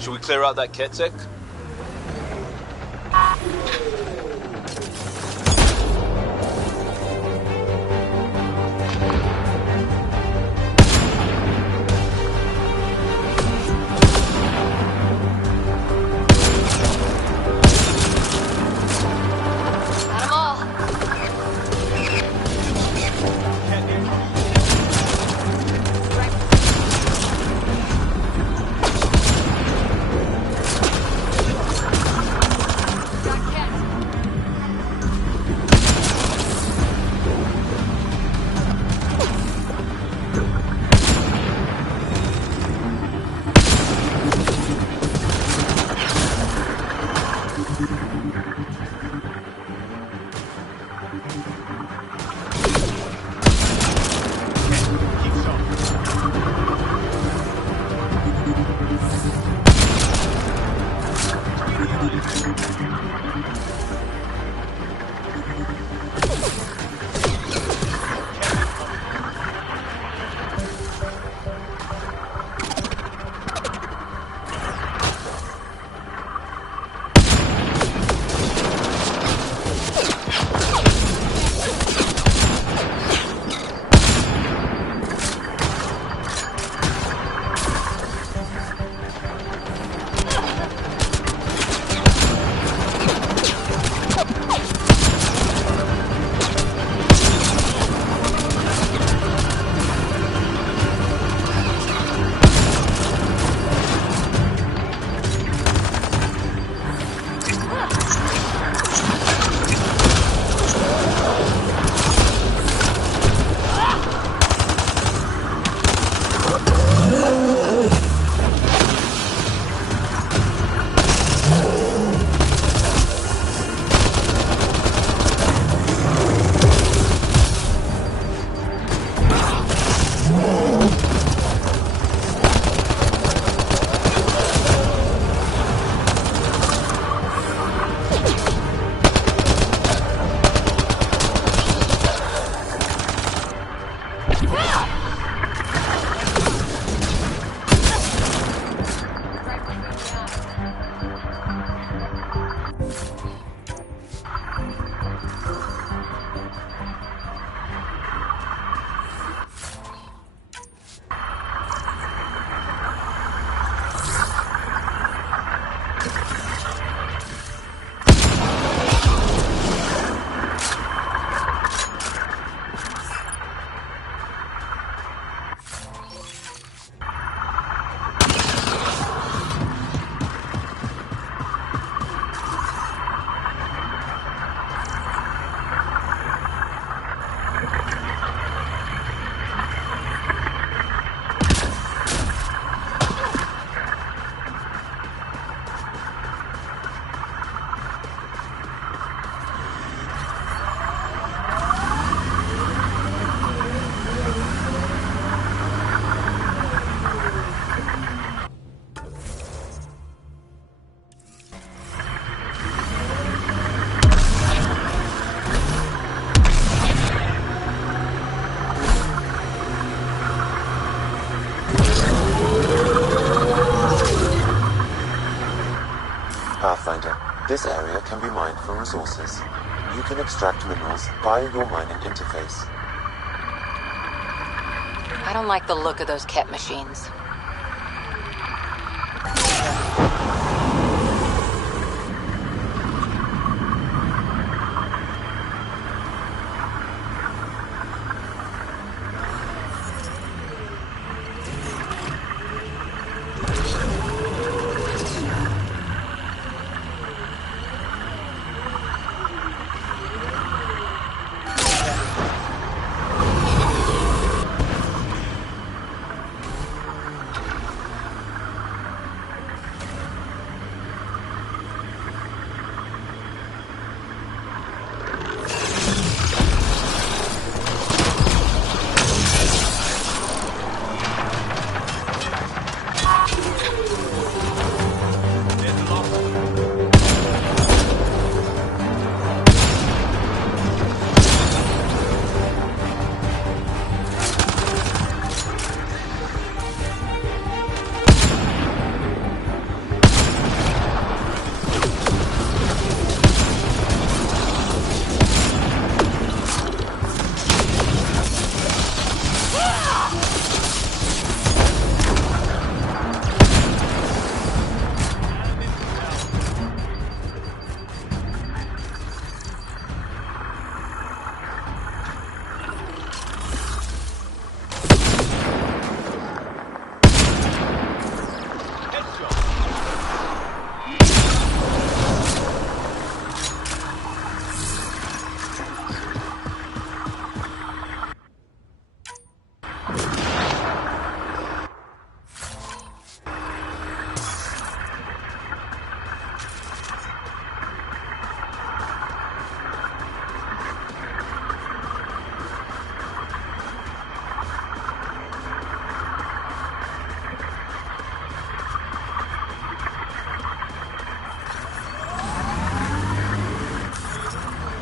Should we clear out that Ketek? Pathfinder, this area can be mined for resources. You can extract minerals via your mining interface. I don't like the look of those Ket machines.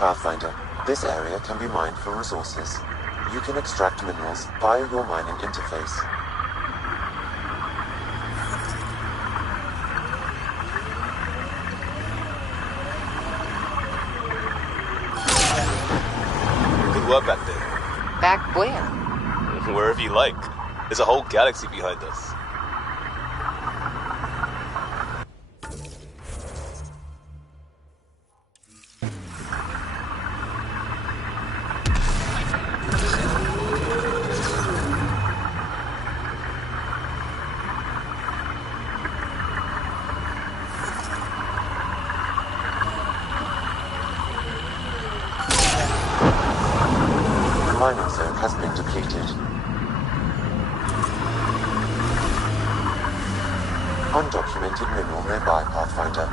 Pathfinder. This area can be mined for resources. You can extract minerals via your mining interface. Good work back there. Back where? Wherever you like. There's a whole galaxy behind us. The mining zone has been depleted. Undocumented mineral nearby, Pathfinder.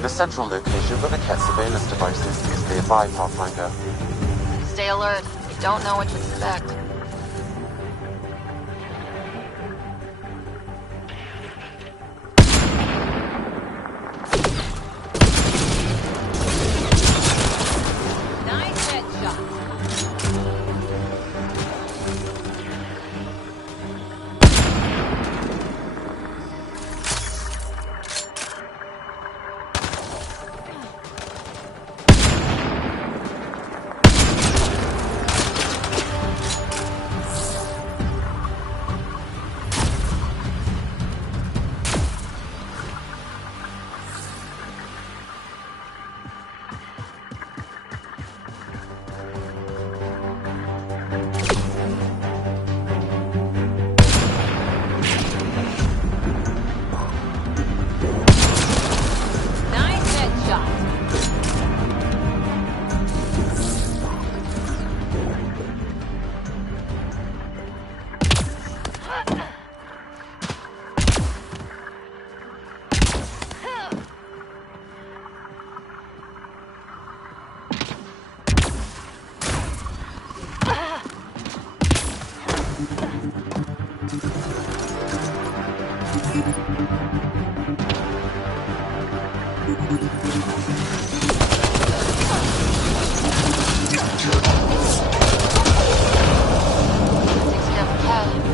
The central location for the Ket surveillance devices is nearby, Pathfinder. Stay alert. You don't know what to expect. Nice headshot.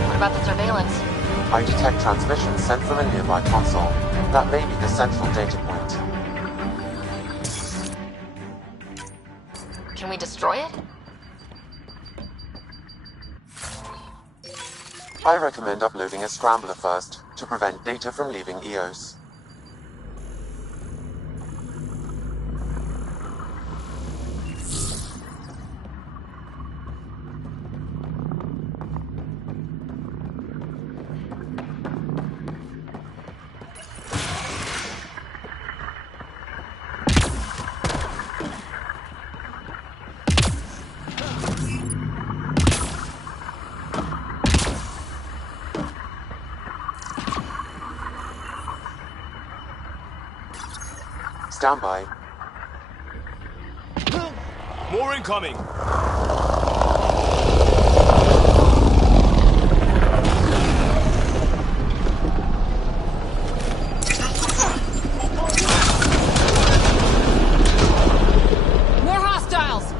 What about the surveillance? I detect transmissions sent from a nearby console. That may be the central data point. Can we destroy it? I recommend uploading a scrambler first, to prevent data from leaving EOS. Stand by. More incoming! More hostiles!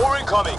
More incoming!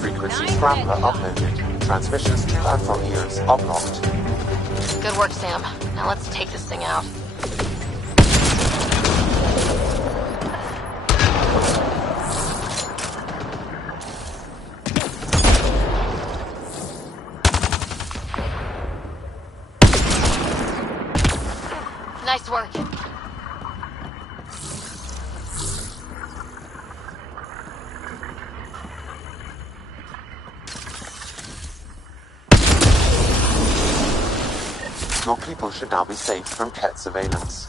Frequency scrambler uploaded. Transmissions to and from ears are blocked. Good work, Sam. Now let's take this thing out. Nice work. Your people should now be safe from Ket surveillance.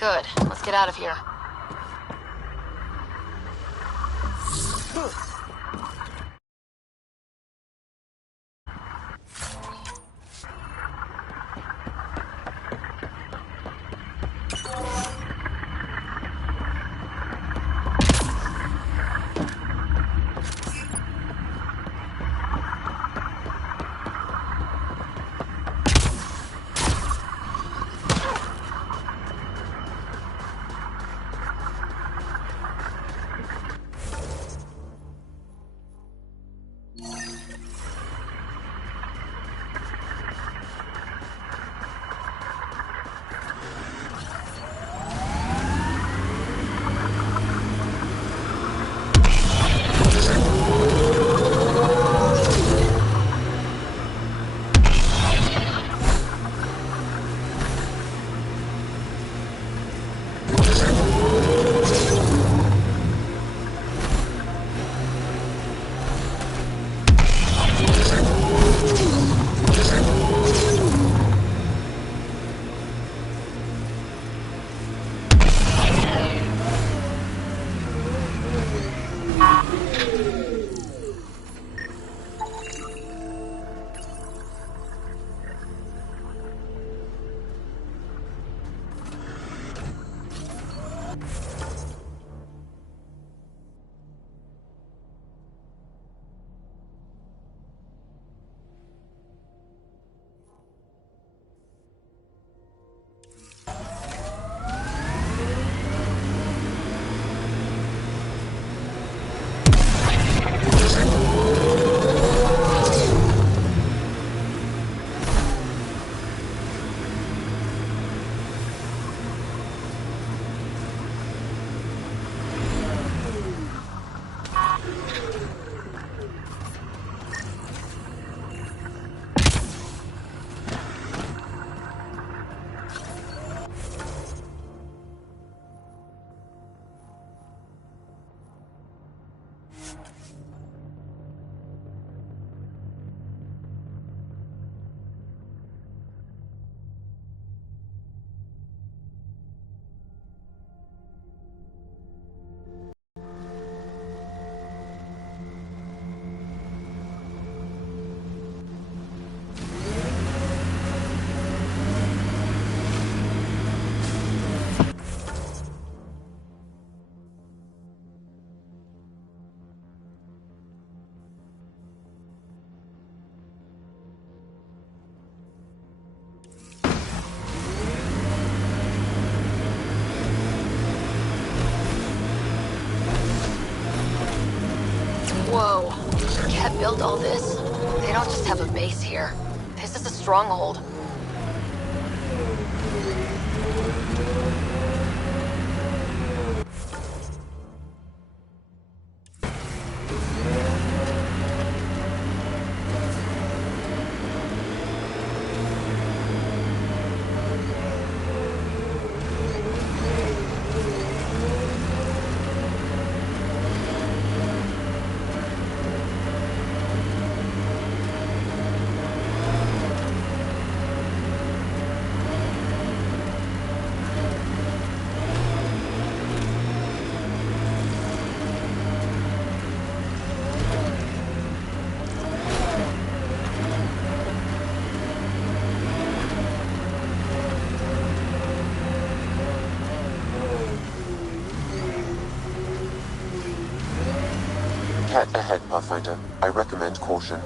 Good. Let's get out of here. that built all this, they don't just have a base here. This is a stronghold. Cat ahead, Pathfinder. I recommend caution.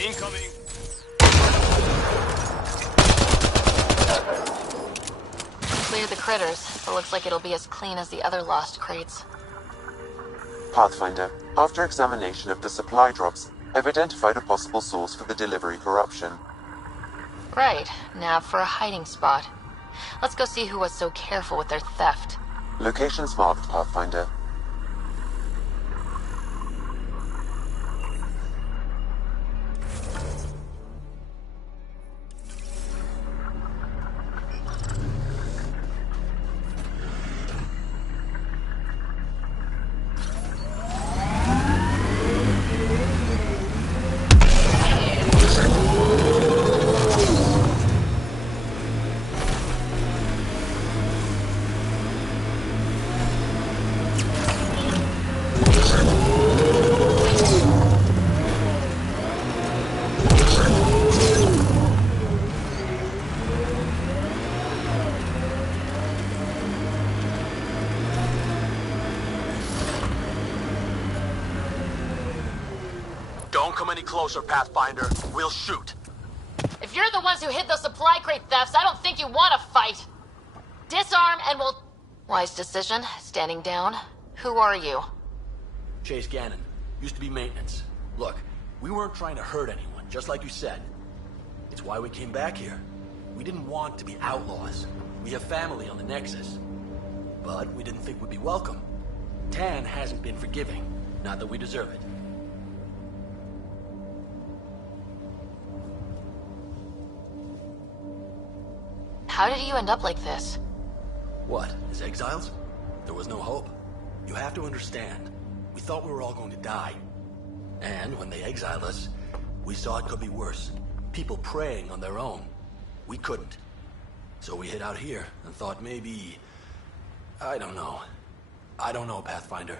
Incoming! Clear the critters. It looks like it'll be as clean as the other lost crates. Pathfinder, after examination of the supply drops, I've identified a possible source for the delivery corruption. Right, nav for a hiding spot. Let's go see who was so careful with their theft. Locations marked, Pathfinder. Don't come any closer, Pathfinder. We'll shoot. If you're the ones who hid those supply crate thefts, I don't think you want to fight. Disarm and we'll... Wise decision. Standing down. Who are you? Chase Gannon. Used to be maintenance. Look, we weren't trying to hurt anyone, just like you said. It's why we came back here. We didn't want to be outlaws. We have family on the Nexus. But we didn't think we'd be welcome. Tan hasn't been forgiving. Not that we deserve it. How did you end up like this? What, as exiles? There was no hope. You have to understand. We thought we were all going to die. And when they exiled us, we saw it could be worse. People preying on their own. We couldn't. So we hid out here and thought maybe... I don't know. I don't know, Pathfinder.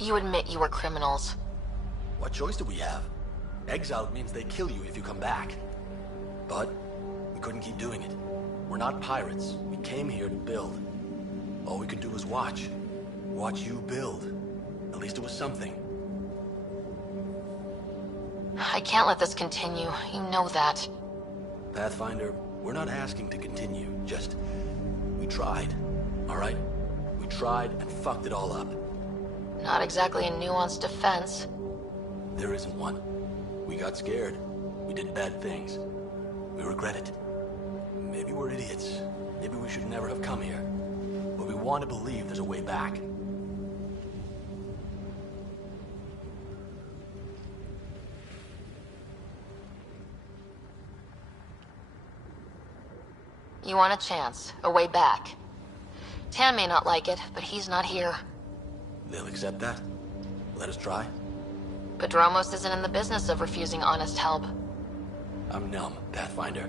You admit you were criminals. What choice do we have? Exiled means they kill you if you come back. But we couldn't keep doing it. We're not pirates. We came here to build. All we could do was watch. Watch you build. At least it was something. I can't let this continue. You know that. Pathfinder, we're not asking to continue. Just... we tried. Alright? We tried and fucked it all up. Not exactly a nuanced defense. There isn't one. We got scared. We did bad things. We regret it. Maybe we're idiots. Maybe we should never have come here. But we want to believe there's a way back. You want a chance, a way back. Tan may not like it, but he's not here. They'll accept that? Let us try? Padromos isn't in the business of refusing honest help. I'm numb, Pathfinder.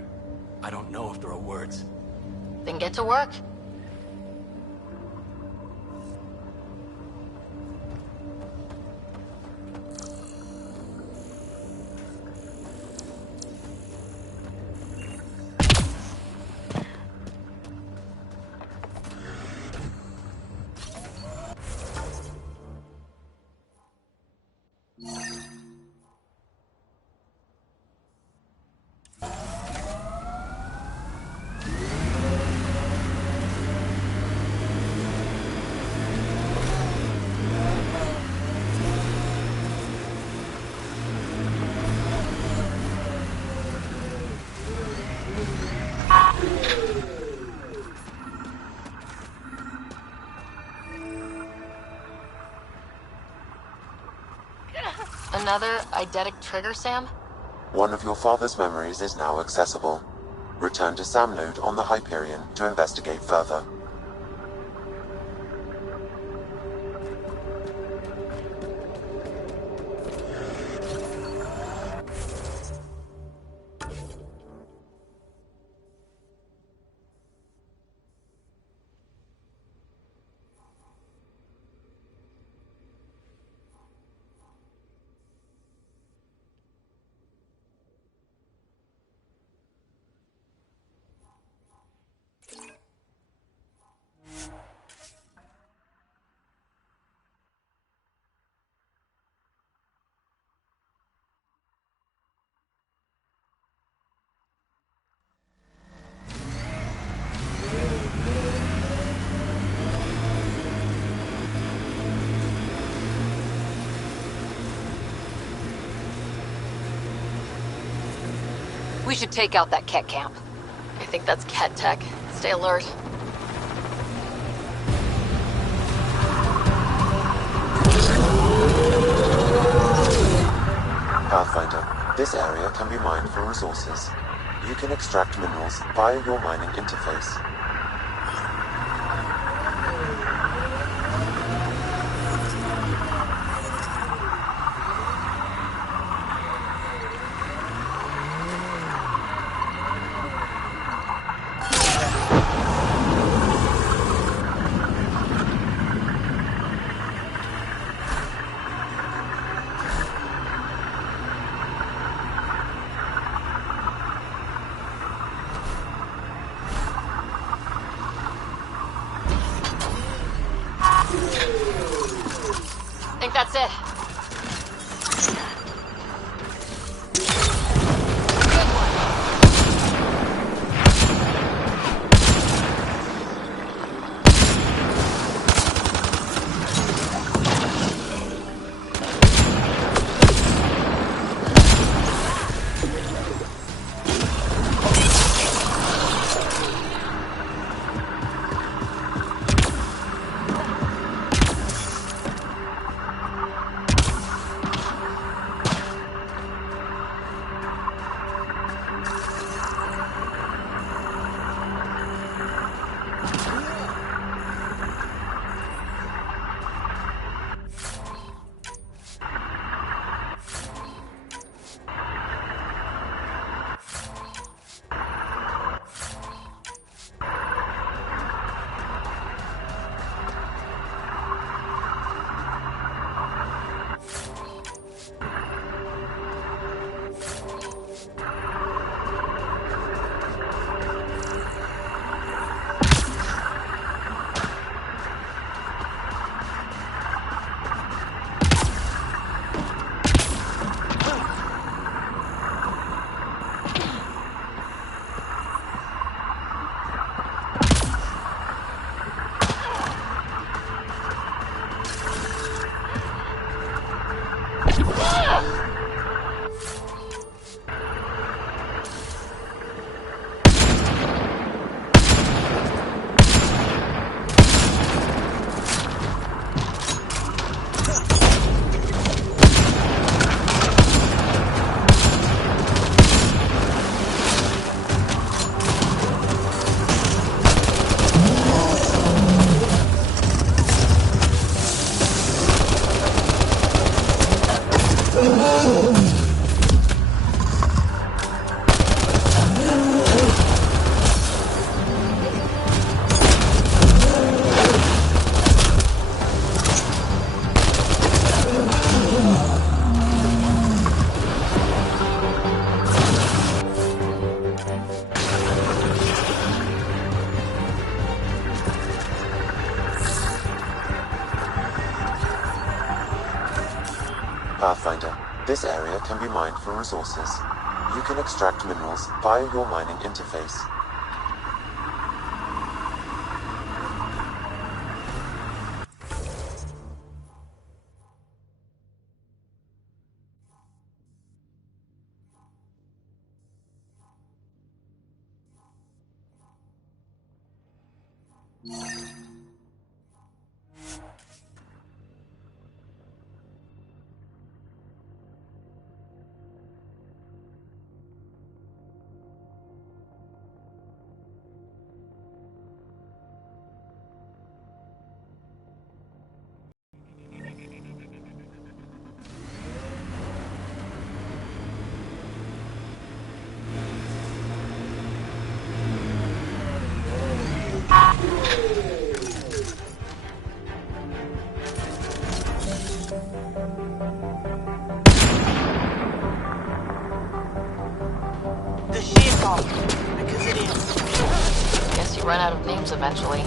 I don't know if there are words. Then get to work. Another eidetic trigger, Sam? One of your father's memories is now accessible. Return to Sam Node on the Hyperion to investigate further. We should take out that cat camp. I think that's cat tech. Stay alert. Pathfinder, this area can be mined for resources. You can extract minerals via your mining interface. I think that's it. Pathfinder, this area can be mined for resources. You can extract minerals via your mining interface. The shit off, because it is. Guess you run out of names eventually.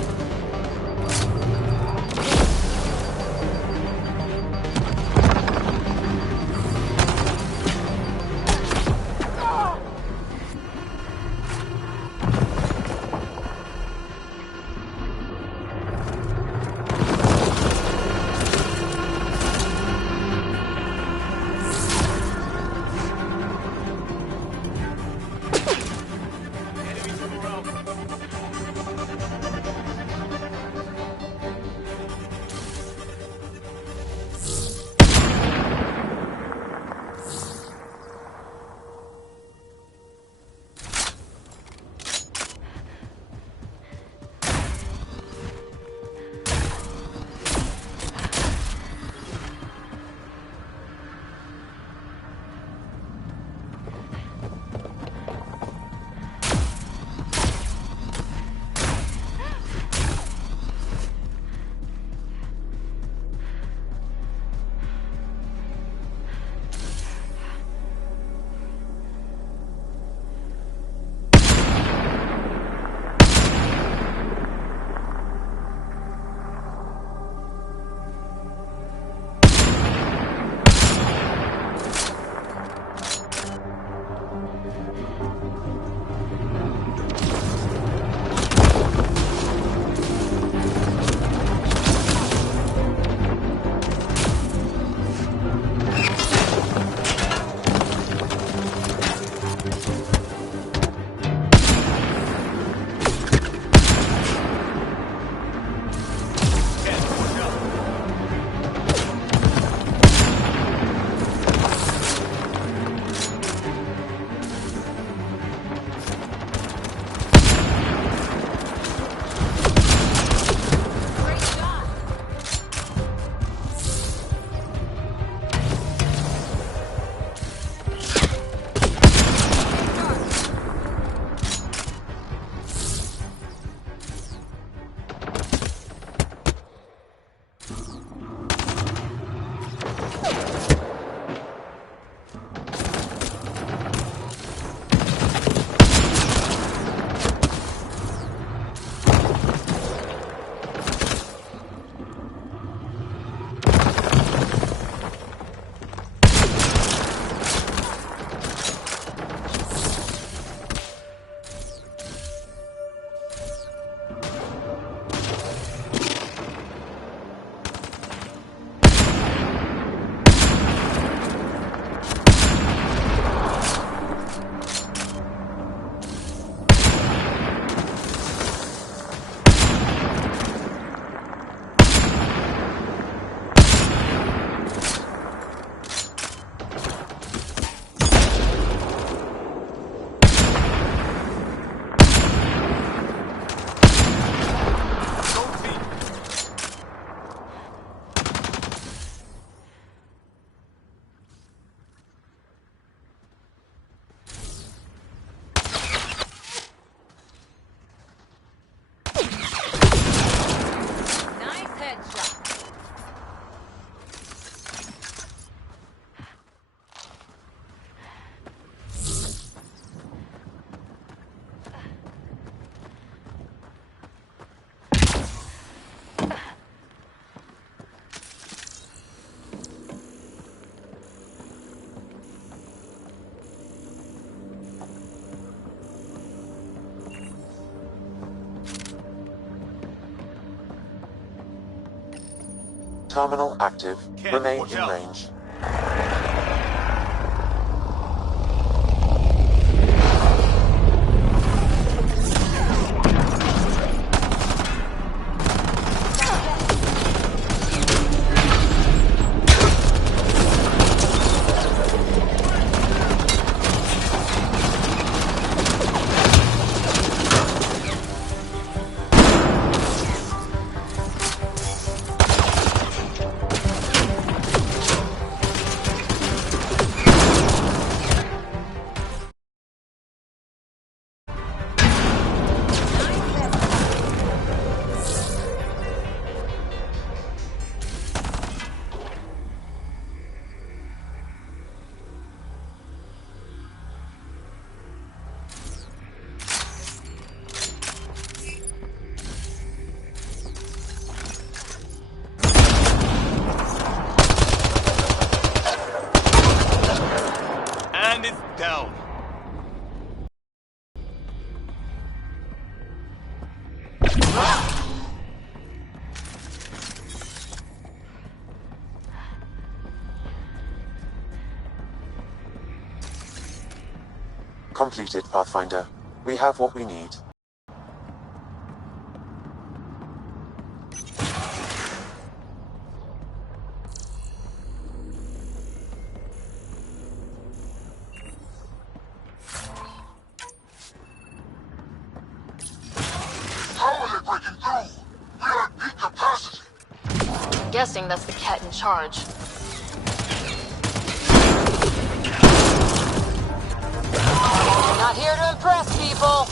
Terminal active. Ken, Remain watch in out. range. And it's down. Completed, Pathfinder. We have what we need. How are they breaking through? We're at peak capacity. Guessing that's the cat in charge. Not here to impress people.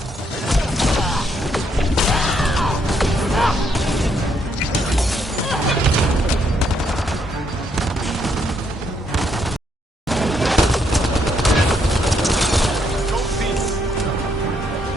Go peace.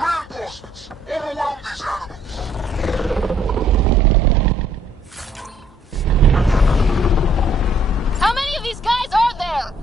Reinforcements. Overwhelm these animals. How many of these guys are there?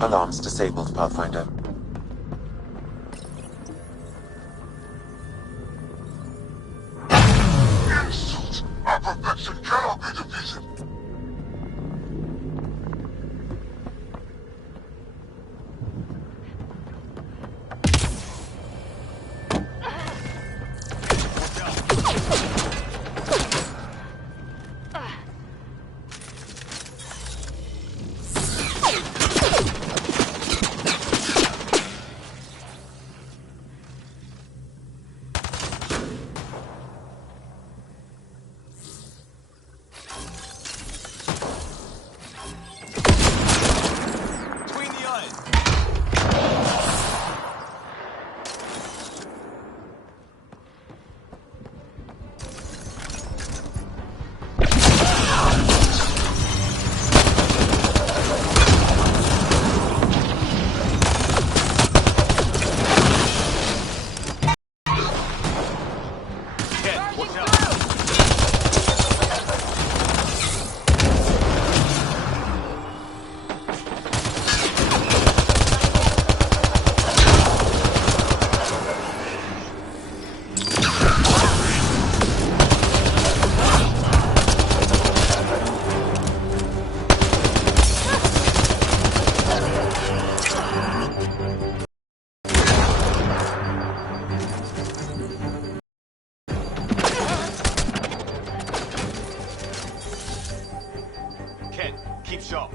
Alarms disabled, Pathfinder. Insult! Our perfection cannot be defeated! Between the eyes. Ken, watch out. Ken, keep sharp.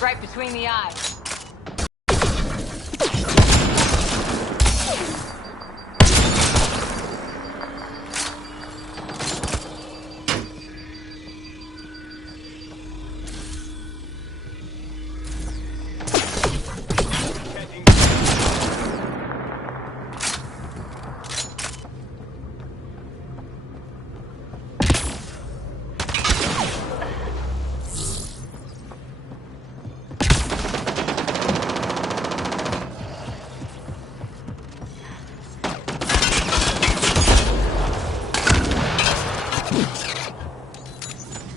Right between the eyes. Ken, in.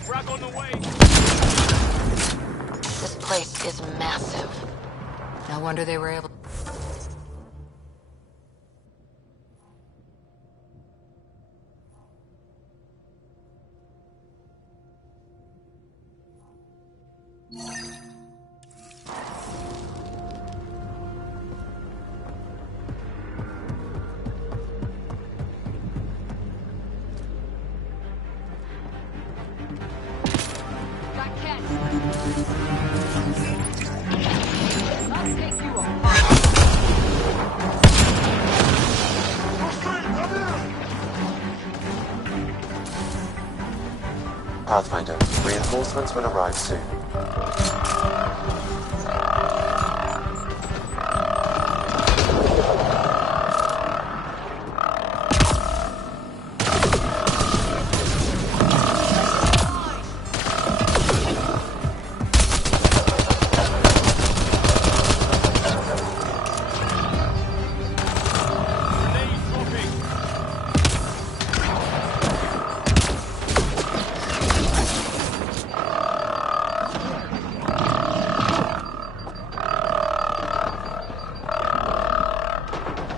Frag on the way. This place is massive. No wonder they were able. Got Ken. I'll take you apart. Pathfinder, reinforcements will arrive soon. Grenade dropping.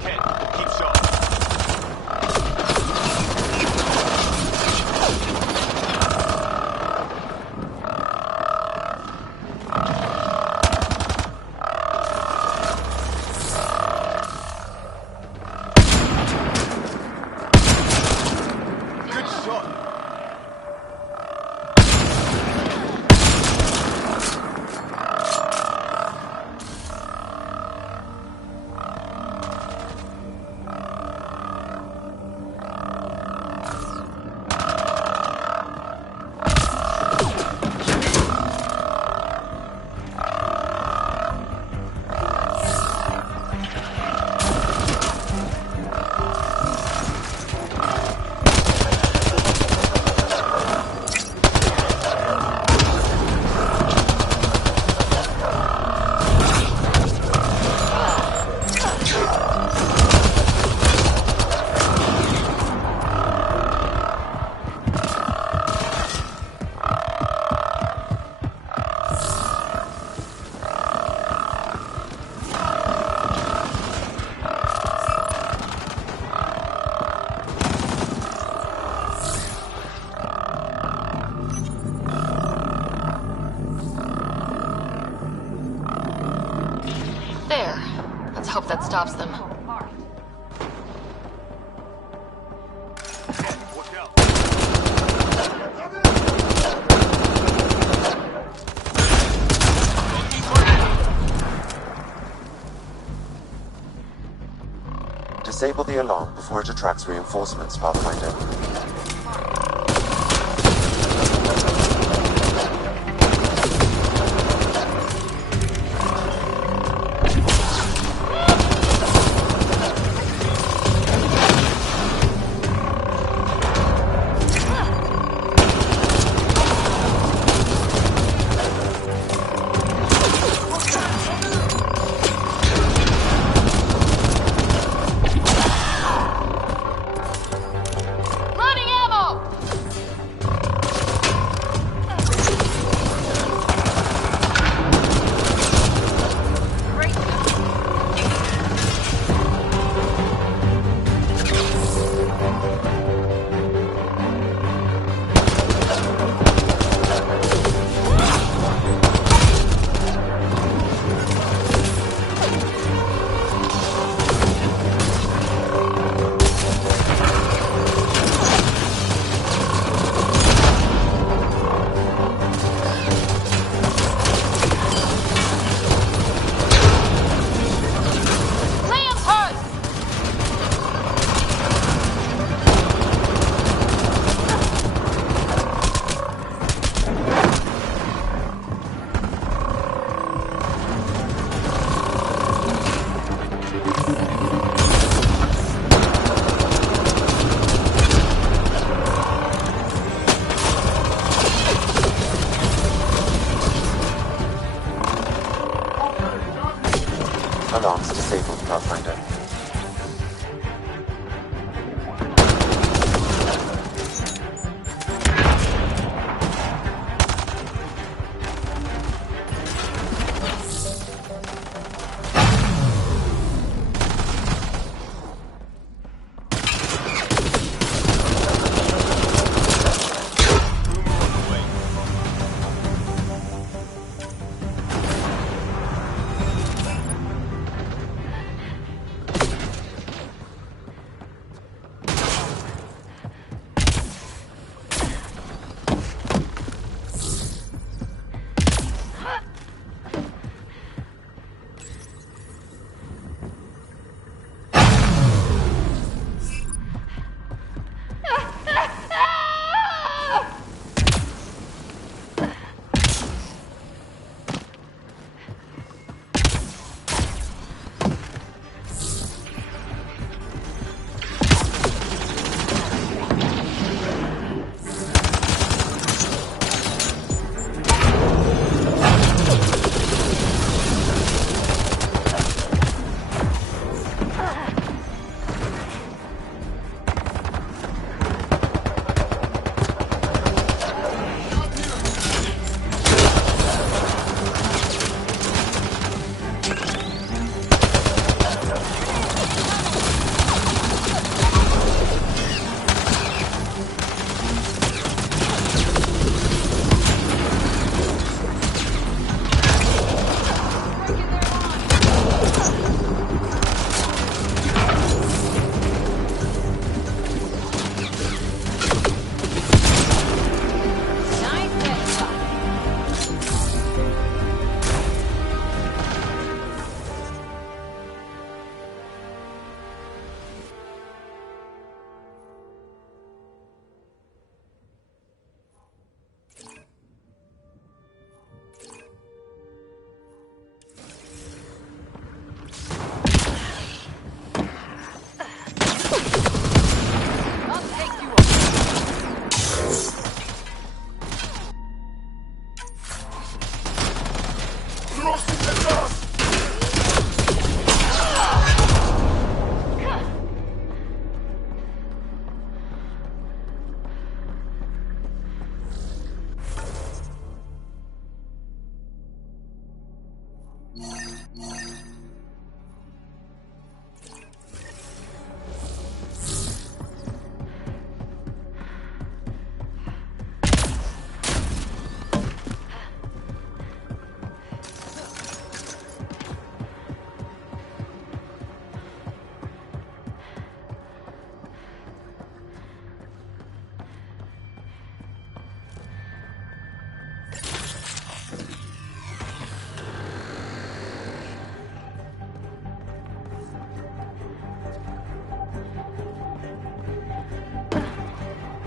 Ken, keep sharp. Good shot. stops them. Apart. Watch out. Disable the alarm before it attracts reinforcements, Pathfinder.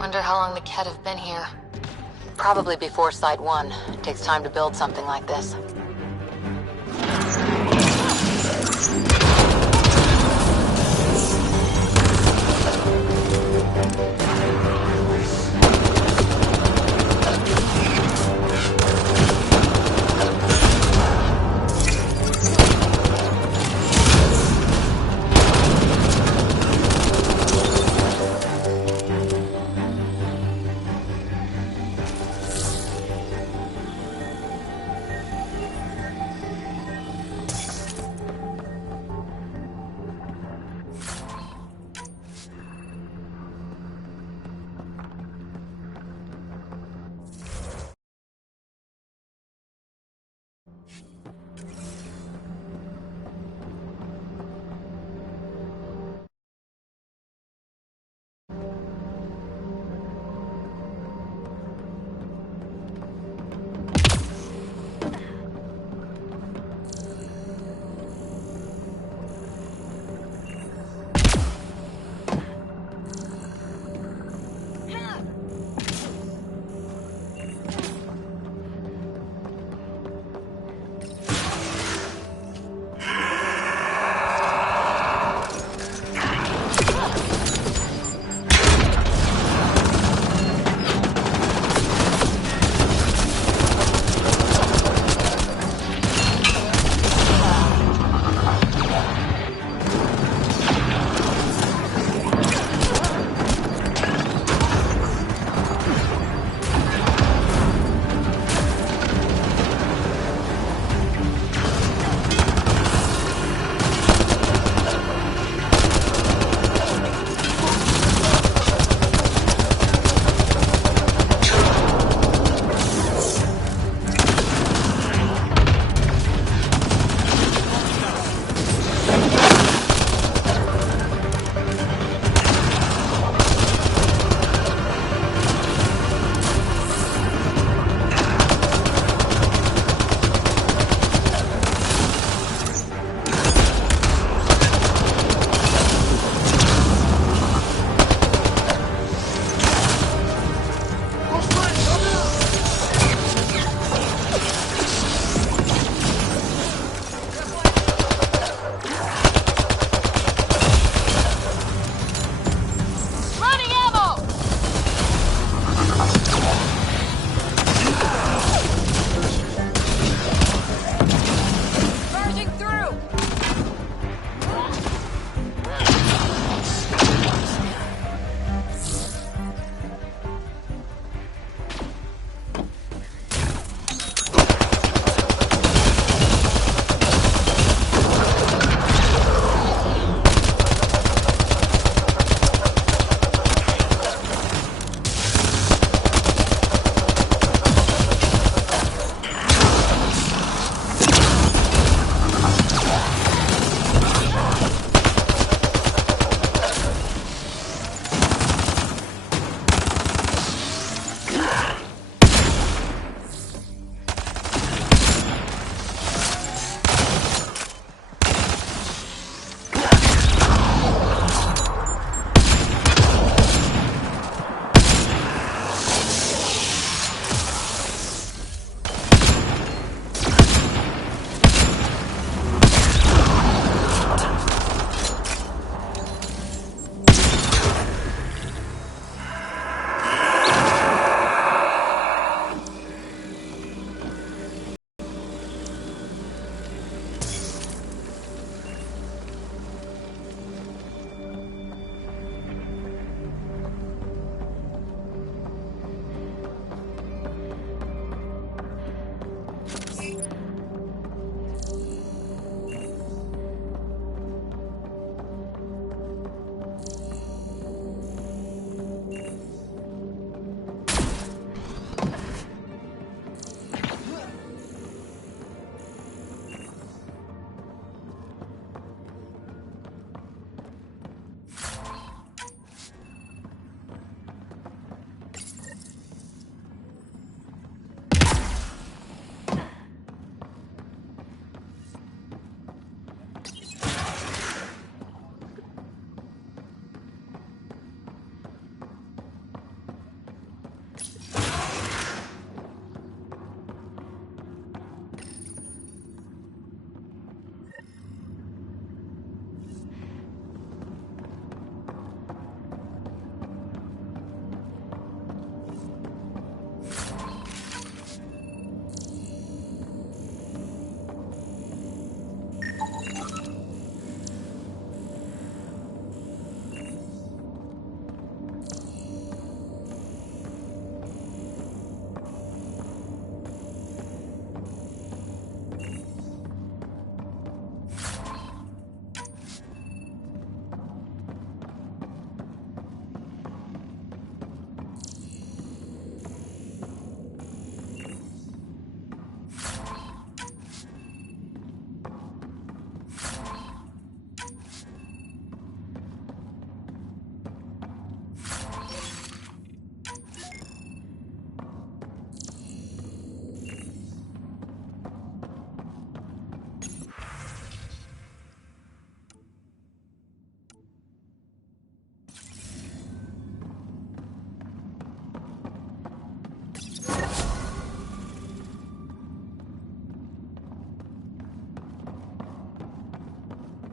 Wonder how long the Kett have been here. Probably before Site 1. It takes time to build something like this.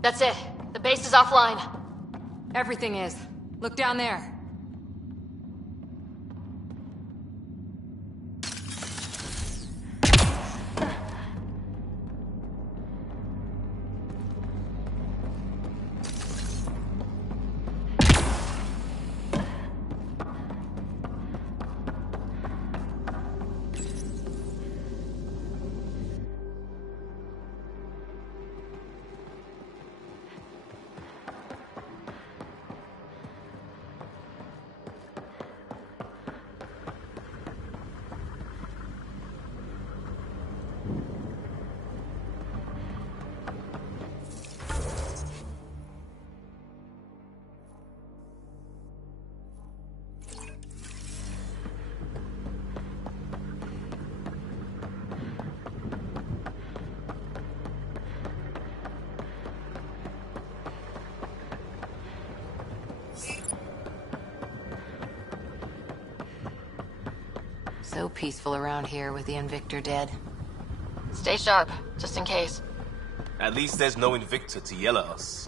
That's it. The base is offline. Everything is. Look down there. So peaceful around here with the Invictor dead. Stay sharp, just in case. At least there's no Invictor to yell at us.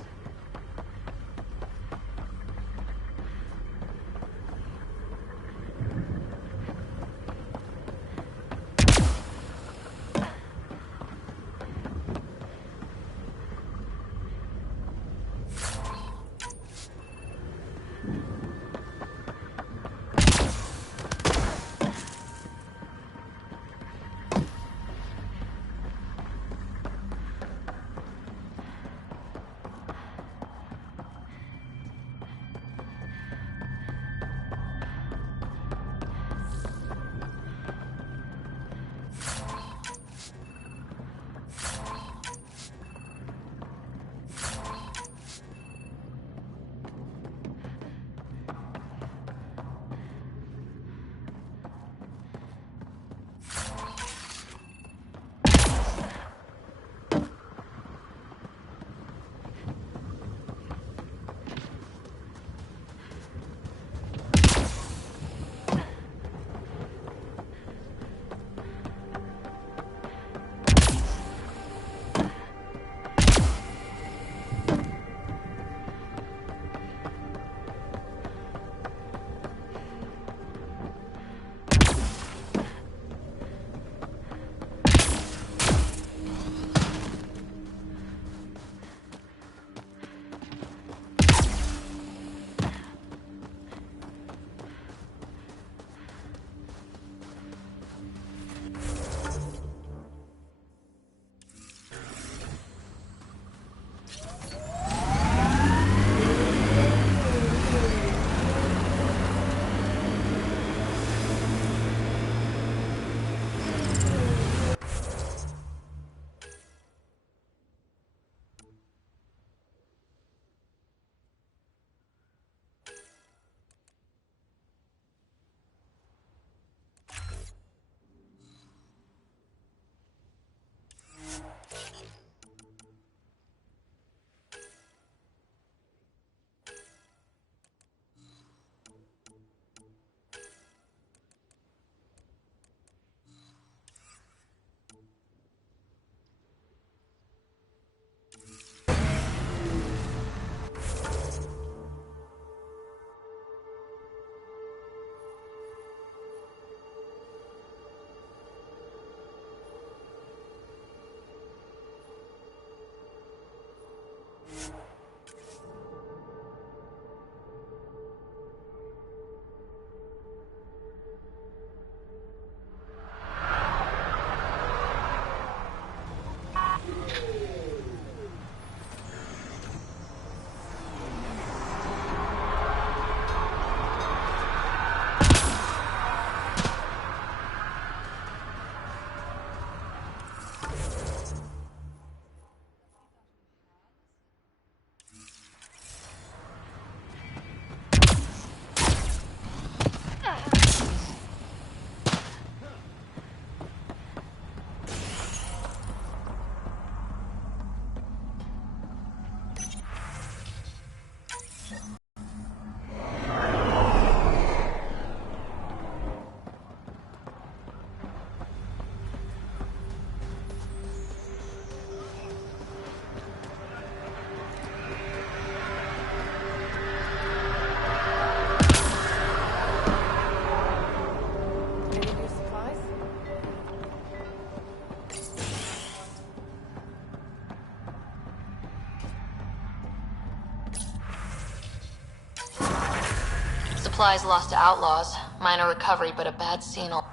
supplies lost to outlaws. Minor recovery, but a bad scene all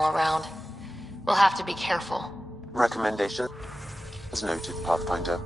around. We'll have to be careful. Recommendation as noted, Pathfinder.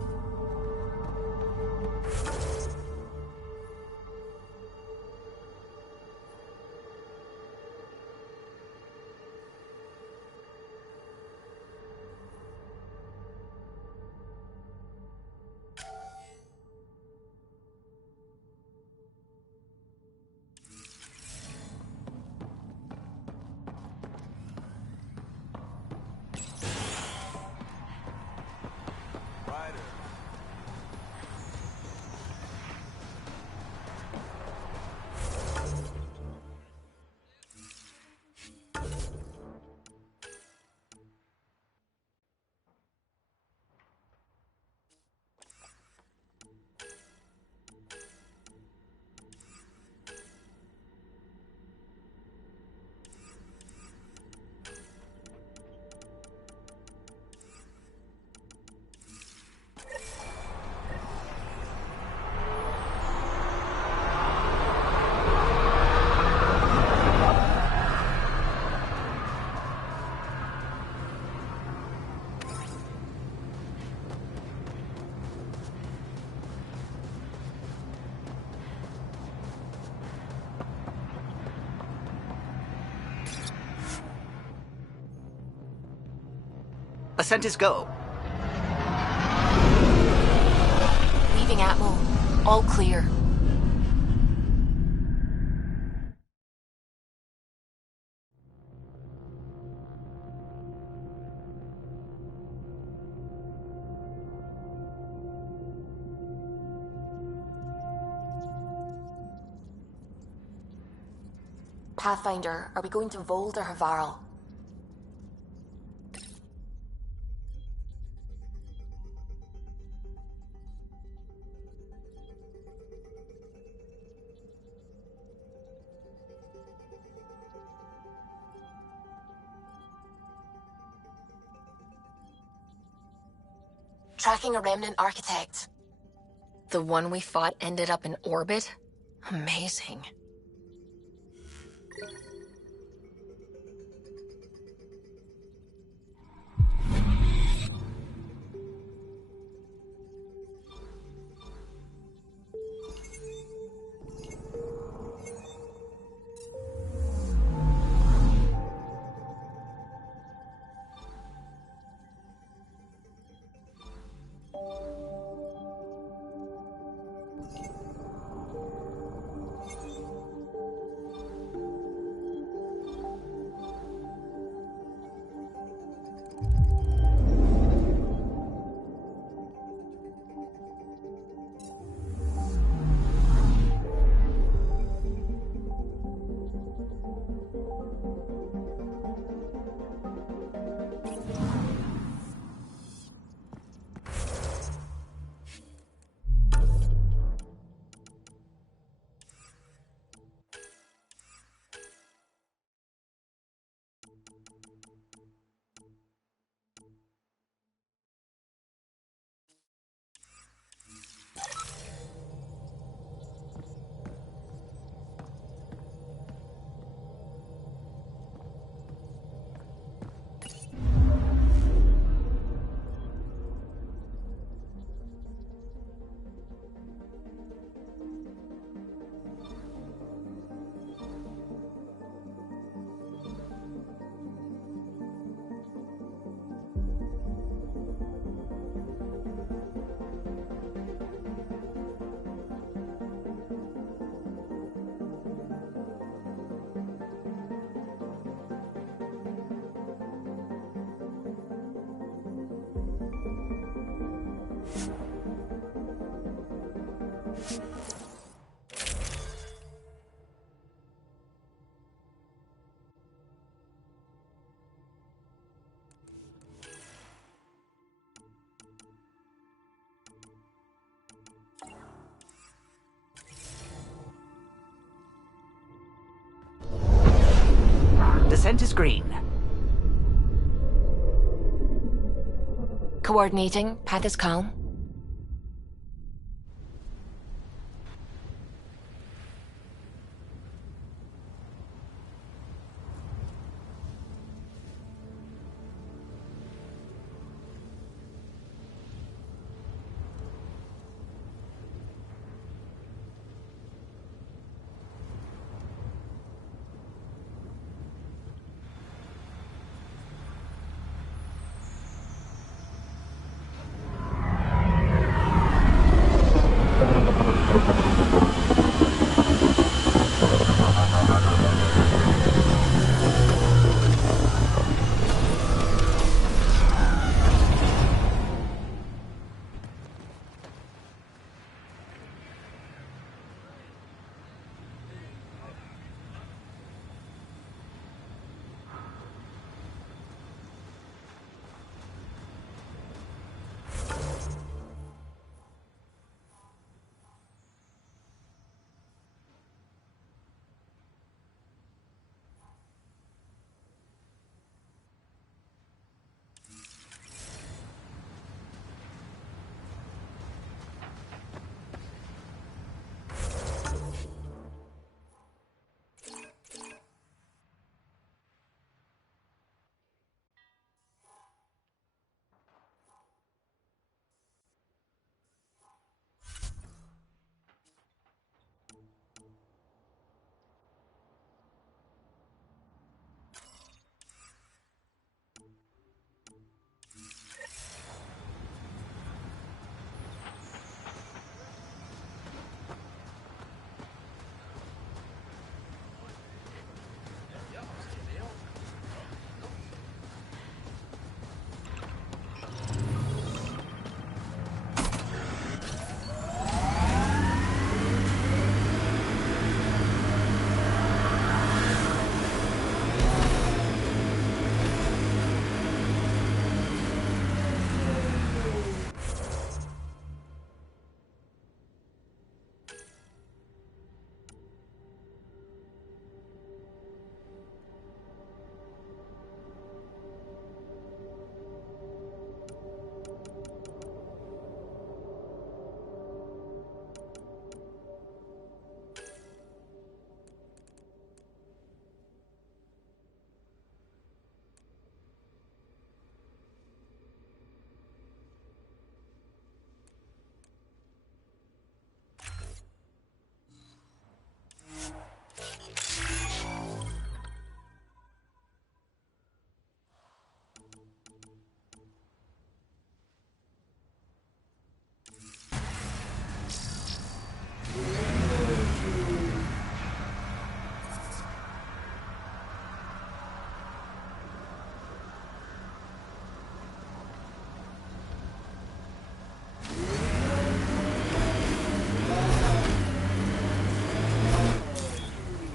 Ascent is go. Leaving Atmo. All clear. Pathfinder, are we going to Vold or Havarl? Tracking a remnant architect. The one we fought ended up in orbit? Amazing. Descent is green. Coordinating. Path is calm.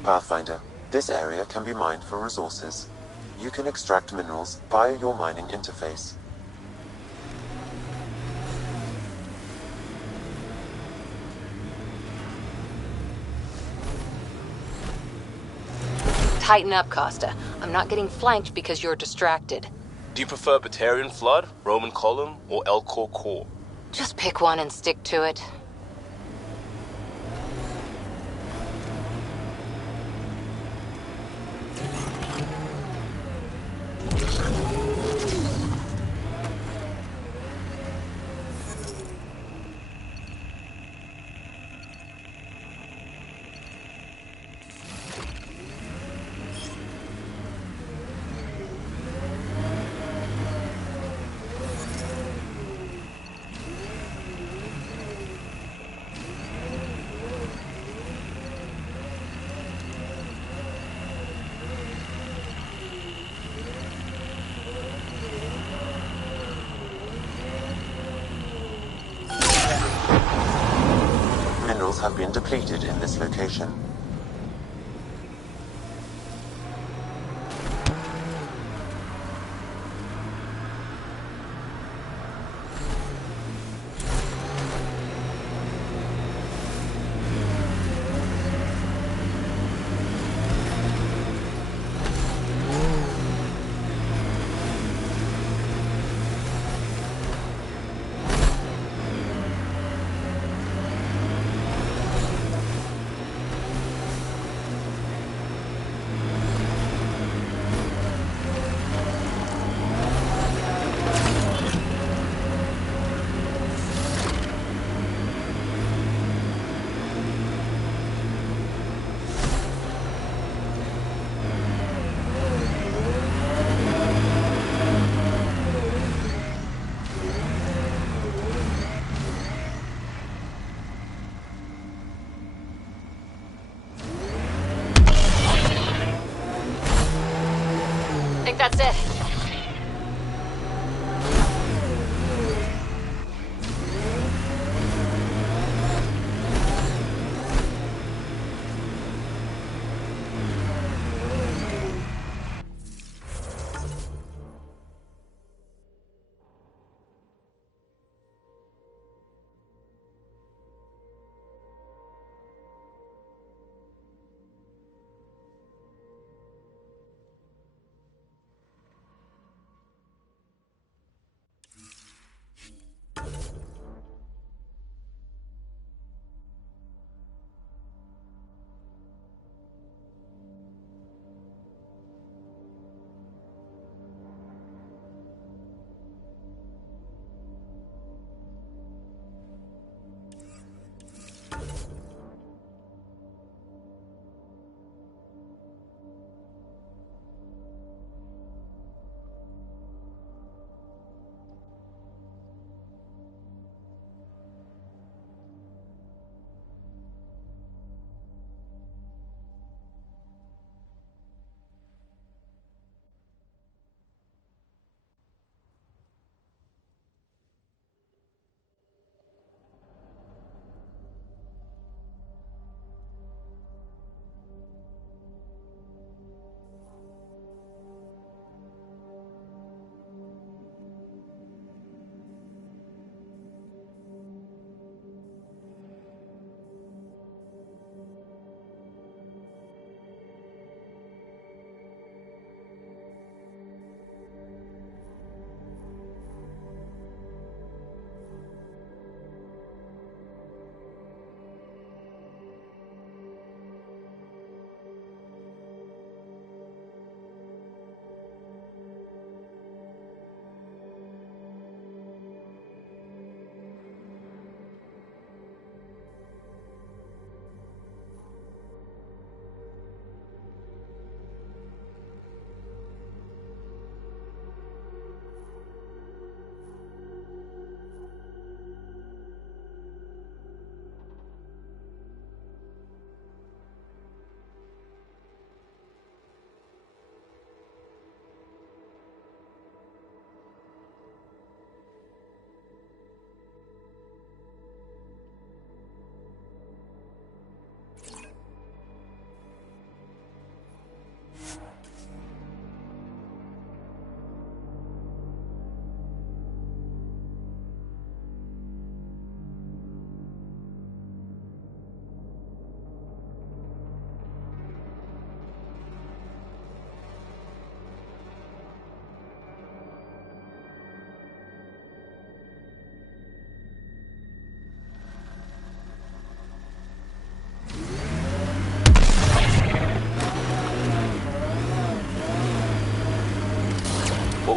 Pathfinder, this area can be mined for resources. You can extract minerals via your mining interface. Tighten up, Costa. I'm not getting flanked because you're distracted. Do you prefer Batarian Flood, Roman Column, or Elcor Core? Just pick one and stick to it. Minerals have been depleted in this location. I think that's it.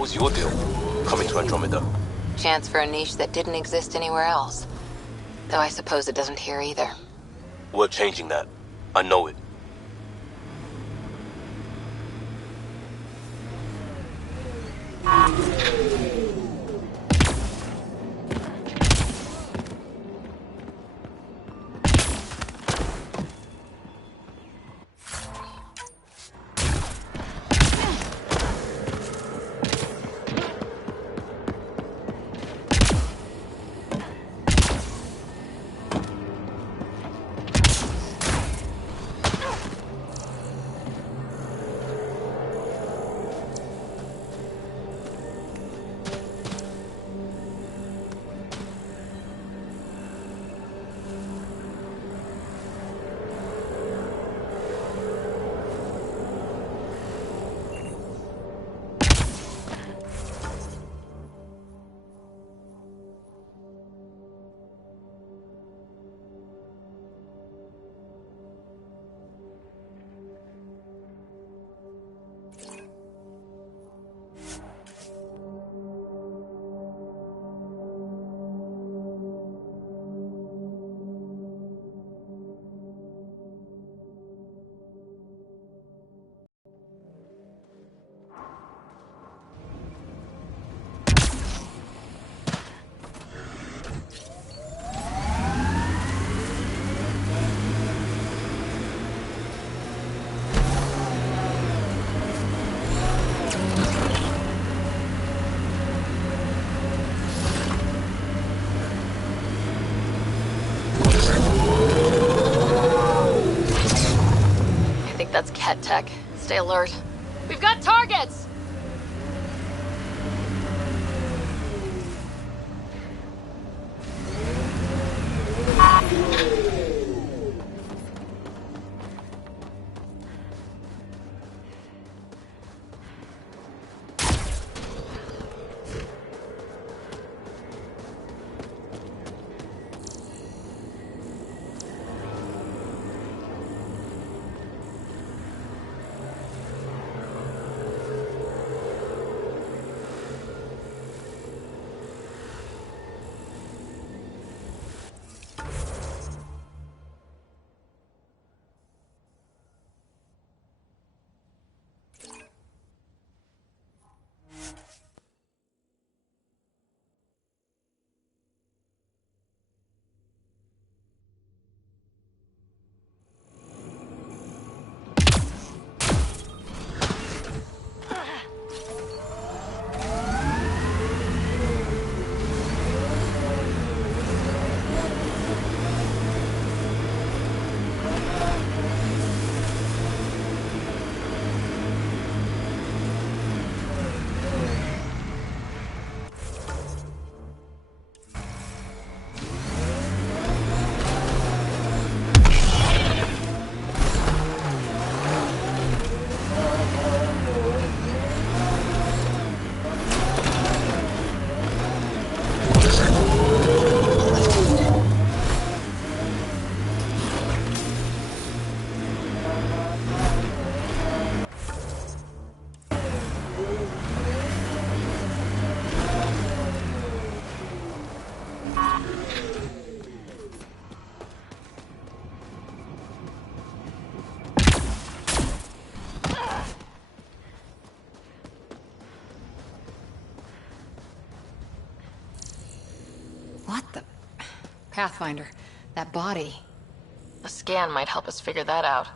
What was your deal, coming to Andromeda? Chance for a niche that didn't exist anywhere else. Though I suppose it doesn't here either. We're changing that. I know it. That's Ket Tech. Stay alert. We've got targets! What the... Pathfinder, that body. A scan might help us figure that out.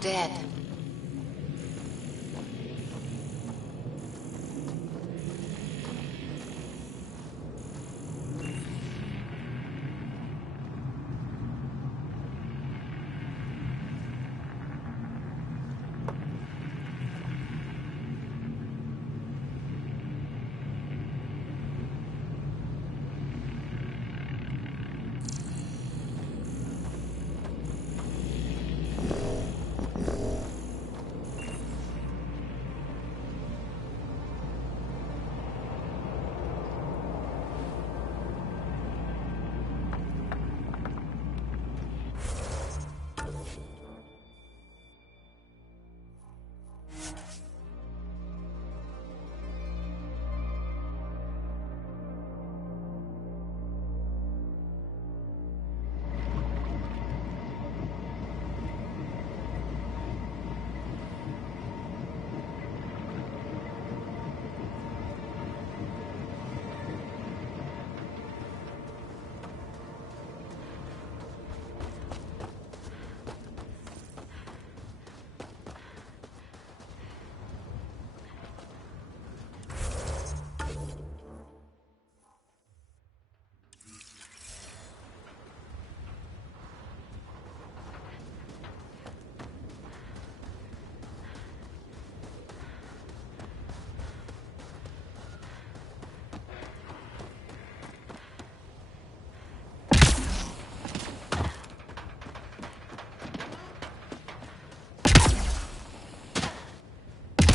dead.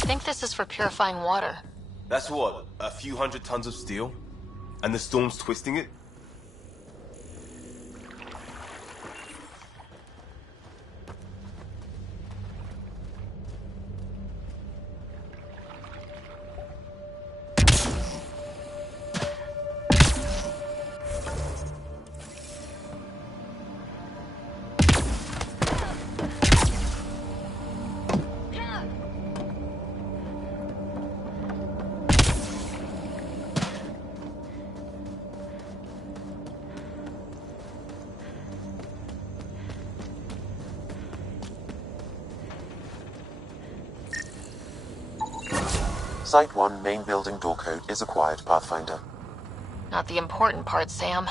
I think this is for purifying water. That's what, a few hundred tons of steel? And the storm's twisting it? Site 1 main building door code is acquired, Pathfinder. Not the important part, Sam.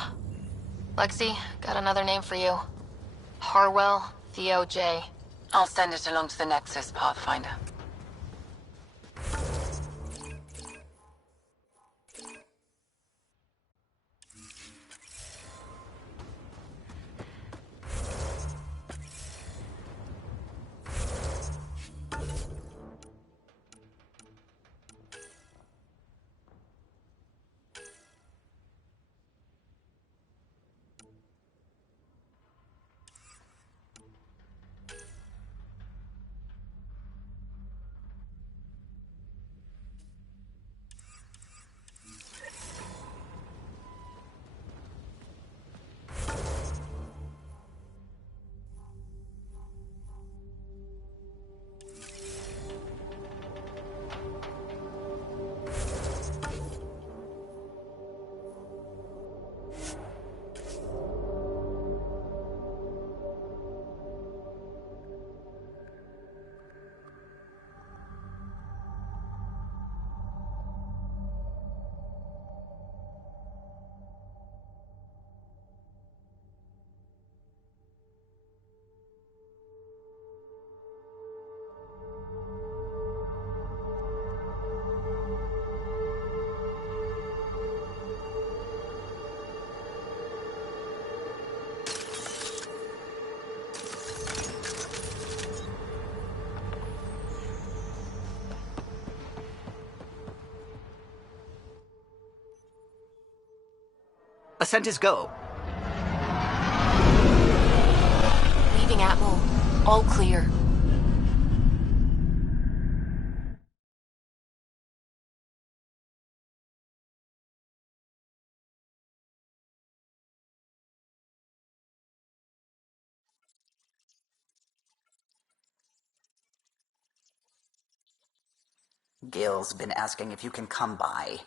Lexi, got another name for you. Harwell Theo J. I'll send it along to the Nexus, Pathfinder. Ascent is go. Leaving Atmo. All clear. Gil's been asking if you can come by.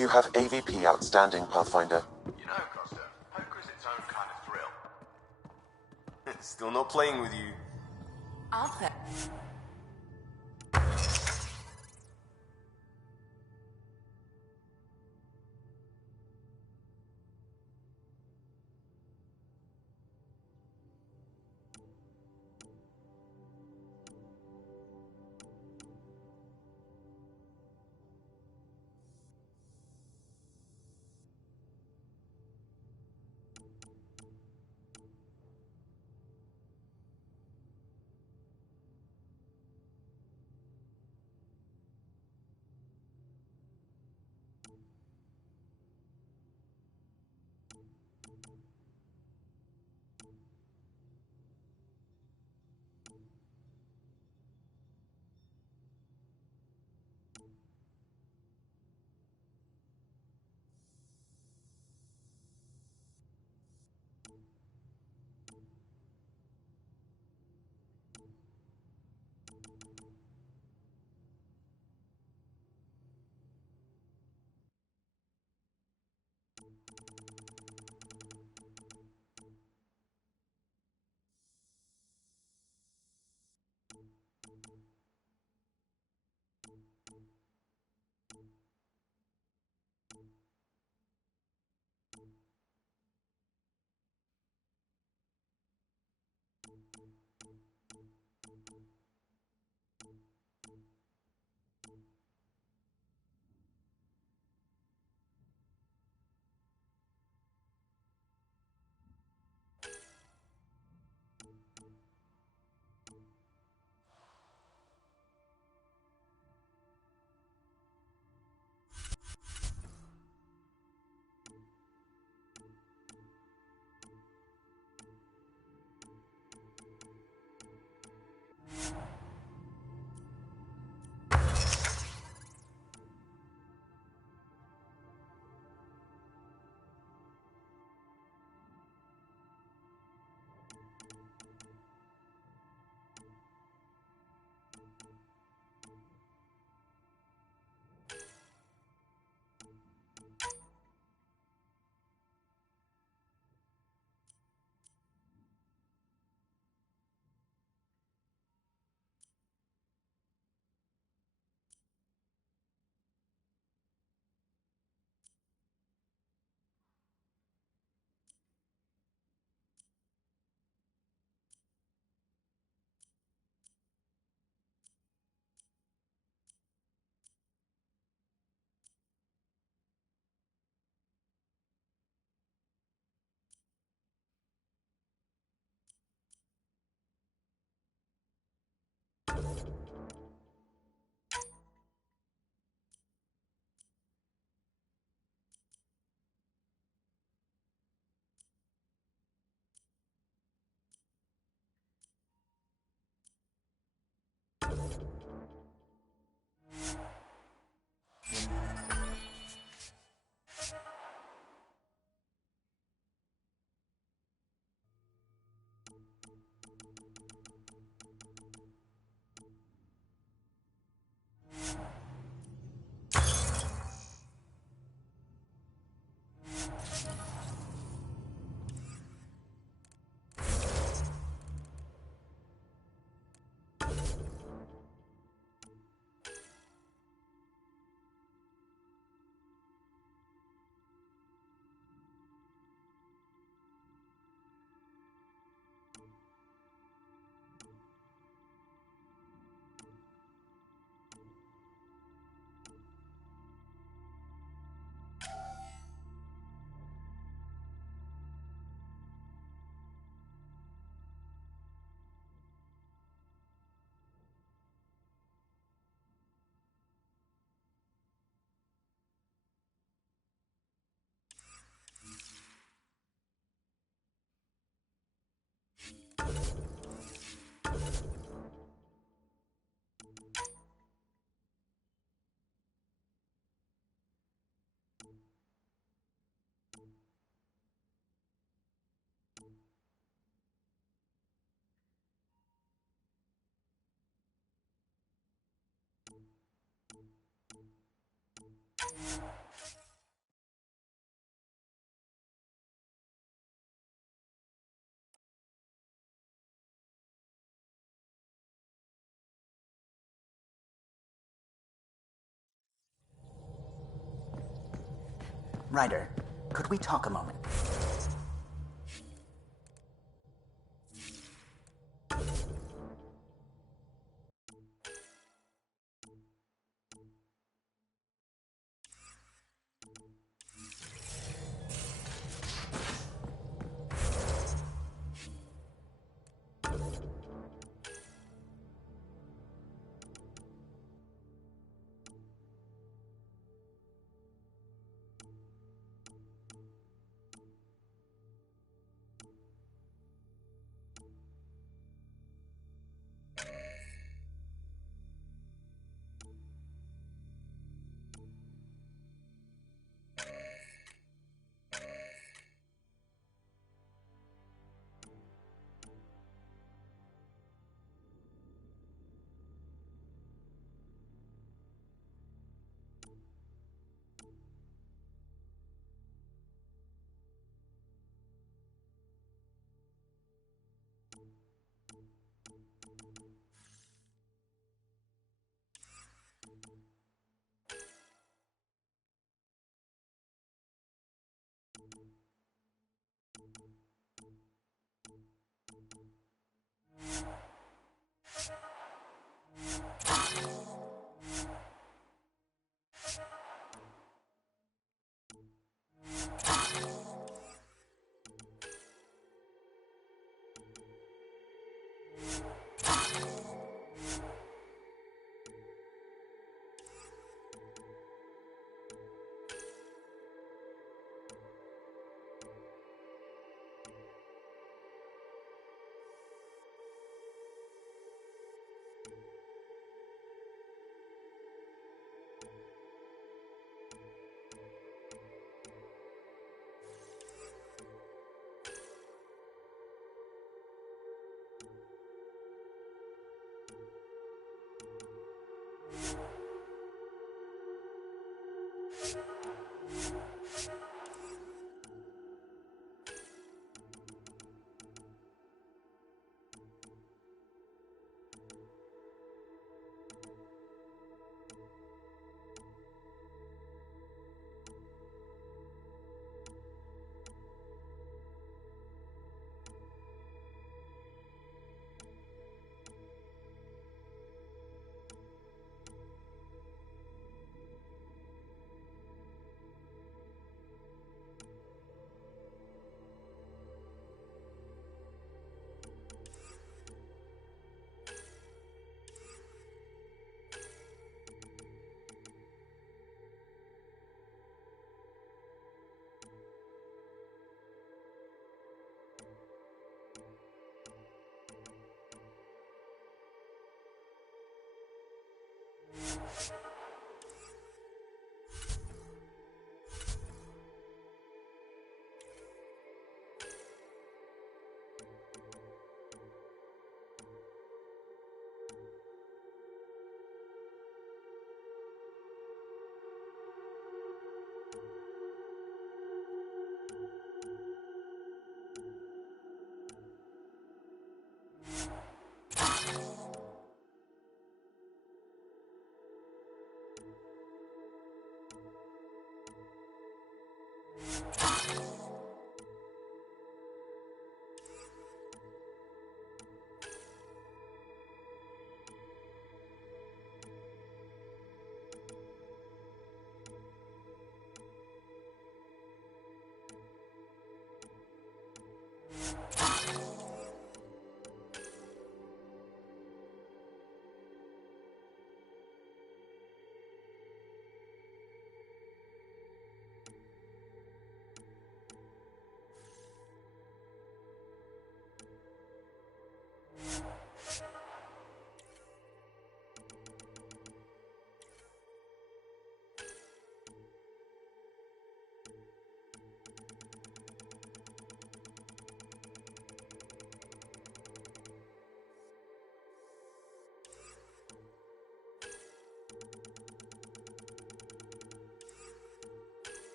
You have AVP outstanding, Pathfinder. You know, Costa, poker's its own kind of thrill. Still not playing with you. I'll play. Ryder, could we talk a moment?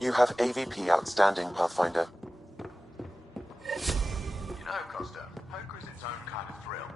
You have AVP outstanding, Pathfinder. You know, Costa, poker is its own kind of thrill.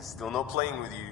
Still not playing with you.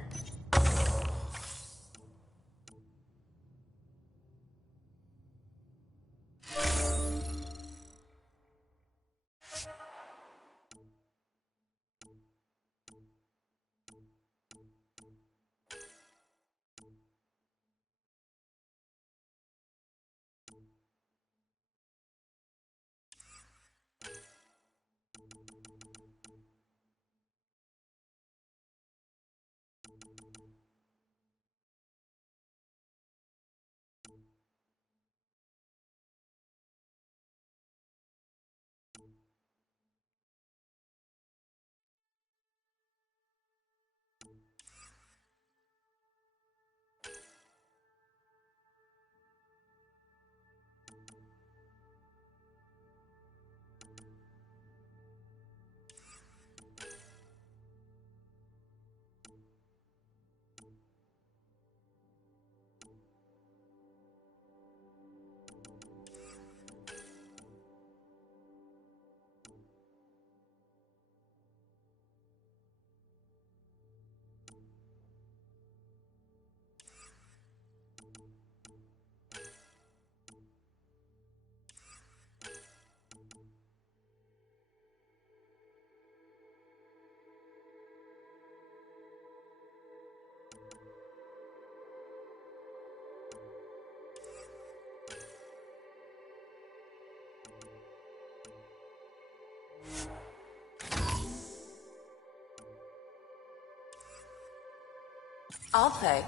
I'll pay.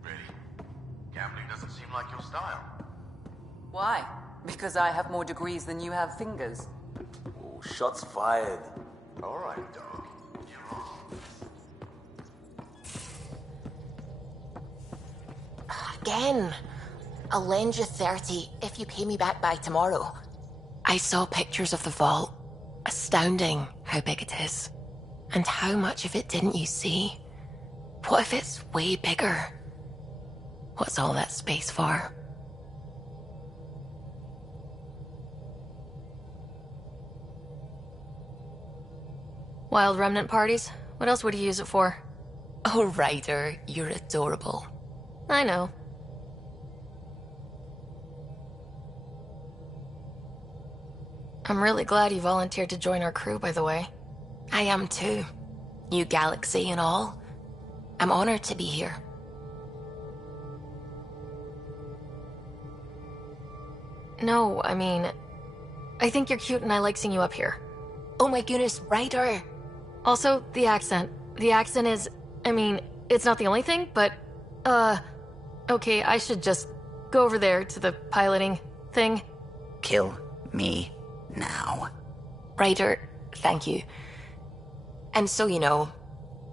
Really? Gambling doesn't seem like your style. Why? Because I have more degrees than you have fingers. Oh, shots fired. All right, dog. You're on. Again. I'll lend you 30 if you pay me back by tomorrow. I saw pictures of the vault. Astounding how big it is. And how much of it didn't you see? What if it's way bigger? What's all that space for? Wild remnant parties? What else would you use it for? Oh, Ryder, you're adorable. I know. I'm really glad you volunteered to join our crew, by the way. I am too. New galaxy and all. I'm honored to be here. No, I mean, I think you're cute and I like seeing you up here. Oh my goodness, Ryder! Also, the accent. The accent is, I mean, it's not the only thing, but, okay, I should just go over there to the piloting thing. Kill me now. Ryder, thank you. And so you know,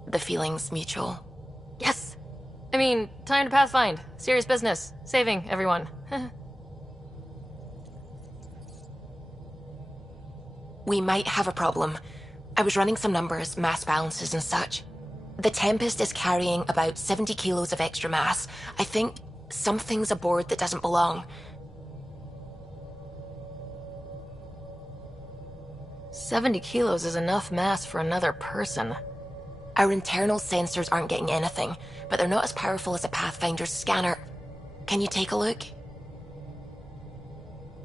the feeling's mutual. Yes! I mean, time to pathfind. Serious business. Saving everyone. We might have a problem. I was running some numbers, mass balances and such. The Tempest is carrying about 70 kilos of extra mass. I think something's aboard that doesn't belong. 70 kilos is enough mass for another person. Our internal sensors aren't getting anything, but they're not as powerful as a Pathfinder's scanner. Can you take a look?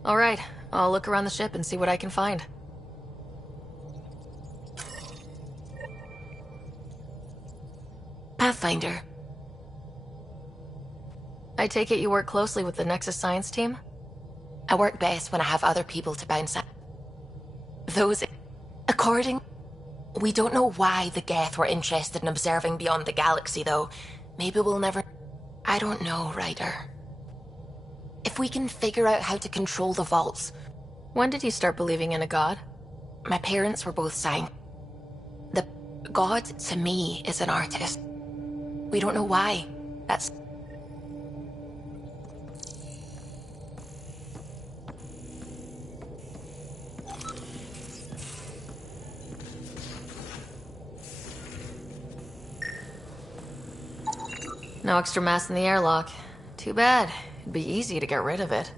All right, I'll look around the ship and see what I can find. Pathfinder. I take it you work closely with the Nexus Science team? I work best when I have other people to bounce at. Those... We don't know why the Geth were interested in observing beyond the galaxy, though. Maybe we'll never... I don't know, Ryder. If we can figure out how to control the vaults... When did you start believing in a god? My parents were both scientists. The god, to me, is an artist. We don't know why. That's... No extra mass in the airlock. Too bad. It'd be easy to get rid of it.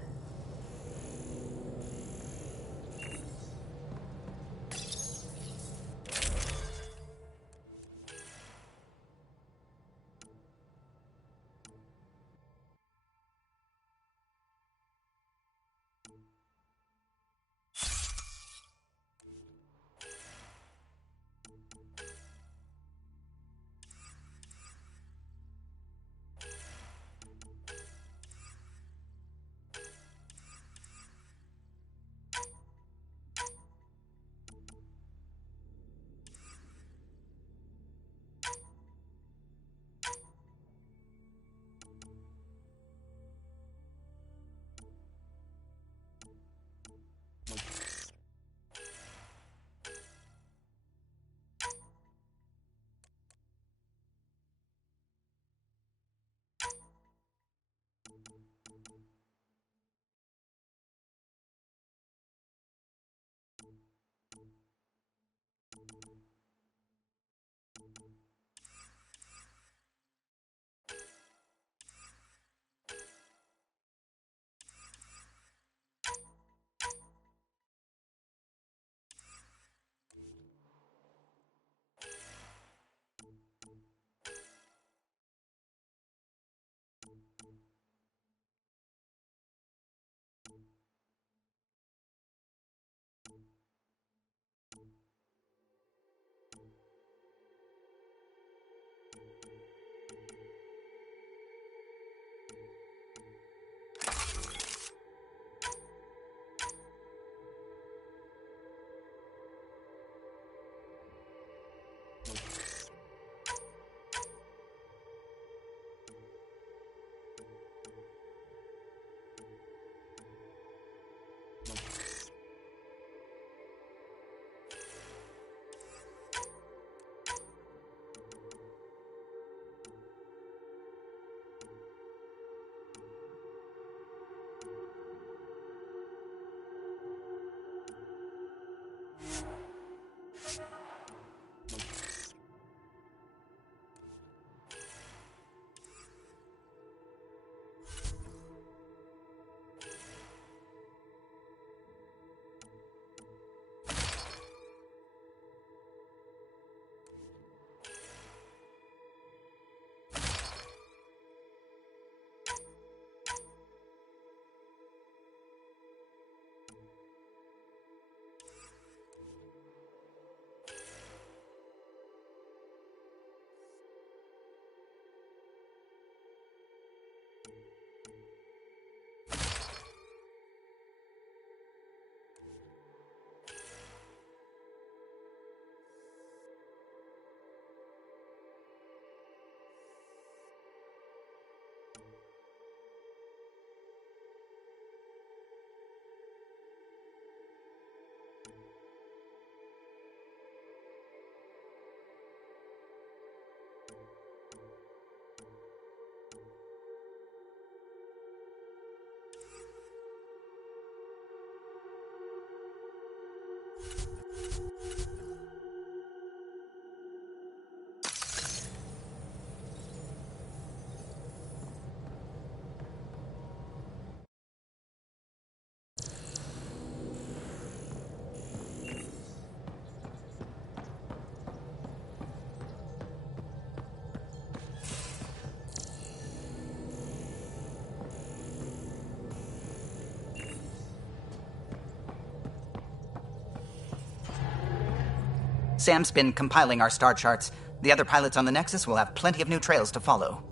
Sam's been compiling our star charts. The other pilots on the Nexus will have plenty of new trails to follow.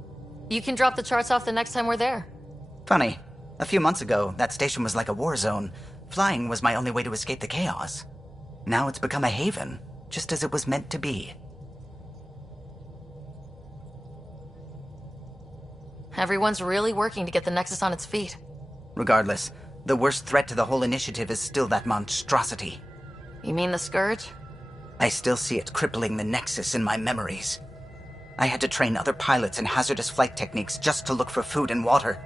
You can drop the charts off the next time we're there. Funny. A few months ago, that station was like a war zone. Flying was my only way to escape the chaos. Now it's become a haven, just as it was meant to be. Everyone's really working to get the Nexus on its feet. Regardless, the worst threat to the whole initiative is still that monstrosity. You mean the Scourge? I still see it crippling the Nexus in my memories. I had to train other pilots in hazardous flight techniques just to look for food and water.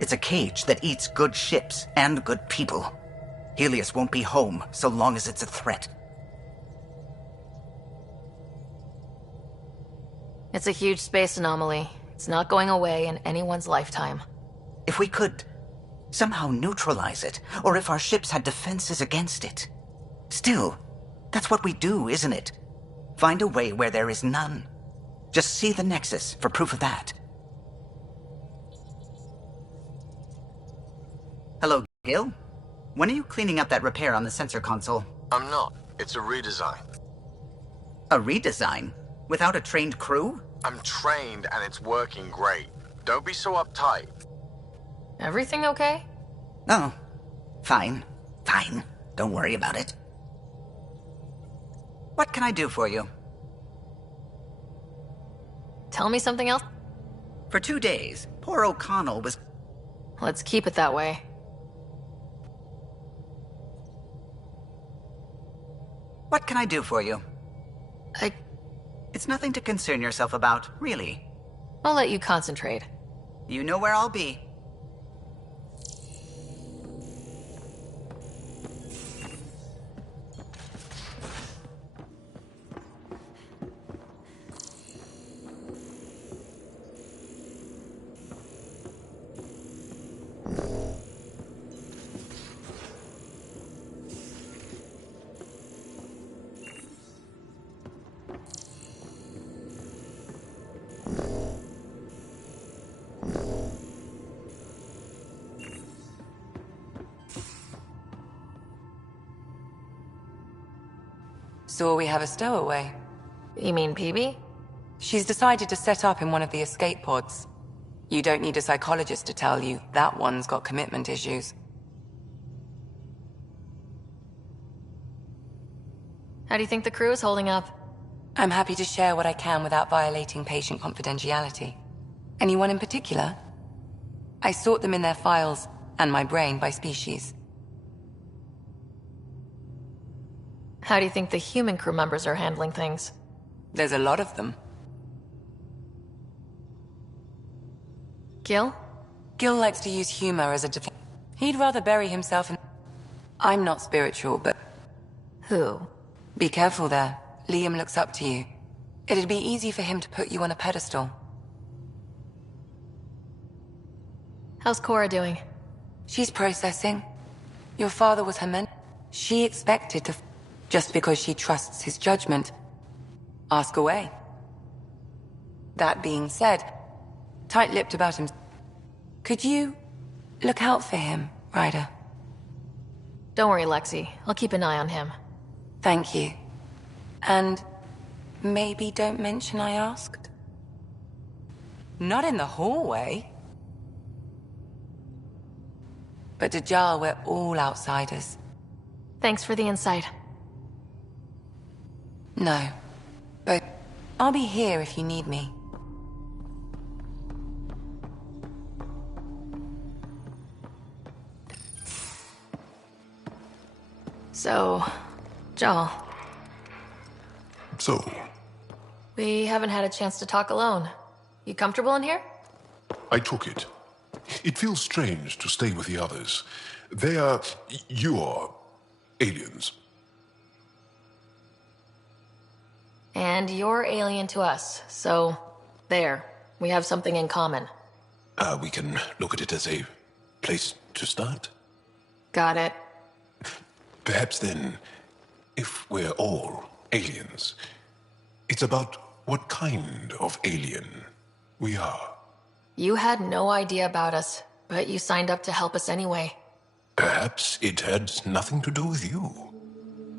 It's a cage that eats good ships and good people. Helios won't be home so long as it's a threat. It's a huge space anomaly. It's not going away in anyone's lifetime. If we could somehow neutralize it, or if our ships had defenses against it. Still, that's what we do, isn't it? Find a way where there is none. Just see the Nexus for proof of that. Hello, Gil? When are you cleaning up that repair on the sensor console? I'm not. It's a redesign. A redesign? Without a trained crew? I'm trained and it's working great. Don't be so uptight. Everything okay? Oh, fine. Fine. Don't worry about it. What can I do for you? Tell me something else? For 2 days, poor O'Connell was... Let's keep it that way. What can I do for you? I... It's nothing to concern yourself about, really. I'll let you concentrate. You know where I'll be. So we have a stowaway. You mean PB? She's decided to set up in one of the escape pods. You don't need a psychologist to tell you that one's got commitment issues. How do you think the crew is holding up? I'm happy to share what I can without violating patient confidentiality. Anyone in particular? I sort them in their files, and my brain by species. How do you think the human crew members are handling things? There's a lot of them. Gil? Gil likes to use humor as a defense. He'd rather bury himself in... I'm not spiritual, but... Who? Be careful there. Liam looks up to you. It'd be easy for him to put you on a pedestal. How's Cora doing? She's processing. Your father was her mentor. She expected to... Just because she trusts his judgment. Ask away. That being said, tight-lipped about him. Could you look out for him, Ryder? Don't worry, Lexi. I'll keep an eye on him. Thank you. And maybe don't mention I asked? Not in the hallway. But Dajjal, we're all outsiders. Thanks for the insight. No. But I'll be here if you need me. So, Joel. So? We haven't had a chance to talk alone. You comfortable in here? I took it. It feels strange to stay with the others. They are... you're... aliens. And you're alien to us, so... there. We have something in common. We can look at it as a place to start. Got it. Perhaps then, if we're all aliens, it's about what kind of alien we are. You had no idea about us, but you signed up to help us anyway. Perhaps it had nothing to do with you.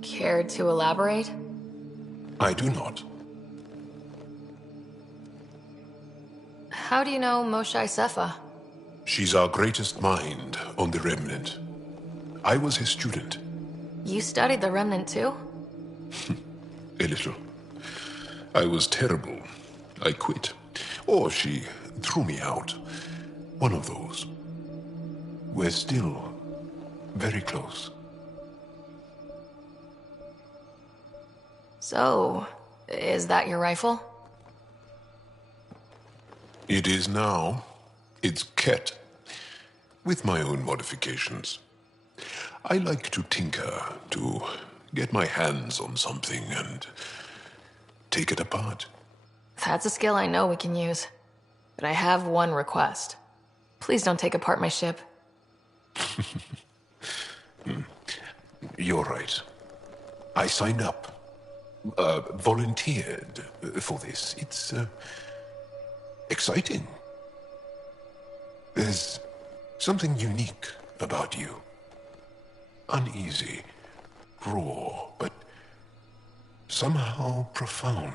Care to elaborate? I do not. How do you know Moshae Sefa? She's our greatest mind on the Remnant. I was his student. You studied the Remnant too? A little. I was terrible. I quit. Or she threw me out. One of those. We're still very close. So, is that your rifle? It is now. It's Ket. With my own modifications. I like to tinker, to get my hands on something and take it apart. That's a skill I know we can use. But I have one request. Please don't take apart my ship. You're right. I signed up. Volunteered for this. It's exciting. There's something unique about you. Uneasy, raw, but somehow profound.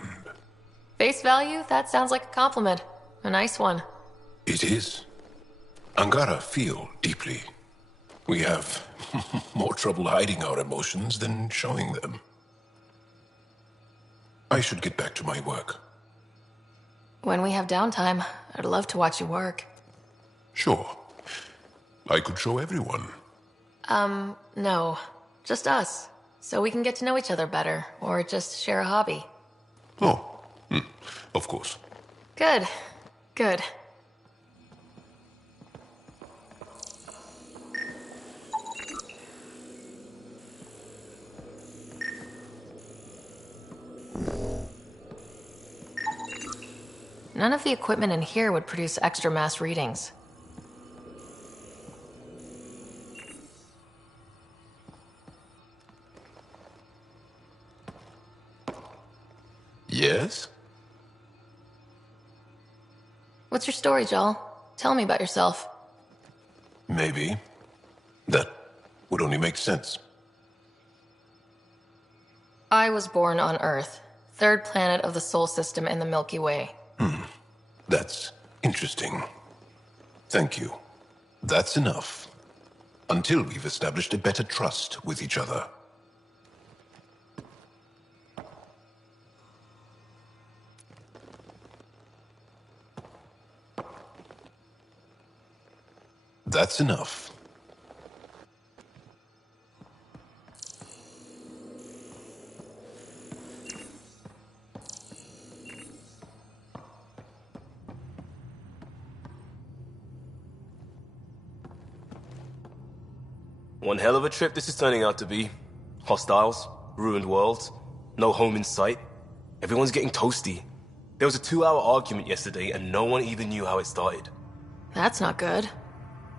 Face value? That sounds like a compliment. A nice one. It is. Angara feel deeply. We have more trouble hiding our emotions than showing them. I should get back to my work. When we have downtime, I'd love to watch you work. Sure. I could show everyone. No. Just us. So we can get to know each other better, or just share a hobby. Oh, of course. Good. Good. None of the equipment in here would produce extra mass readings. Yes? What's your story, Joel? Tell me about yourself. Maybe. That would only make sense. I was born on Earth, third planet of the Sol system in the Milky Way. That's interesting. Thank you. That's enough. Until we've established a better trust with each other. That's enough. One hell of a trip this is turning out to be. Hostiles, ruined worlds, no home in sight. Everyone's getting toasty. There was a 2-hour argument yesterday and no one even knew how it started. That's not good.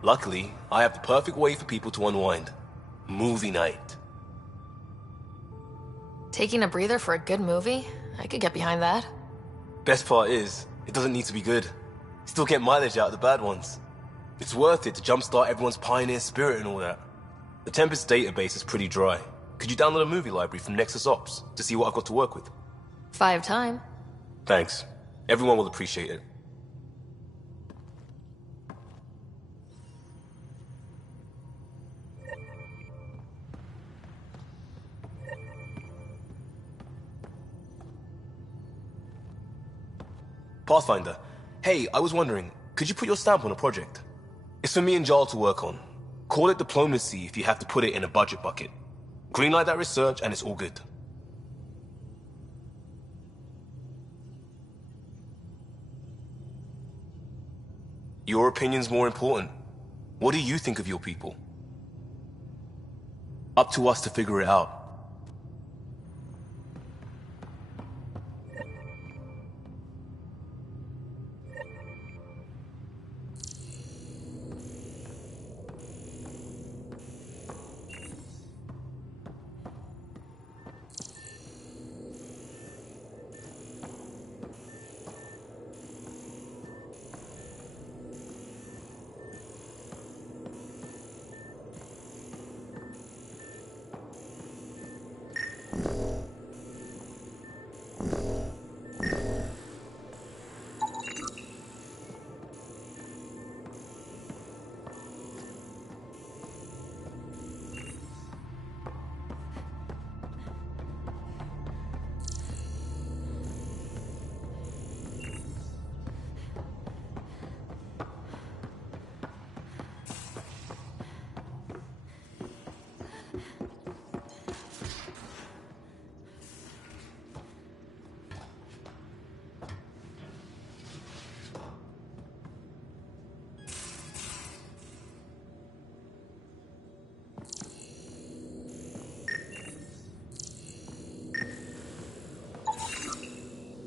Luckily, I have the perfect way for people to unwind. Movie night. Taking a breather for a good movie? I could get behind that. Best part is, it doesn't need to be good. Still get mileage out of the bad ones. It's worth it to jumpstart everyone's pioneer spirit and all that. The Tempest database is pretty dry. Could you download a movie library from Nexus Ops to see what I've got to work with? 5 time. Thanks. Everyone will appreciate it. Pathfinder, hey, I was wondering, could you put your stamp on a project? It's for me and Jarl to work on. Call it diplomacy if you have to put it in a budget bucket. Greenlight that research and it's all good. Your opinion's more important. What do you think of your people? Up to us to figure it out.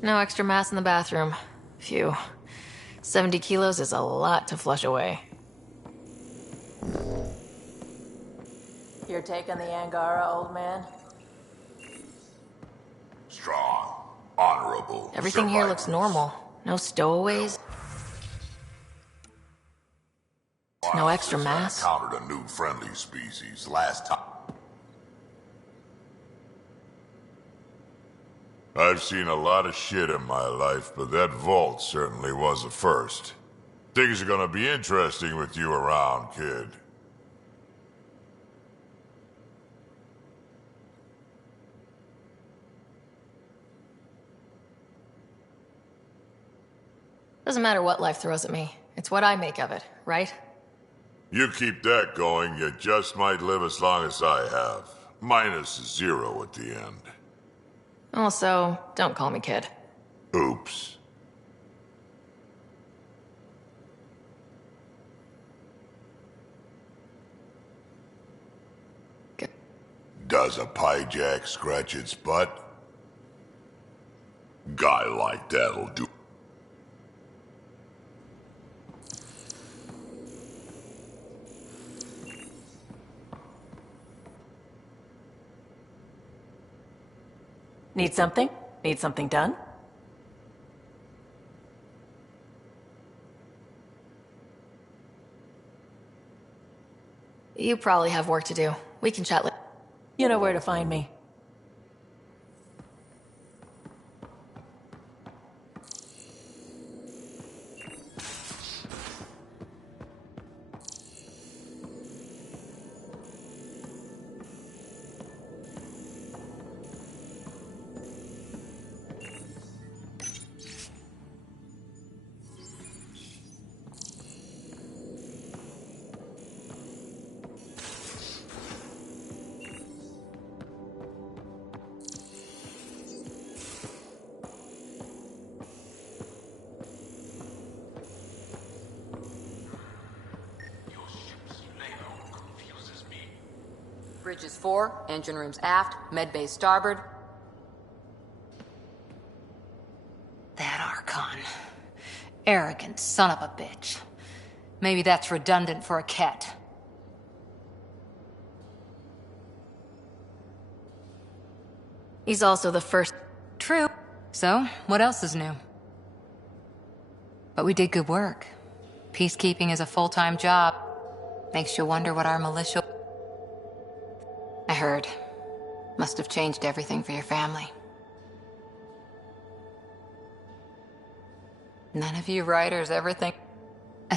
No extra mass in the bathroom. Phew. 70 kilos is a lot to flush away. Your take on the Angara, old man? Strong, honorable. Everything here looks normal. No stowaways. No extra mass. I encountered a new friendly species last time. I've seen a lot of shit in my life, but that vault certainly was a first. Things are gonna be interesting with you around, kid. Doesn't matter what life throws at me. It's what I make of it, right? You keep that going, you just might live as long as I have. Minus 0 at the end. Also, don't call me kid. Oops. Does a piejack scratch its butt? Guy like that'll do. Need something? Need something done? You probably have work to do. We can chat later. You know where to find me. Bridges 4, engine rooms aft, med bay starboard. That Archon. Arrogant son of a bitch. Maybe that's redundant for a cat. He's also the first. True. So, what else is new? But we did good work. Peacekeeping is a full-time job. Makes you wonder what our militia... I heard. Must have changed everything for your family. None of you writers ever think...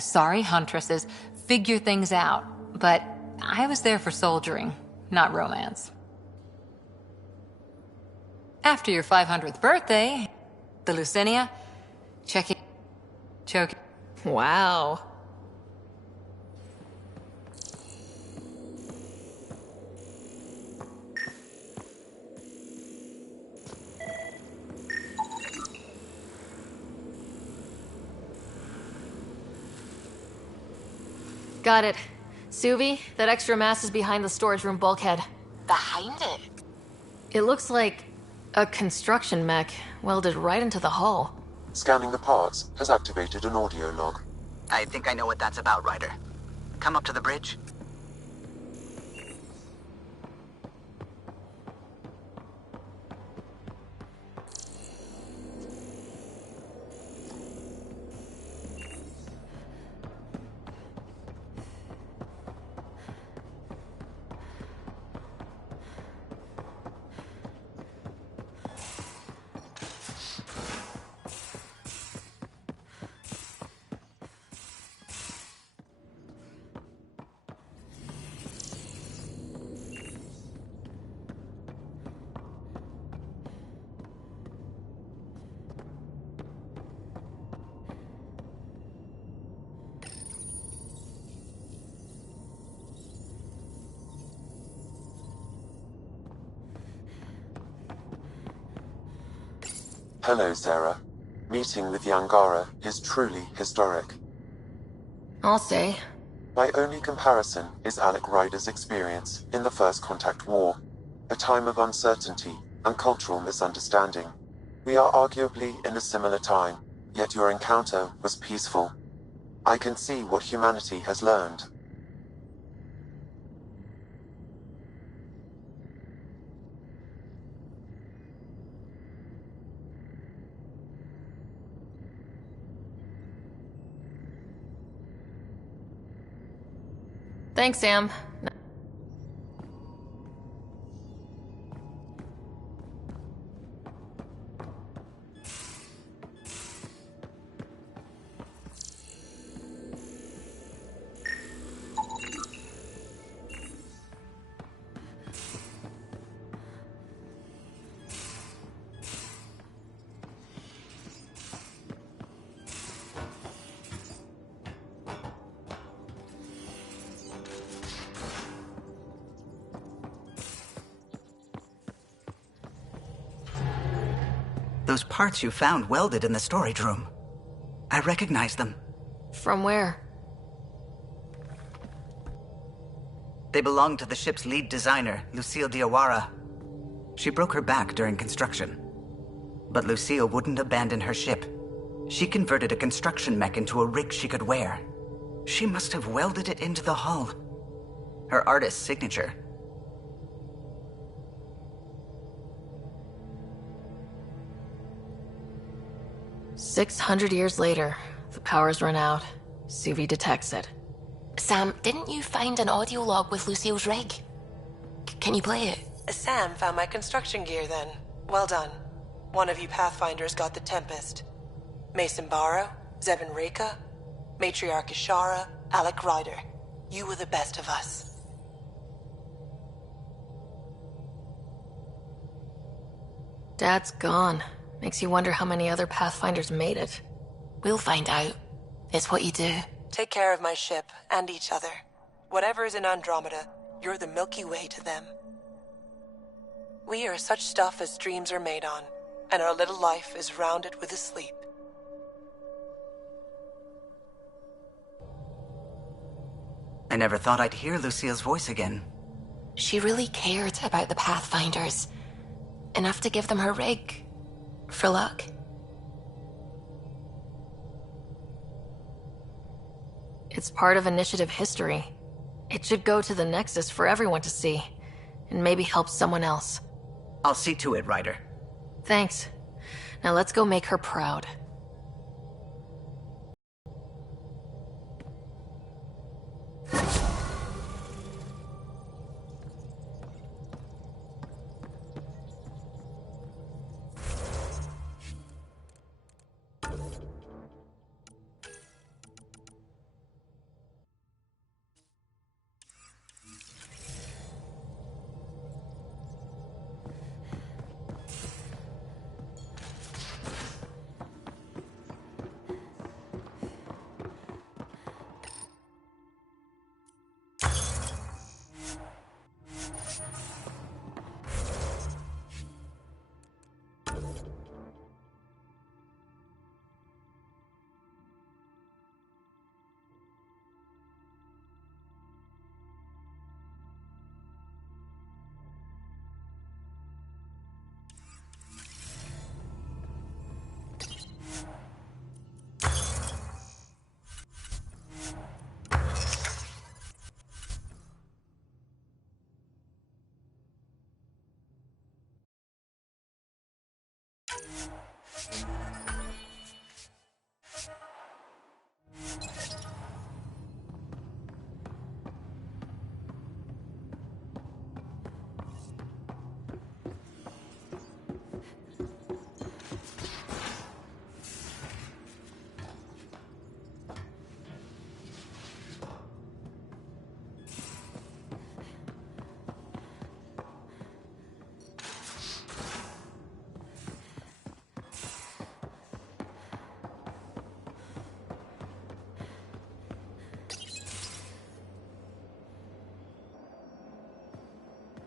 Sorry, huntresses, figure things out. But I was there for soldiering, not romance. After your 500th birthday, the Lucinia, checking... choking... Wow. Got it. Suvi, that extra mass is behind the storage room bulkhead. Behind it? It looks like a construction mech welded right into the hull. Scanning the parts has activated an audio log. I think I know what that's about, Ryder. Come up to the bridge. Hello, Sarah. Meeting with the Angara is truly historic. I'll say. My only comparison is Alec Ryder's experience in the First Contact War, a time of uncertainty and cultural misunderstanding. We are arguably in a similar time, yet your encounter was peaceful. I can see what humanity has learned. Thanks, Sam. Those parts you found welded in the storage room. I recognize them. From where? They belong to the ship's lead designer, Lucille Diawara. She broke her back during construction. But Lucille wouldn't abandon her ship. She converted a construction mech into a rig she could wear. She must have welded it into the hull. Her artist's signature. "600 years later, the power's run out. Suvi detects it." Sam, didn't you find an audio log with Lucille's rig? Can you play it? Sam found my construction gear then. Well done. One of you Pathfinders got the Tempest. Mason Barrow, Zevin Reka, Matriarch Ishara, Alec Ryder. You were the best of us. Dad's gone. Makes you wonder how many other Pathfinders made it. We'll find out. It's what you do. Take care of my ship and each other. Whatever is in Andromeda, you're the Milky Way to them. We are such stuff as dreams are made on, and our little life is rounded with a sleep. I never thought I'd hear Lucille's voice again. She really cared about the Pathfinders. Enough to give them her rig. For luck. It's part of Initiative history. It should go to the Nexus for everyone to see, and maybe help someone else. I'll see to it, Ryder. Thanks. Now let's go make her proud.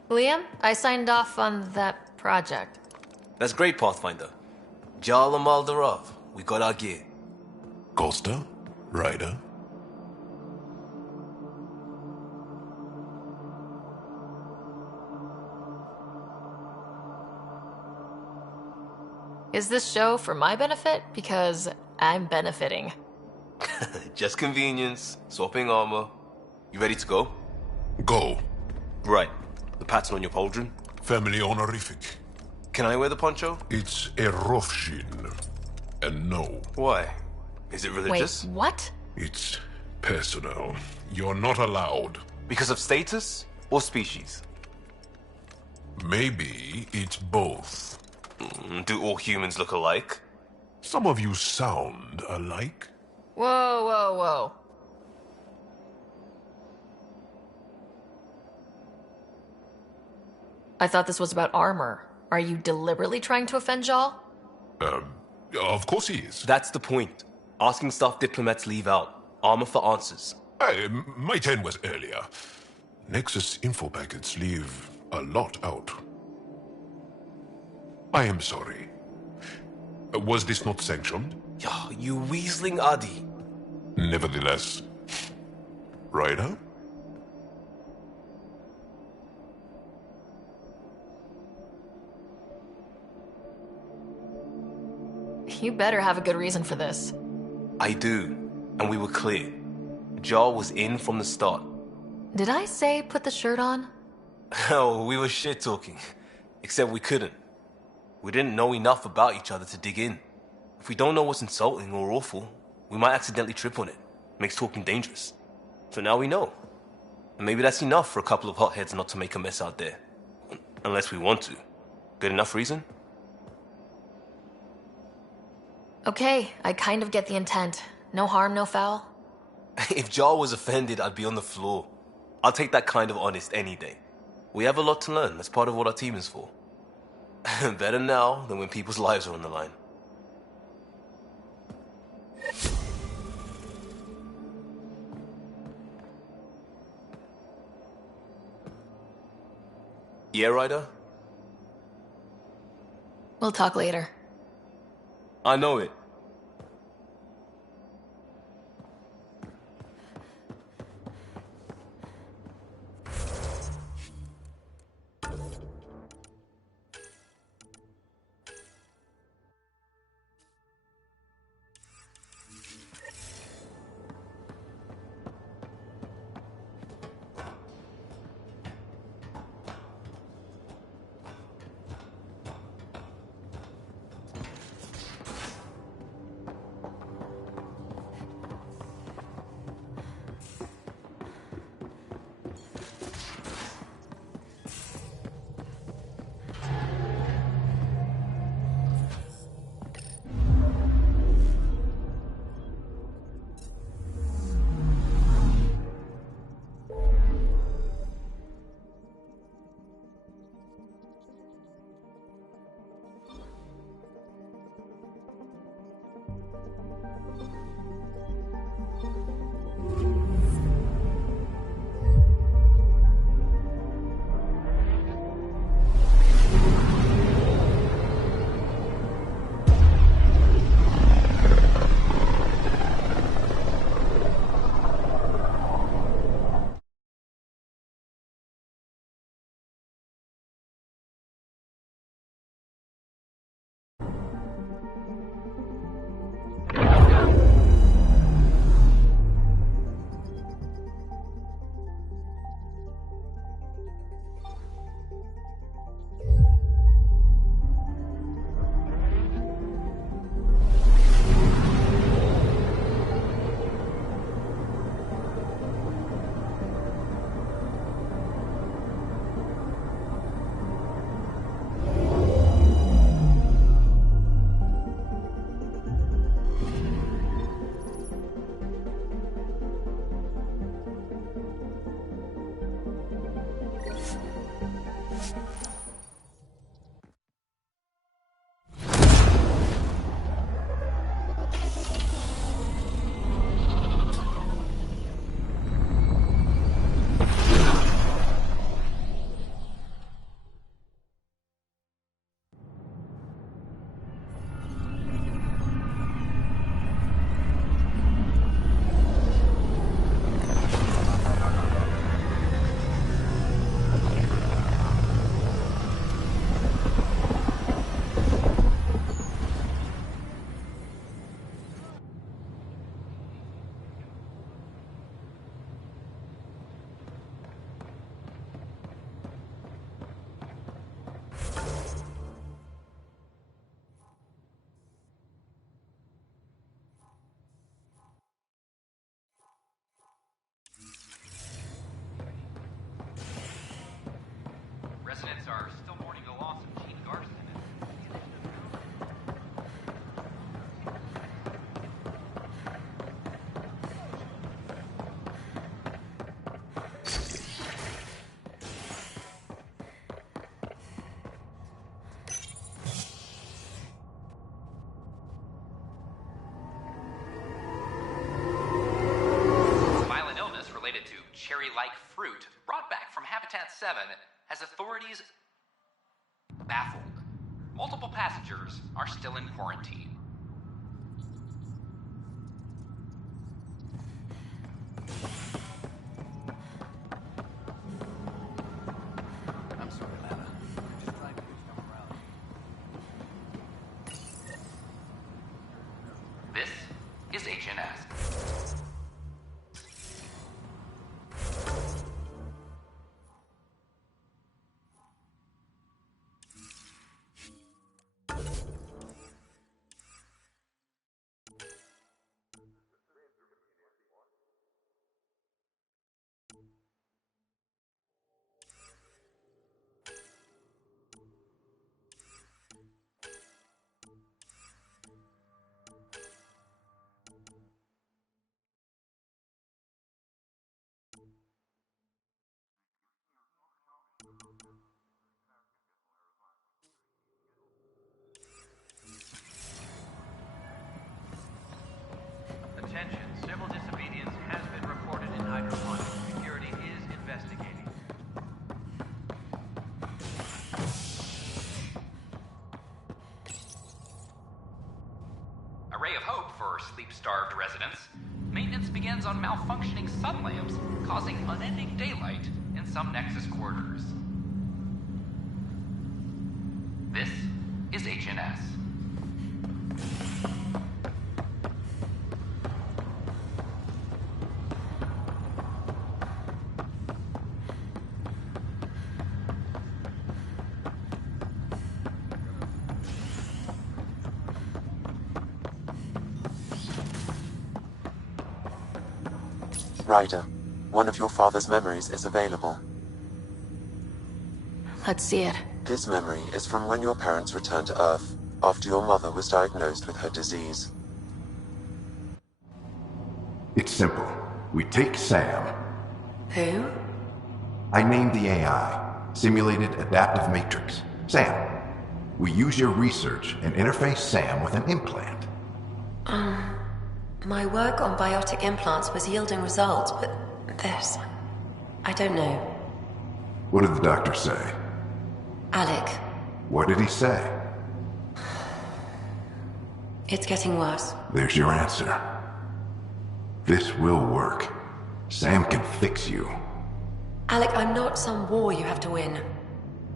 Liam, I signed off on that project. That's great, Pathfinder. Jarl and Maldarov, we got our gear. Costa? Ryder? Is this show for my benefit? Because I'm benefiting. Just convenience, swapping armor. You ready to go? Go. Right. The pattern on your pauldron? Family honorific. Can I wear the poncho? It's a Rofshin. And no. Why? Is it religious? Wait, what? It's personal. You're not allowed. Because of status or species? Maybe it's both. Do all humans look alike? Some of you sound alike. Whoa, whoa, whoa. I thought this was about armor. Are you deliberately trying to offend Jal? Of course he is. That's the point. Asking stuff diplomats leave out. Armor for answers. My turn was earlier. Nexus info packets leave a lot out. I am sorry. Was this not sanctioned? You weaseling Adi. Nevertheless. Ryder? You better have a good reason for this. I do. And we were clear. Jal was in from the start. Did I say put the shirt on? Oh, we were shit-talking. Except we couldn't. We didn't know enough about each other to dig in. If we don't know what's insulting or awful, we might accidentally trip on it. Makes talking dangerous. So now we know. And maybe that's enough for a couple of hotheads not to make a mess out there. Unless we want to. Good enough reason? Okay, I kind of get the intent. No harm, no foul. If Jar was offended, I'd be on the floor. I'll take that kind of honest any day. We have a lot to learn. That's part of what our team is for. Better now than when people's lives are on the line. Yeah, Ryder? We'll talk later. I know it. berry-like fruit brought back from Habitat 7 has authorities baffled. Multiple passengers are still in quarantine. I'm sorry, Lana. I'm just trying to come around. This is HNS. Attention, civil disobedience has been reported in Hydroponic. Security is investigating. A ray of hope for sleep-starved residents. Maintenance begins on malfunctioning sun lamps, causing unending daylight in some Nexus quarters. This is HNS. Ryder, one of your father's memories is available. Let's see it. This memory is from when your parents returned to Earth, after your mother was diagnosed with her disease. It's simple. We take Sam. Who? I named the AI, Simulated Adaptive Matrix. Sam. We use your research and interface Sam with an implant. My work on biotic implants was yielding results, but this... I don't know. What did the doctor say? Alec, What did he say? it's getting worse. There's your answer. This will work. Sam can fix you. Alec, I'm not some war you have to win.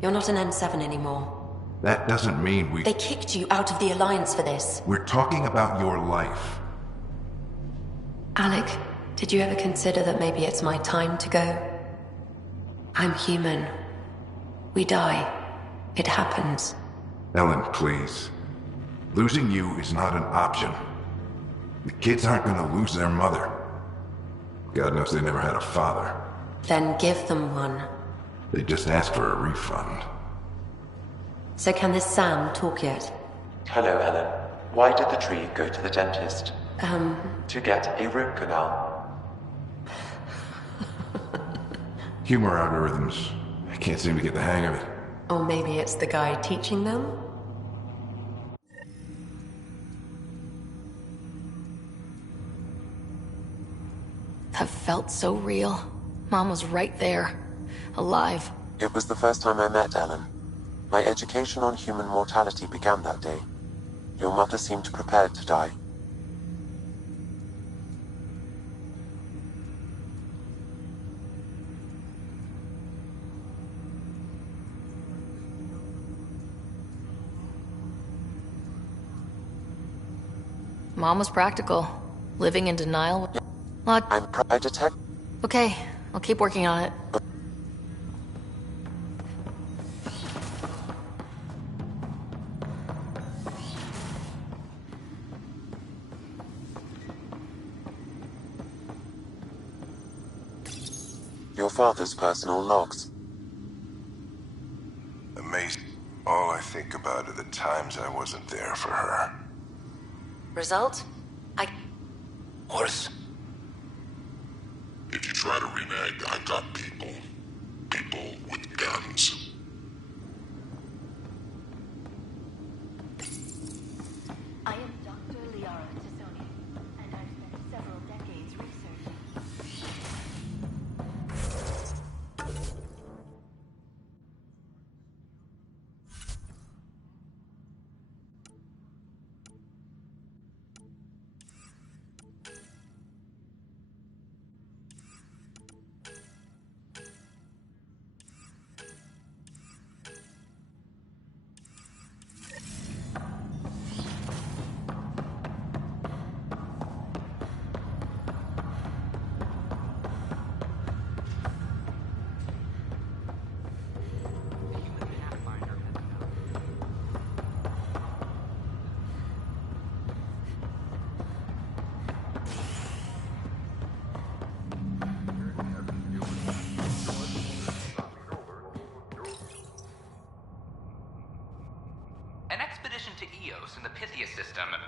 You're not an N7 anymore. That doesn't mean we... They kicked you out of the Alliance for this. We're talking about your life. Alec, did you ever consider that maybe it's my time to go? I'm human. We die. It happens. Ellen, please. Losing you is not an option. The kids aren't gonna lose their mother. God knows they never had a father. Then give them one. They just asked for a refund. So can this Sam talk yet? Hello, Ellen. Why did the tree go to the dentist? To get a root canal. Humor algorithms. I can't seem to get the hang of it. Or maybe it's the guy teaching them? That felt so real. Mom was right there. Alive. It was the first time I met Ellen. My education on human mortality began that day. Your mother seemed prepared to die. Mom was practical. Living in denial. I detect... Okay, I'll keep working on it. Your father's personal logs. Amazing. All I think about are the times I wasn't there for her. Result? Horse. If you try to renege, I got people. People with guns. I am Dr. Liara Tassoni, and I've spent several decades researching.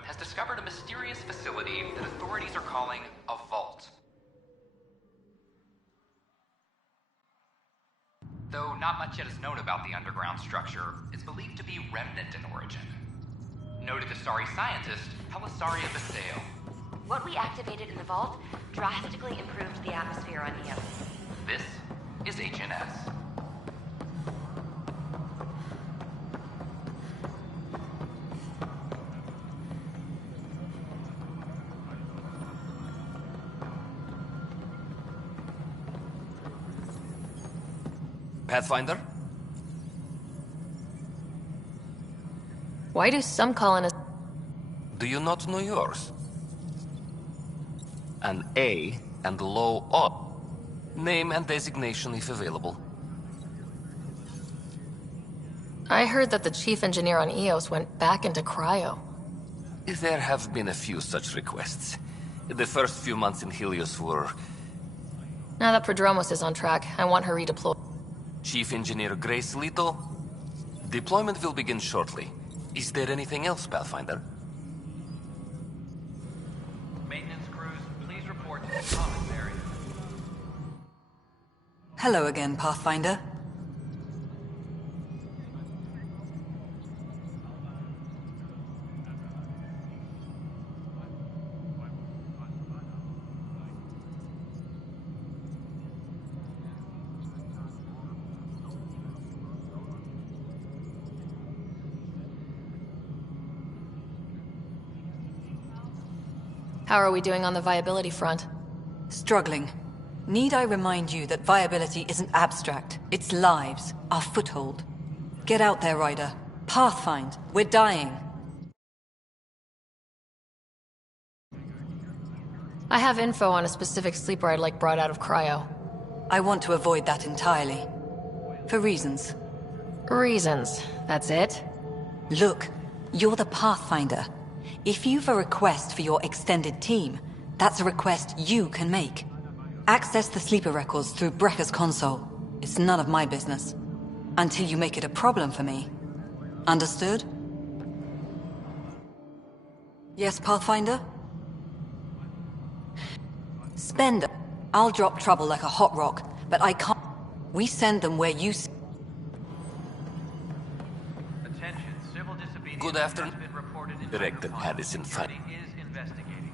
has discovered a mysterious facility that authorities are calling a vault. Though not much yet is known about the underground structure, it's believed to be remnant in origin. Noted Asari scientist Helisaria Basale. What we activated in the vault drastically improved the atmosphere on Eos. This is HNS. Pathfinder? Why do some colonists... Do you not know yours? An A and low O. Name and designation if available. I heard that the chief engineer on Eos went back into cryo. There have been a few such requests. The first few months in Helios were... Now that Prodromos is on track, I want her redeployed. Chief Engineer Grace Leto? Deployment will begin shortly. Is there anything else, Pathfinder? Maintenance crews, please report to the commons area. Hello again, Pathfinder. How are we doing on the viability front? Struggling. Need I remind you that viability isn't abstract? It's lives, our foothold. Get out there, Ryder. Pathfind. We're dying. I have info on a specific sleeper I'd like brought out of cryo. I want to avoid that entirely. For reasons. Reasons, that's it? Look, you're the Pathfinder. If you've a request for your extended team, that's a request you can make. Access the sleeper records through Brekker's console. It's none of my business. Until you make it a problem for me. Understood? Yes, Pathfinder? Spender. I'll drop trouble like a hot rock, but I can't... We send them where you... Attention, civil disobedience. Good afternoon. Director Addison Fine. Is investigating.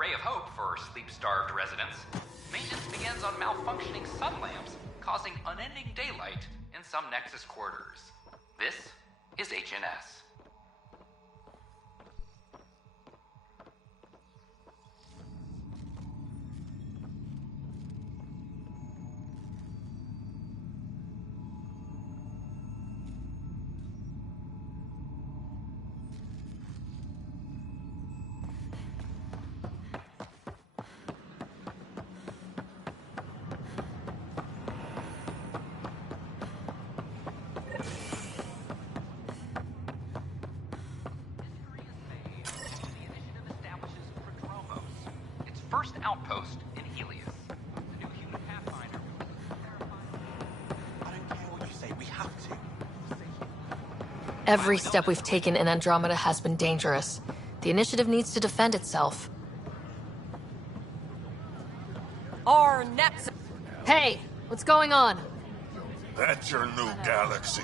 Ray of hope for sleep-starved residents. Maintenance begins on malfunctioning sun lamps, causing unending daylight in some Nexus quarters. This is HNS. First outpost in Helios. The new human pathfinder. I don't care what you say, we have to. Every step we've taken in Andromeda has been dangerous. The initiative needs to defend itself. Our Nexus... Hey! What's going on? That's your new galaxy.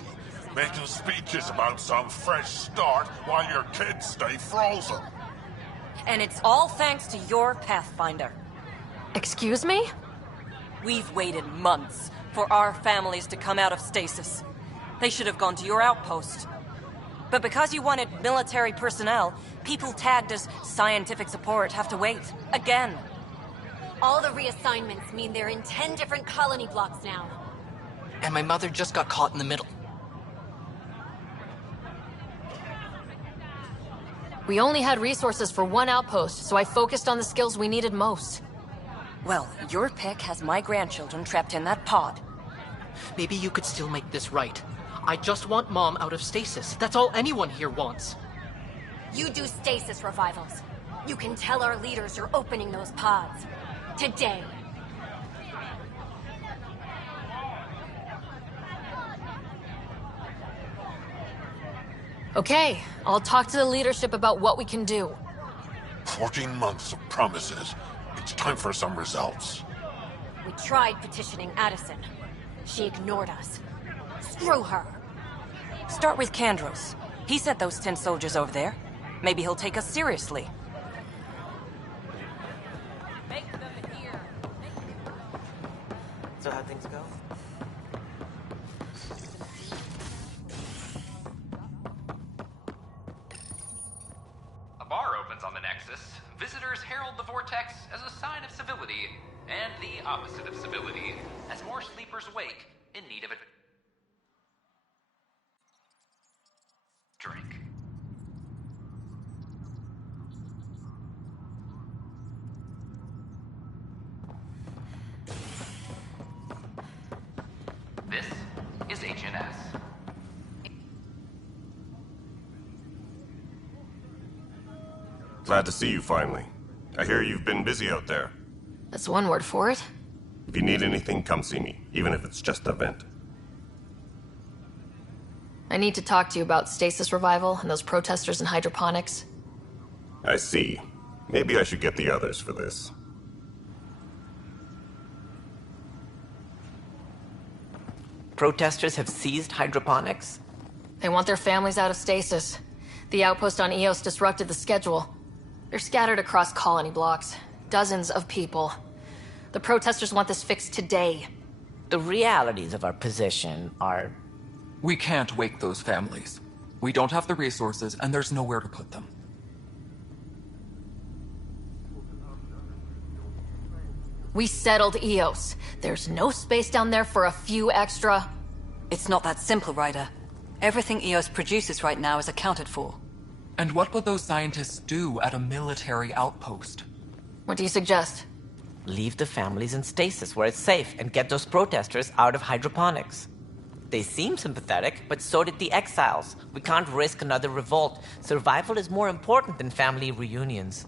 Making speeches about some fresh start while your kids stay frozen. And it's all thanks to your Pathfinder. Excuse me? We've waited months for our families to come out of stasis. They should have gone to your outpost. But because you wanted military personnel, people tagged as scientific support have to wait. Again. All the reassignments mean they're in 10 different colony blocks now. And my mother just got caught in the middle. We only had resources for one outpost, so I focused on the skills we needed most. Well, your pick has my grandchildren trapped in that pod. Maybe you could still make this right. I just want Mom out of stasis. That's all anyone here wants. You do stasis revivals. You can tell our leaders you're opening those pods. Today. Okay, I'll talk to the leadership about what we can do. 14 months of promises. It's time for some results. We tried petitioning Addison. She ignored us. Screw her. Start with Kandros. He sent those 10 soldiers over there. Maybe he'll take us seriously. So how'd things go? A bar opens on the Nexus. Visitors herald the vortex as a sign of civility, and the opposite of civility, as more sleepers wake in need of a drink. This is HNS. Glad to see you finally. I hear you've been busy out there. That's one word for it. If you need anything, come see me, even if it's just a vent. I need to talk to you about stasis revival and those protesters in hydroponics. I see. Maybe I should get the others for this. Protesters have seized hydroponics? They want their families out of stasis. The outpost on Eos disrupted the schedule. They're scattered across colony blocks. Dozens of people. The protesters want this fixed today. The realities of our position are... We can't wake those families. We don't have the resources, and there's nowhere to put them. We settled Eos. There's no space down there for a few extra... It's not that simple, Ryder. Everything Eos produces right now is accounted for. And what would those scientists do at a military outpost? What do you suggest? Leave the families in stasis where it's safe and get those protesters out of hydroponics. They seem sympathetic, but so did the exiles. We can't risk another revolt. Survival is more important than family reunions.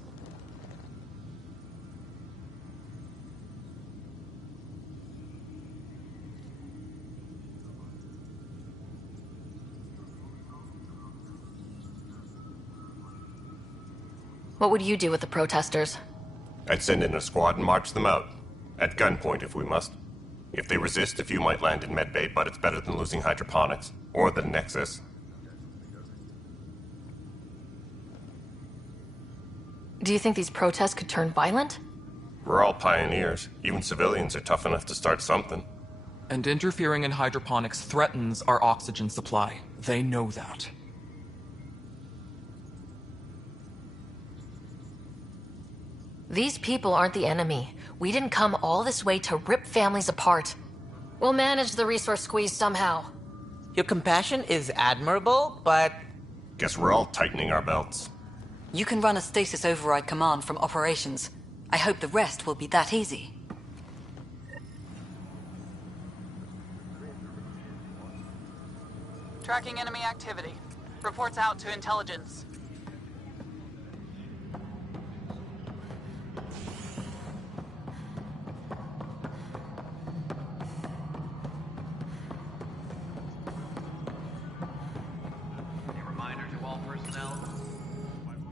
What would you do with the protesters? I'd send in a squad and march them out. At gunpoint if we must. If they resist, a few might land in medbay, but it's better than losing hydroponics. Or the Nexus. Do you think these protests could turn violent? We're all pioneers. Even civilians are tough enough to start something. And interfering in hydroponics threatens our oxygen supply. They know that. These people aren't the enemy. We didn't come all this way to rip families apart. We'll manage the resource squeeze somehow. Your compassion is admirable, but... Guess we're all tightening our belts. You can run a stasis override command from operations. I hope the rest will be that easy. Tracking enemy activity. Reports out to intelligence.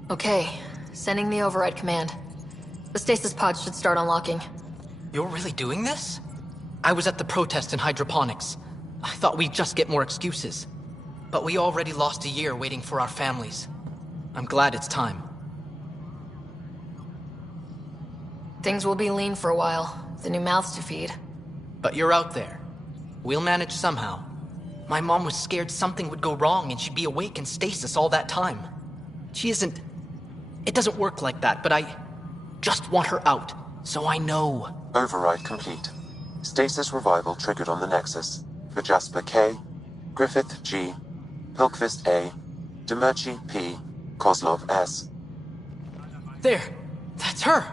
Okay, sending the override command. The stasis pods should start unlocking. You're really doing this? I was at the protest in hydroponics. I thought we'd just get more excuses. But we already lost a year waiting for our families. I'm glad it's time. Things will be lean for a while. The new mouths to feed. But you're out there. We'll manage somehow. My mom was scared something would go wrong and she'd be awake in stasis all that time. She isn't... It doesn't work like that, but I just want her out. So I know. Override complete. Stasis revival triggered on the Nexus. For Jasper K, Griffith G, Pilkvist A, Demerchi P, Kozlov S. There! That's her!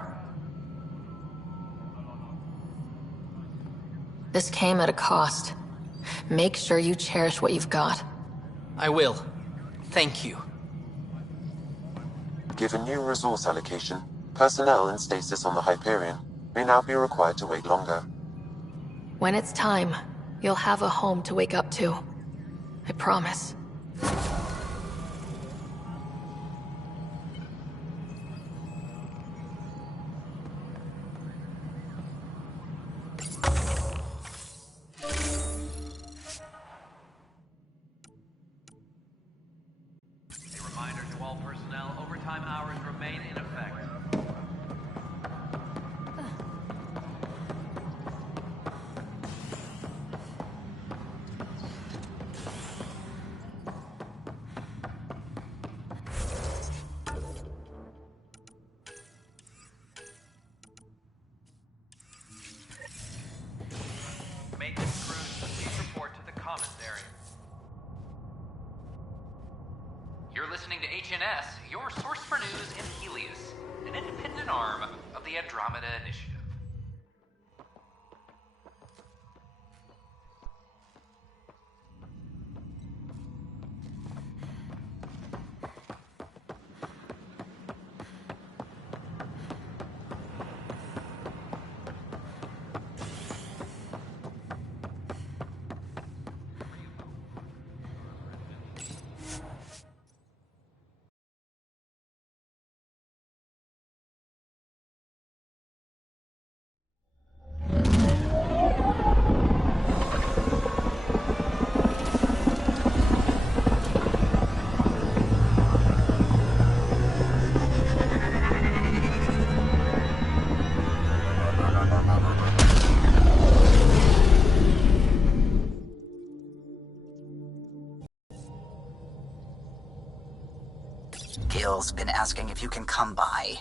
This came at a cost. Make sure you cherish what you've got. I will. Thank you. Given new resource allocation, personnel in stasis on the Hyperion may now be required to wait longer. When it's time, you'll have a home to wake up to. I promise. You're listening to HNS, your source for news in Helios, an independent arm of the Andromeda Initiative. Gil's been asking if you can come by.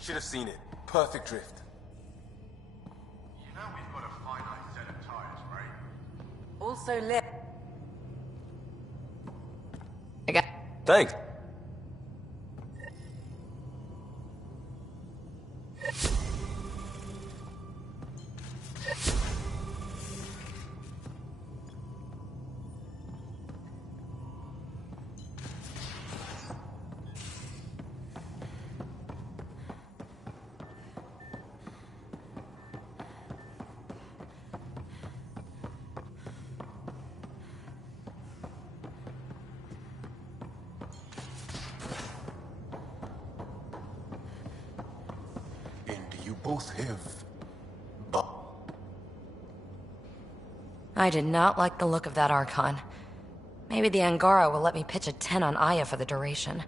Should have seen it. Perfect drift. You know we've got a finite set of tires, right? Also lit. I got... Thanks. Both have... I did not like the look of that Archon. Maybe the Angara will let me pitch a 10 on Aya for the duration.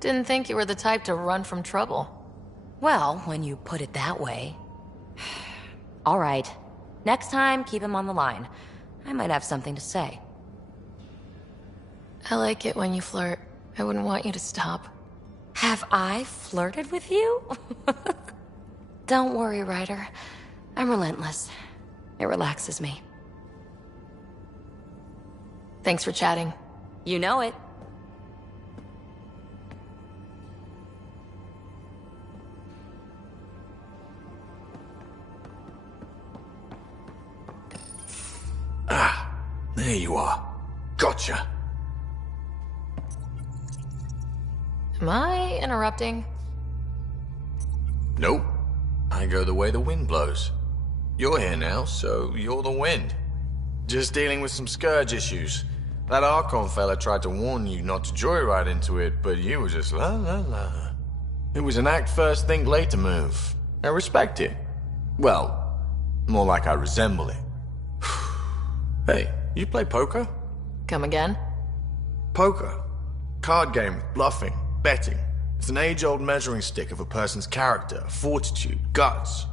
Didn't think you were the type to run from trouble. Well, when you put it that way. All right. Next time, keep him on the line. I might have something to say. I like it when you flirt. I wouldn't want you to stop. Have I flirted with you? Don't worry, Ryder. I'm relentless. It relaxes me. Thanks for chatting. You know it. There you are. Gotcha. Am I interrupting? Nope. I go the way the wind blows. You're here now, so you're the wind. Just dealing with some scourge issues. That Archon fella tried to warn you not to joyride into it, but you were just la la la. It was an act first, think later move. I respect it. Well, more like I resemble it. Hey, you play poker? Come again? Poker. Card game with bluffing, betting. It's an age-old measuring stick of a person's character, fortitude, guts.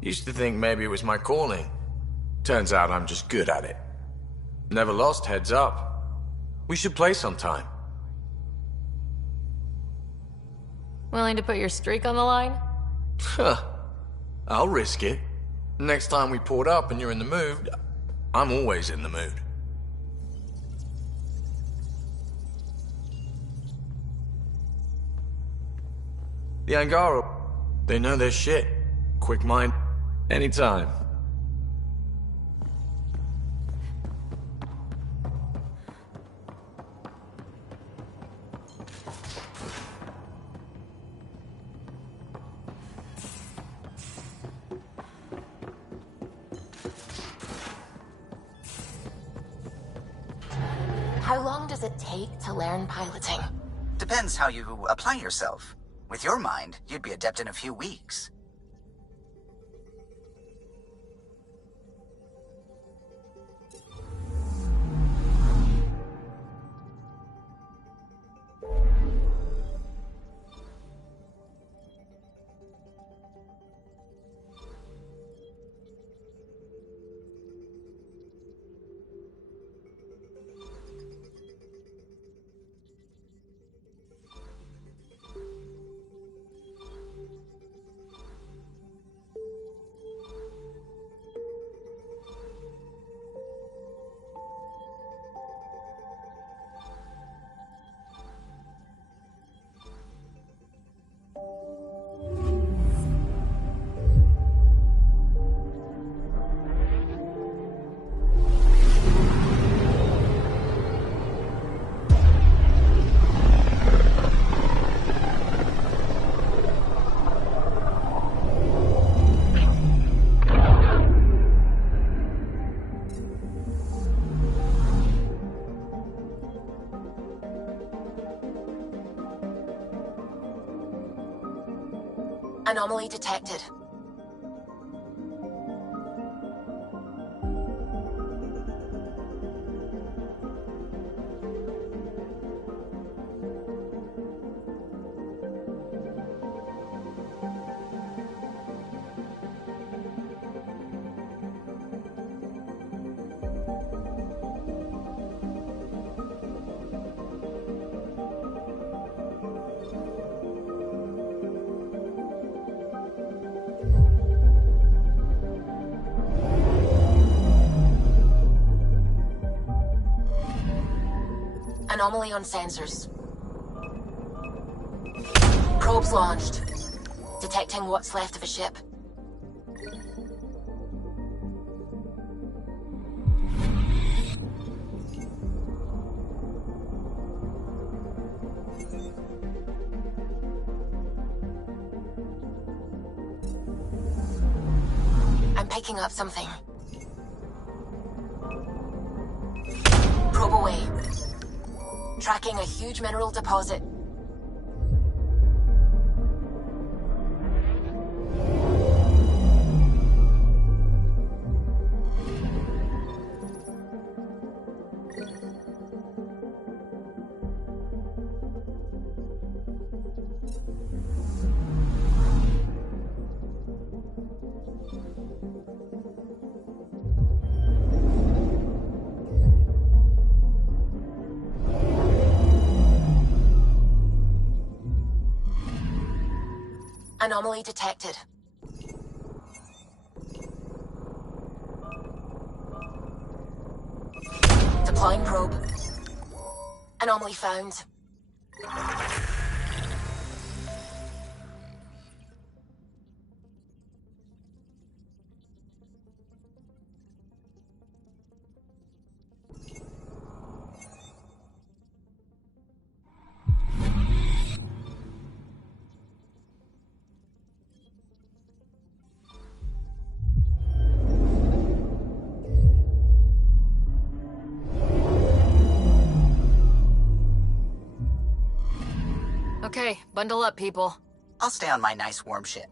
Used to think maybe it was my calling. Turns out I'm just good at it. Never lost, heads up. We should play sometime. Willing to put your streak on the line? Huh. I'll risk it. Next time we port up and you're in the mood, I'm always in the mood. The Angara, they know their shit. Quick mind, anytime. How long does it take to learn piloting? Depends how you apply yourself. With your mind, you'd be adept in a few weeks. Anomaly detected. Anomaly on sensors. Probes launched. Detecting what's left of a ship. I'm picking up something. Probe away. Tracking a huge mineral deposit. Anomaly detected. Deploying probe. Anomaly found. Okay, bundle up, people. I'll stay on my nice warm ship.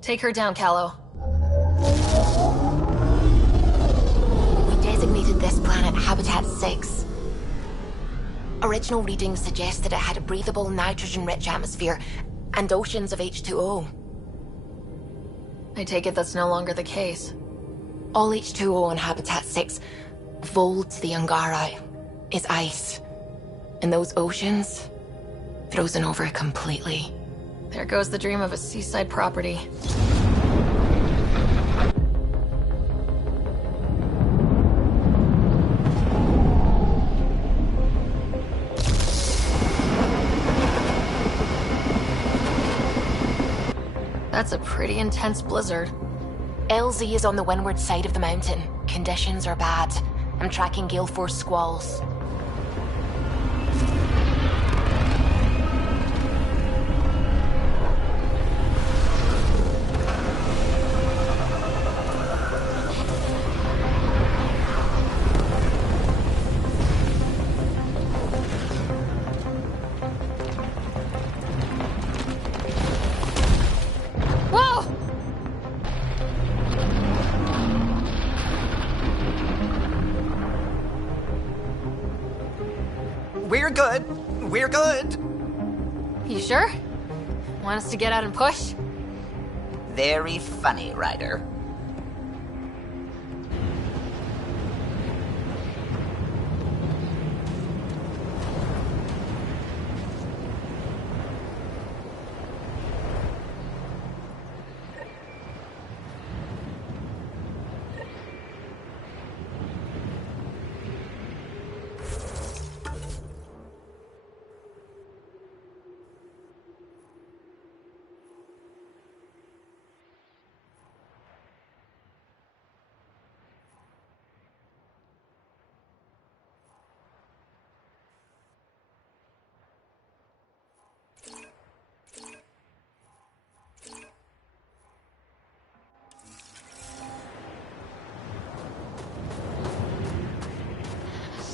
Take her down, Callow. We designated this planet Habitat 6. Original readings suggest that it had a breathable, nitrogen-rich atmosphere and oceans of H2O. I take it that's no longer the case. All H2O on Habitat 6, Vold to the Angara, is ice. And those oceans, frozen over completely. There goes the dream of a seaside property. That's a pretty intense blizzard. LZ is on the windward side of the mountain. Conditions are bad. I'm tracking gale force squalls. We're good. We're good. You sure? Want us to get out and push? Very funny, Ryder.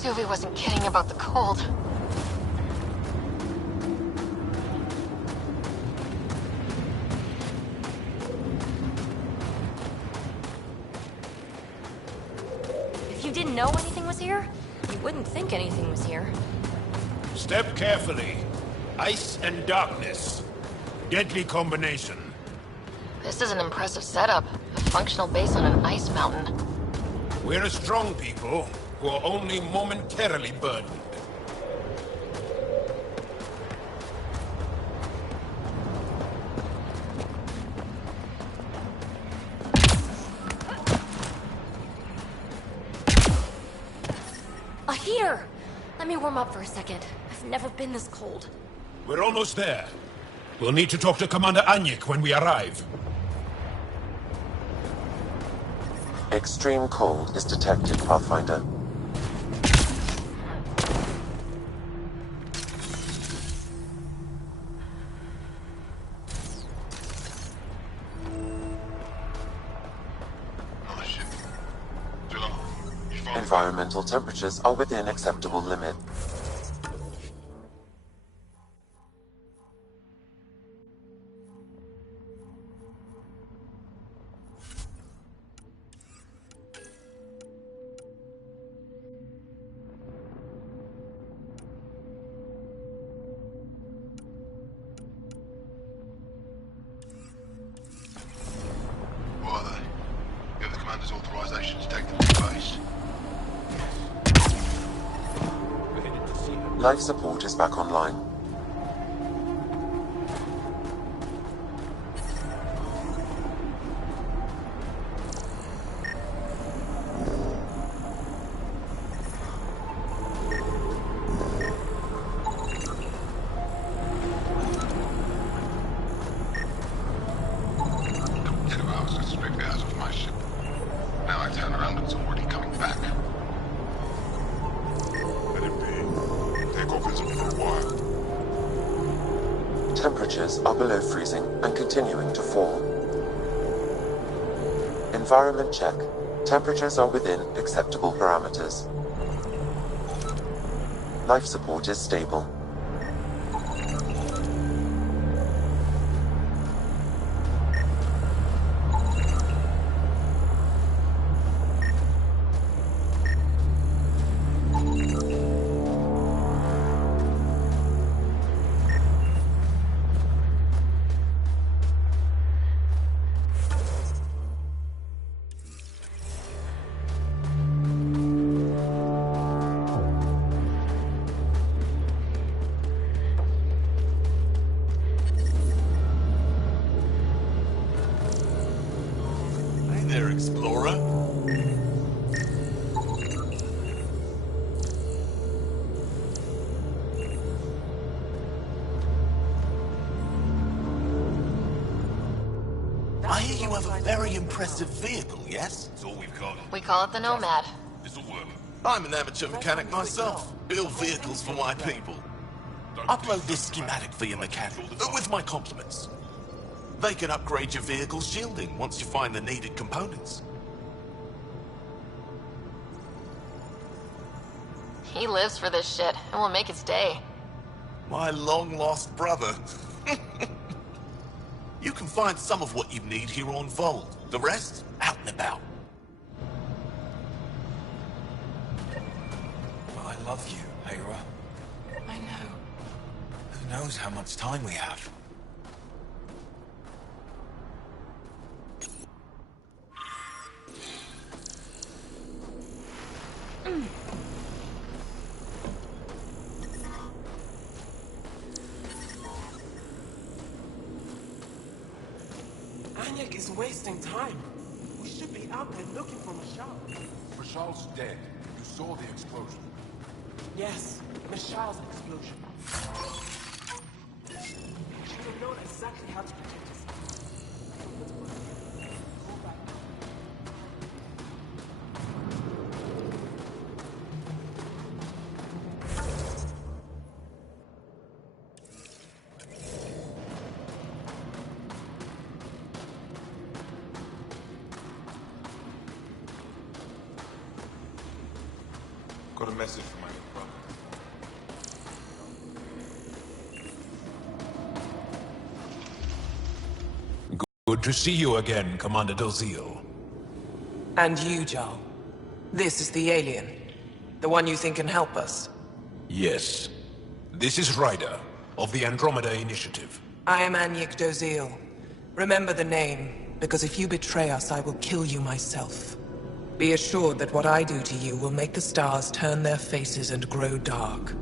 Sylvie wasn't kidding about the cold. If you didn't know anything was here, you wouldn't think anything was here. Step carefully. Ice and darkness. Deadly combination. This is an impressive setup. A functional base on an ice mountain. We're a strong people who are only momentarily burdened. A heater! Let me warm up for a second. I've never been this cold. We're almost there. We'll need to talk to Commander Anyik when we arrive. Extreme cold is detected, Pathfinder. Environmental temperatures are within acceptable limit. Life support is back online. Temperatures are below freezing and continuing to fall. Environment check. Temperatures are within acceptable parameters. Life support is stable. Explorer? I hear you have a very impressive vehicle, yes? That's all we've got. We call it the Nomad. This'll work. I'm an amateur mechanic myself. Build vehicles for my people. Upload this schematic for your mechanic, with my compliments. They can upgrade your vehicle's shielding once you find the needed components. He lives for this shit, and will make his day. My long-lost brother. You can find some of what you need here on Vold. The rest, out and about. Well, I love you, Hera. I know. Who knows how much time we have? Anyek is wasting time. We should be out there looking for Mashal. Mashal's dead. You saw the explosion. Yes, Mashal's explosion. She will know exactly how to protect us. Got a message from my brother. Good to see you again, Commander Dalziel. And you, Jarl. This is the alien. The one you think can help us. Yes. This is Ryder, of the Andromeda Initiative. I am Anyek Dalziel. Remember the name, because if you betray us, I will kill you myself. Be assured that what I do to you will make the stars turn their faces and grow dark.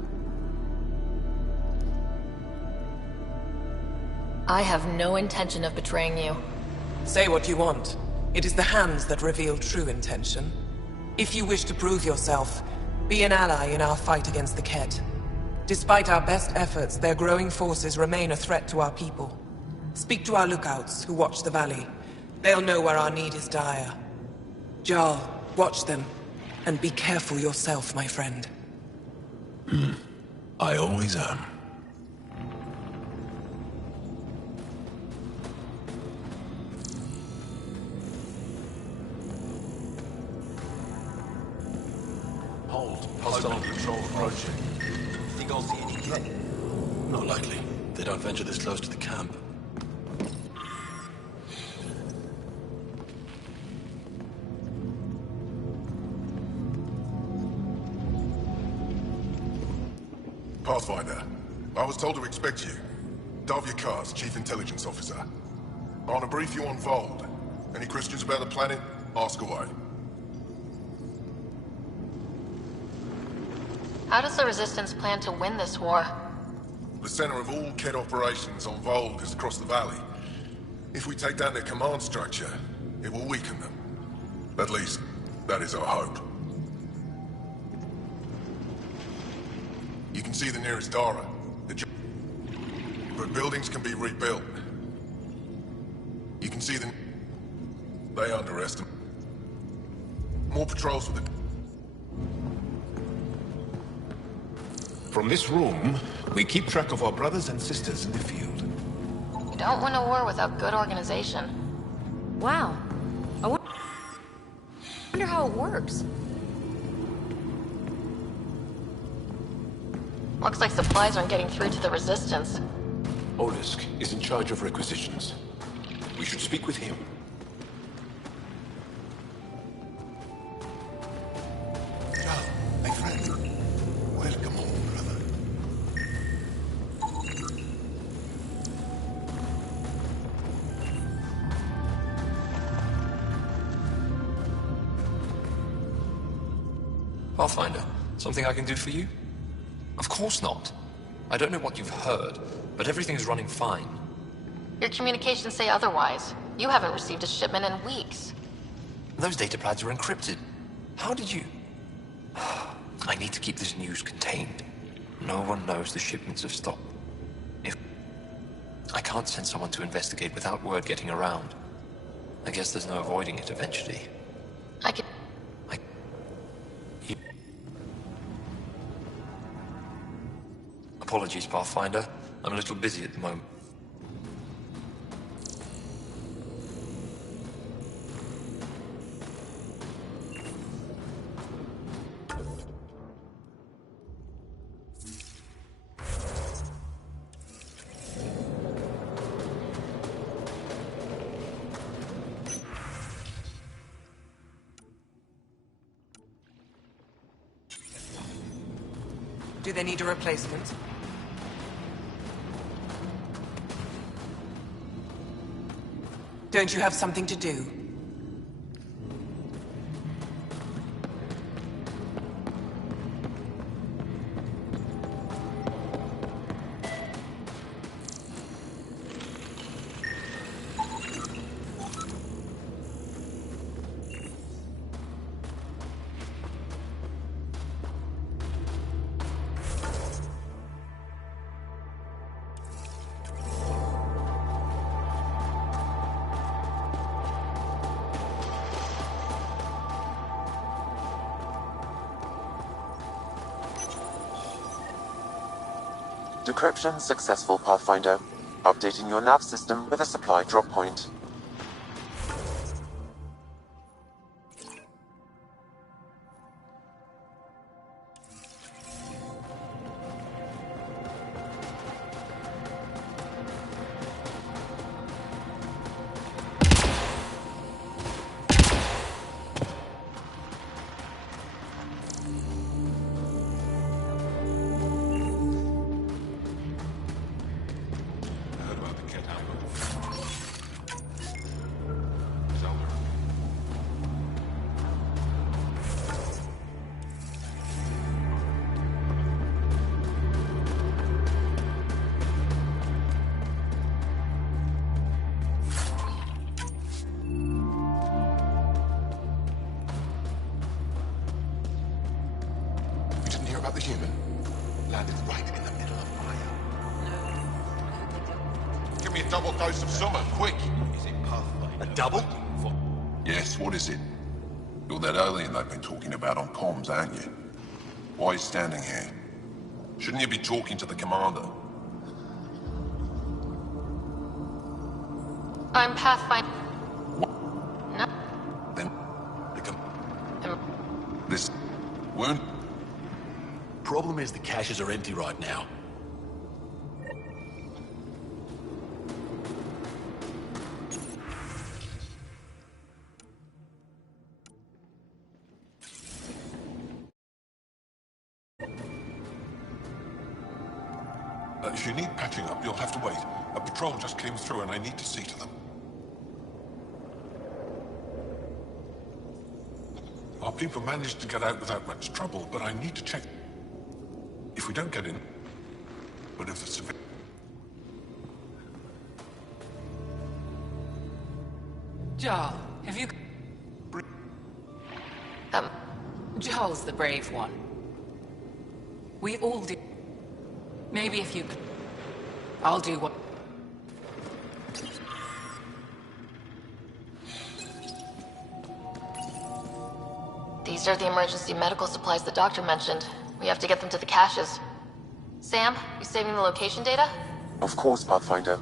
I have no intention of betraying you. Say what you want. It is the hands that reveal true intention. If you wish to prove yourself, be an ally in our fight against the Ket. Despite our best efforts, their growing forces remain a threat to our people. Speak to our lookouts, who watch the valley. They'll know where our need is dire. Jarl, watch them, and be careful yourself, my friend. I always am. Hold. Hostile control approaching. Think I'll see any Ket? Not likely. They don't venture this close to the camp. Pathfinder, I was told to expect you. Davia Kars, Chief Intelligence Officer. I want to brief you on Vold. Any questions about the planet, ask away. How does the Resistance plan to win this war? The center of all Kett operations on Volg is across the valley. If we take down their command structure, it will weaken them. At least, that is our hope. You can see the nearest Dara. But buildings can be rebuilt. You can see them. They underestimate. More patrols with the... From this room, we keep track of our brothers and sisters in the field. You don't win a war without good organization. Wow. I wonder how it works. Looks like supplies aren't getting through to the Resistance. Olisk is in charge of requisitions. We should speak with him. Oh, my friend. Welcome home, brother. Pathfinder, something I can do for you? Of course not. I don't know what you've heard, but everything is running fine. Your communications say otherwise. You haven't received a shipment in weeks. Those data pads are encrypted. How did you... I need to keep this news contained. No one knows the shipments have stopped. If... I can't send someone to investigate without word getting around. I guess there's no avoiding it eventually. I could... Apologies, Pathfinder. I'm a little busy at the moment. Do they need a replacement? Don't you have something to do? Decryption successful, Pathfinder. Updating your nav system with a supply drop point. About the human. Landed right in the middle of fire. Give me a double dose of summer, quick! Is it Pathfinder? A double? Yes, what is it? You're that alien they've been talking about on comms, aren't you? Why are you standing here? Shouldn't you be talking to the commander? I'm Pathfinder. No. Then... This... weren't... Problem is the caches are empty right now. If you need patching up, you'll have to wait. A patrol just came through and I need to see to them. Our people managed to get out without much trouble, but I need to check... If we don't get in, but if the civil... Jarl, have you... Jarl's the brave one. We all do. Maybe if you... I'll do what... These are the emergency medical supplies the doctor mentioned. We have to get them to the caches. Sam, you saving the location data? Of course, Pathfinder.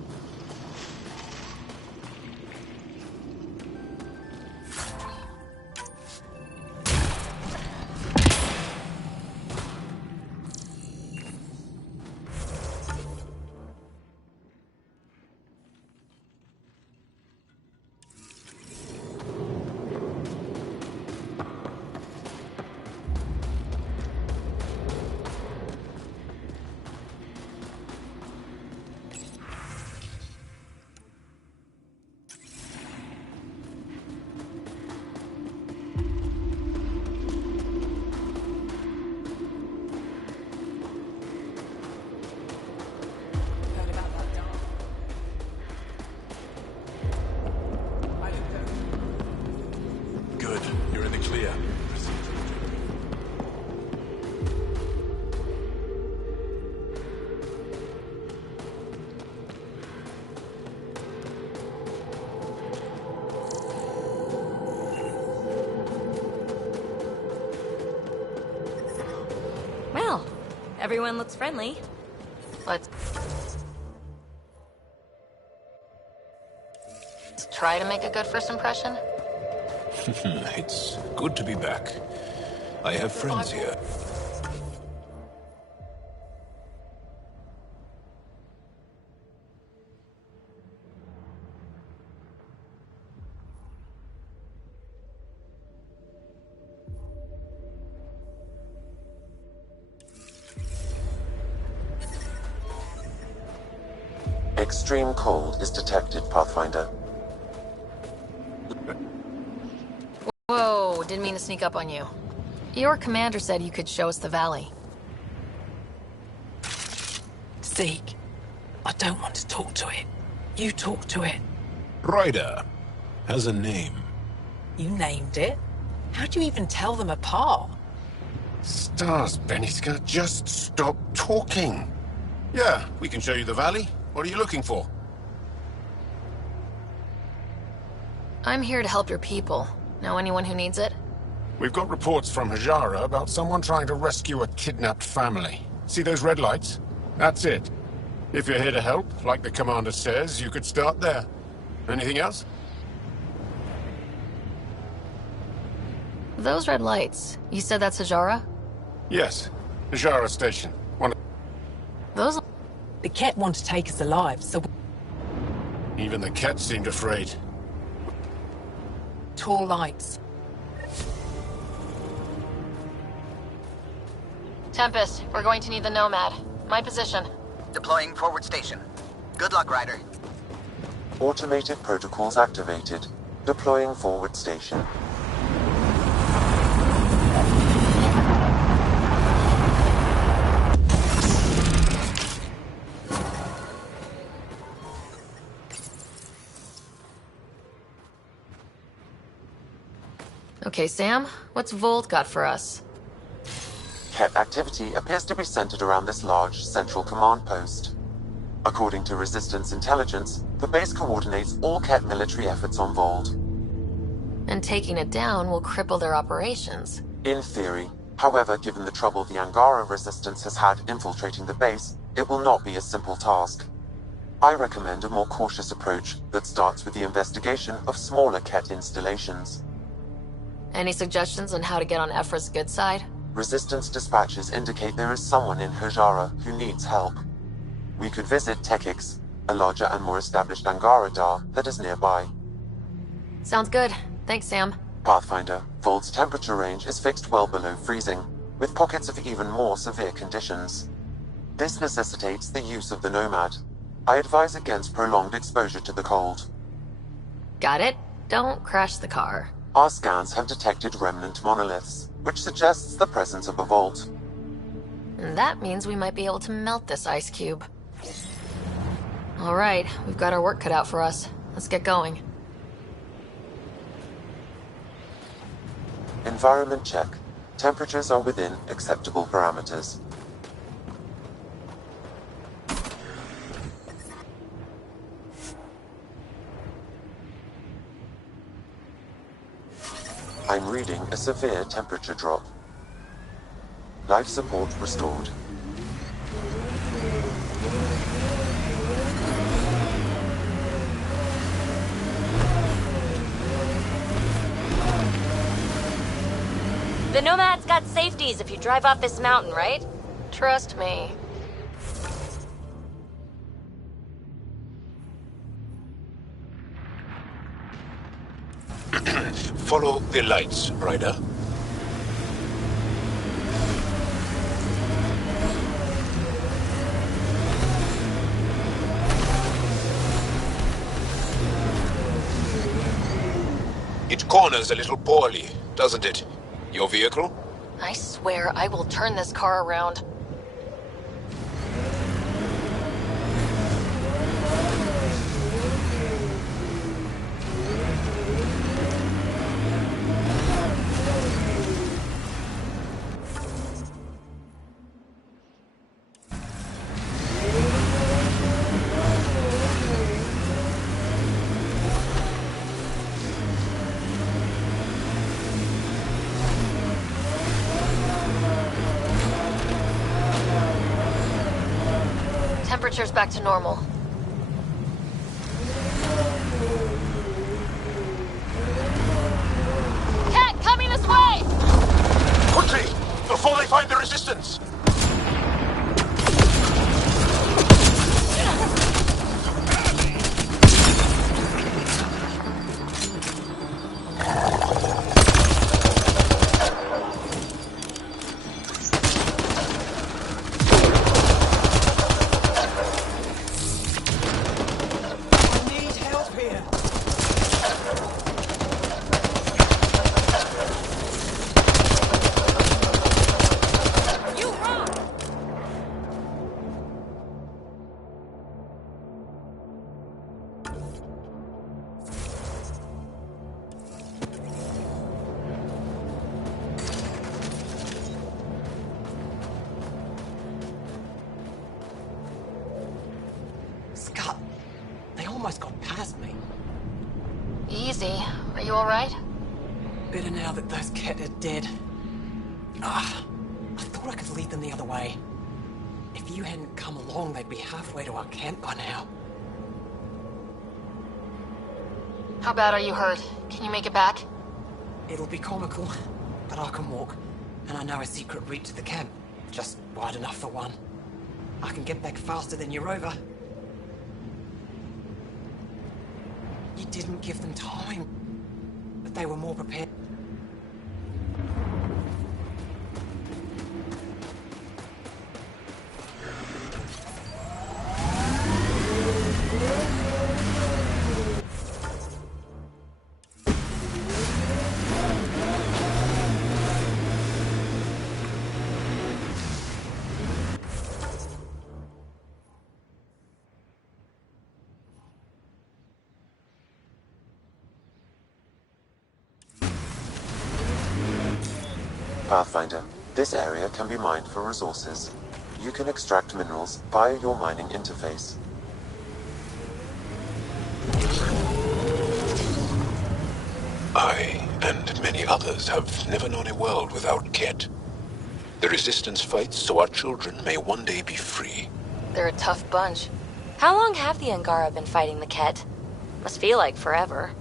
Good. You're in the clear. Well, everyone looks friendly. Let's try to make a good first impression. It's good to be back. I have friends here. Extreme cold is detected, Pathfinder. Whoa, didn't mean to sneak up on you. Your commander said you could show us the valley. Zeke, I don't want to talk to it. You talk to it. Ryder has a name. You named it. How'd you even tell them apart? Stars, Beniska, just stop talking. Yeah, we can show you the valley. What are you looking for? I'm here to help your people. Know anyone who needs it? We've got reports from Hajara about someone trying to rescue a kidnapped family. See those red lights? That's it. If you're here to help, like the commander says, you could start there. Anything else? Those red lights, you said that's Hajara? Yes. Hajara Station. Those... The Ket want to take us alive, so... Even the Ket seemed afraid. Tall lights. Tempest, we're going to need the Nomad. My position. Deploying forward station. Good luck, Ryder. Automated protocols activated. Deploying forward station. Okay, Sam, what's Volt got for us? Ket activity appears to be centered around this large central command post. According to Resistance intelligence, the base coordinates all Ket military efforts on Vold. And taking it down will cripple their operations. In theory. However, given the trouble the Angara Resistance has had infiltrating the base, it will not be a simple task. I recommend a more cautious approach that starts with the investigation of smaller Ket installations. Any suggestions on how to get on Ephra's good side? Resistance dispatches indicate there is someone in Hajara who needs help. We could visit Tekix, a larger and more established Angara Dar that is nearby. Sounds good. Thanks, Sam. Pathfinder, Vold's temperature range is fixed well below freezing, with pockets of even more severe conditions. This necessitates the use of the Nomad. I advise against prolonged exposure to the cold. Got it. Don't crash the car. Our scans have detected remnant monoliths, which suggests the presence of a vault. And that means we might be able to melt this ice cube. All right, we've got our work cut out for us. Let's get going. Environment check. Temperatures are within acceptable parameters. I'm reading a severe temperature drop. Life support restored. The Nomad's got safeties if you drive off this mountain, right? Trust me. Follow the lights, Ryder. It corners a little poorly, doesn't it? Your vehicle? I swear I will turn this car around. Temperature's back to normal. Cat, coming this way! Quickly! Before they find the resistance! Scott, they almost got past me. Easy. Are you alright? Better now that those Ket are dead. I thought I could lead them the other way. If you hadn't come along, they'd be halfway to our camp by now. How bad are you hurt? Can you make it back? It'll be comical, but I can walk. And I know a secret route to the camp. Just wide enough for one. I can get back faster than your rover. You didn't give them time. But they were more prepared. Pathfinder, this area can be mined for resources. You can extract minerals via your mining interface. I, and many others, have never known a world without Ket. The Resistance fights so our children may one day be free. They're a tough bunch. How long have the Angara been fighting the Ket? Must feel like forever.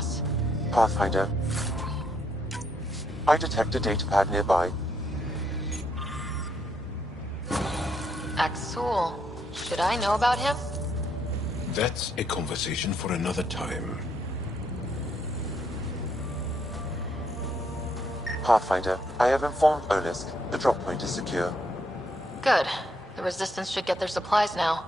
mass. Pathfinder. I detect a datapad nearby. Axul. Should I know about him? That's a conversation for another time. Pathfinder, I have informed Olisk. The drop point is secure. Good. The Resistance should get their supplies now.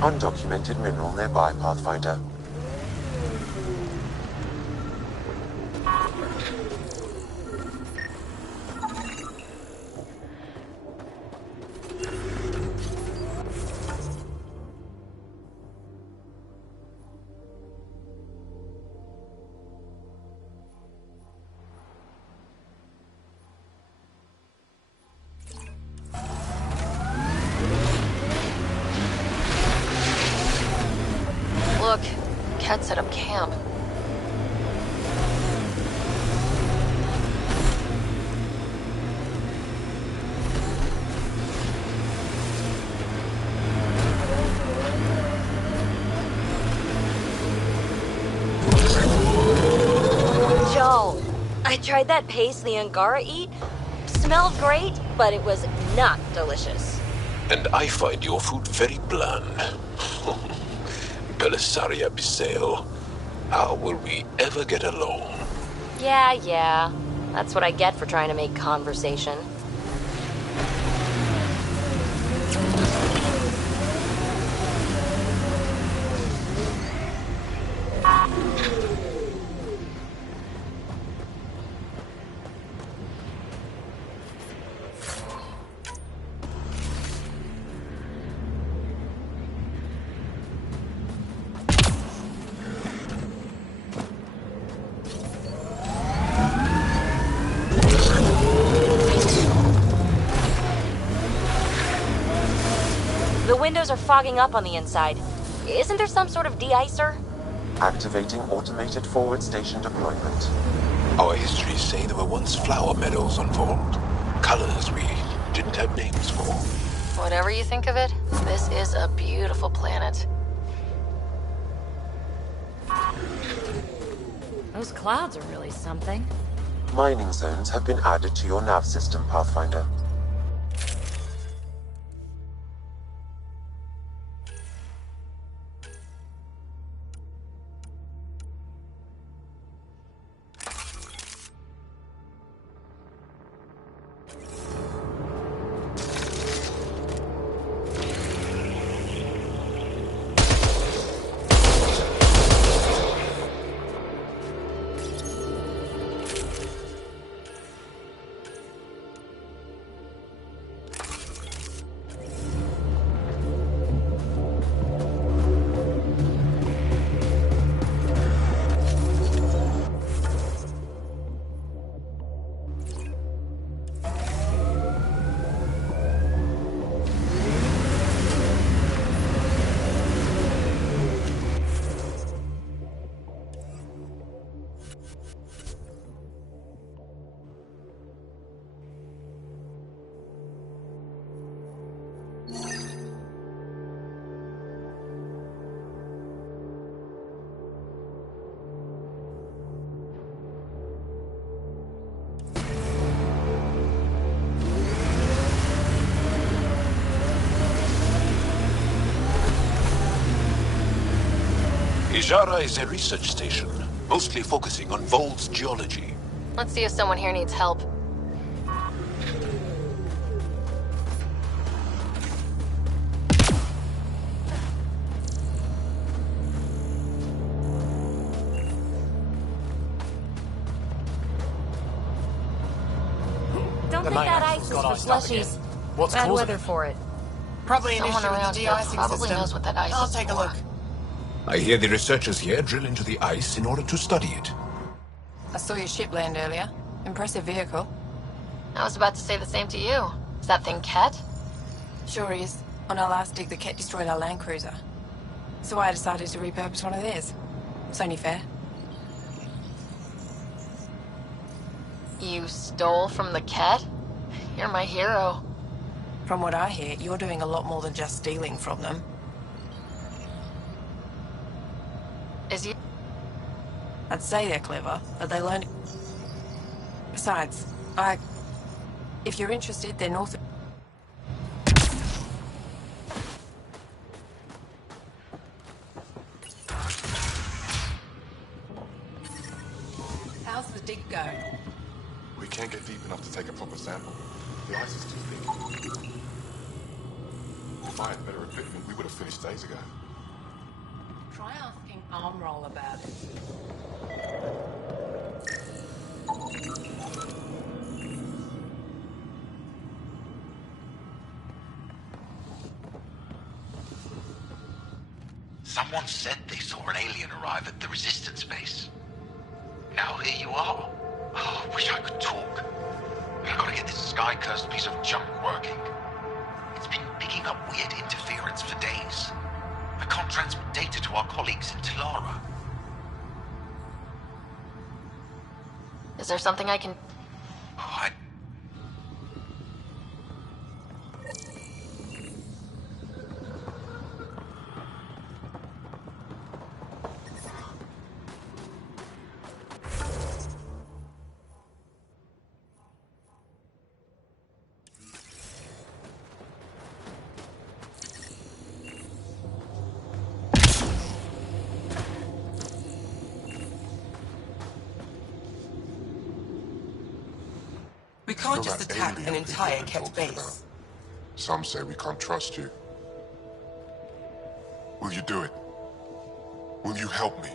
Undocumented mineral nearby, Pathfinder. Look, Ket set up camp. Joel, I tried that paste the Angara eat. Smelled great, but it was not delicious. And I find your food very bland. Belisaria Biseo, how will we ever get along? Yeah. That's what I get for trying to make conversation. The windows are fogging up on the inside. Isn't there some sort of de-icer? Activating automated forward station deployment. Our histories say there were once flower meadows on Vault. Colors we didn't have names for. Whatever you think of it, this is a beautiful planet. Those clouds are really something. Mining zones have been added to your nav system, Pathfinder. Hijara is a research station, mostly focusing on Vold's geology. Let's see if someone here needs help. Don't think that ice is for slushies. What's Bad causing weather it? for it. Probably an Someone issue with around the here de-icing probably system. knows what that ice I'll is take a for. look. I hear the researchers here drill into the ice in order to study it. I saw your ship land earlier. Impressive vehicle. I was about to say the same to you. Is that thing Ket? Sure is. On our last dig, the Ket destroyed our land cruiser. So I decided to repurpose one of theirs. It's only fair. You stole from the Ket? You're my hero. From what I hear, you're doing a lot more than just stealing from them. Is he? I'd say they're clever, but they learn... Besides, if you're interested, they're north of... How's the dig going? We can't get deep enough to take a proper sample. The ice is too thick. If I had better equipment, we would have finished days ago. Try asking Armroll about it. Someone said they saw an alien arrive at the Resistance base. Now here you are. Oh, I wish I could talk. I've got to get this sky-cursed piece of junk working. It's been picking up weird interference for days. I can't transmit data to our colleagues in Tilara. Is there something I can... We can't You're just that attack alien an entire thing Ket I'm talking base. Some say we can't trust you. Will you do it? Will you help me?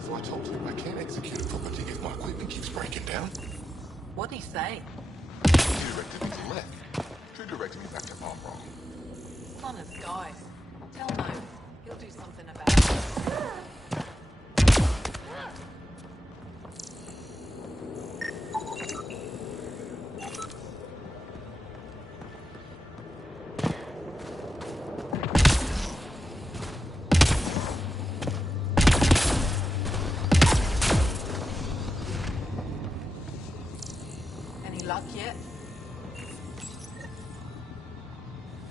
So I told him I can't execute a proper dig if my equipment keeps breaking down. What'd he say? He directed me to left. Who directed me back to Armroll? Honest guys. Tell Mo. He'll do something about it. Any luck yet?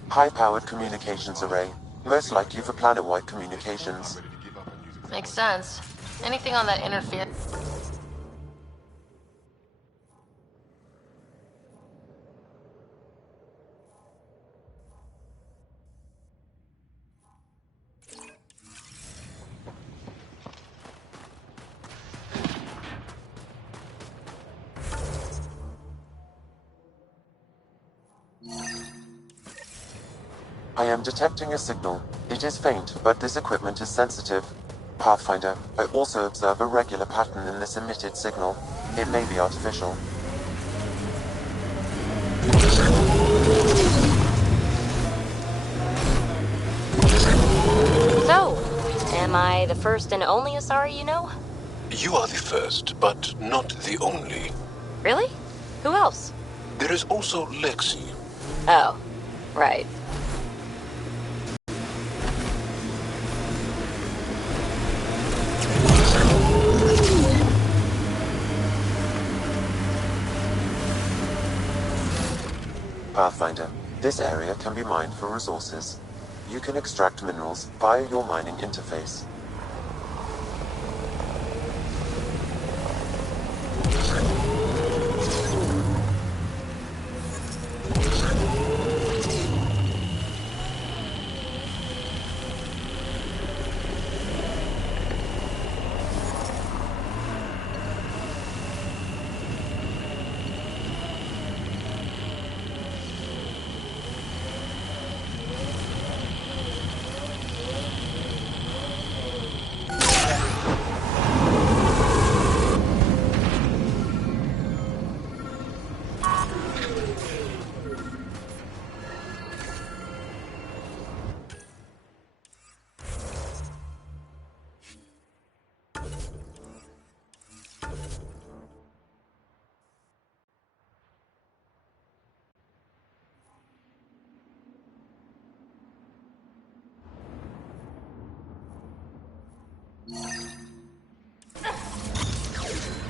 High-powered communications array. Most likely for planet-wide communications. Makes sense. Anything on that interference? I am detecting a signal. It is faint, but this equipment is sensitive. Pathfinder, I also observe a regular pattern in this emitted signal. It may be artificial. So, am I the first and only Asari you know? You are the first, but not the only. Really? Who else? There is also Lexi. Oh, right. Pathfinder, this area can be mined for resources. You can extract minerals via your mining interface.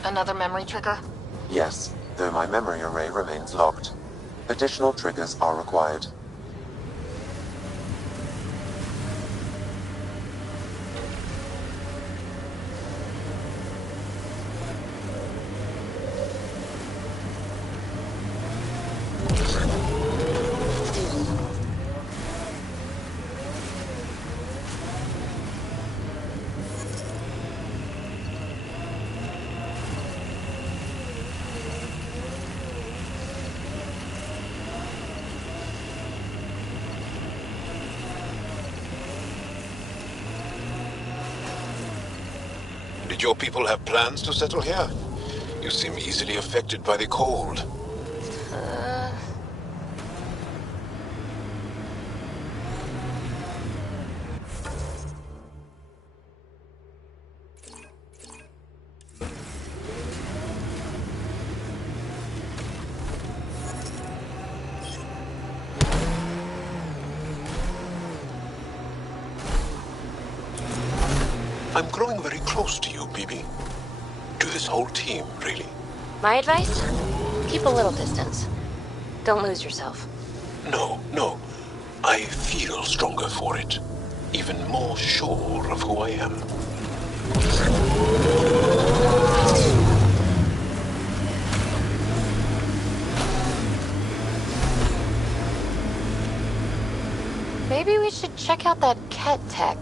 Another memory trigger? Yes, though my memory array remains locked. Additional triggers are required. Did your people have plans to settle here? You seem easily affected by the cold. I'm growing very close to you, BB. To this whole team, really. My advice? Keep a little distance. Don't lose yourself. No. I feel stronger for it. Even more sure of who I am. Maybe we should check out that Ket tech.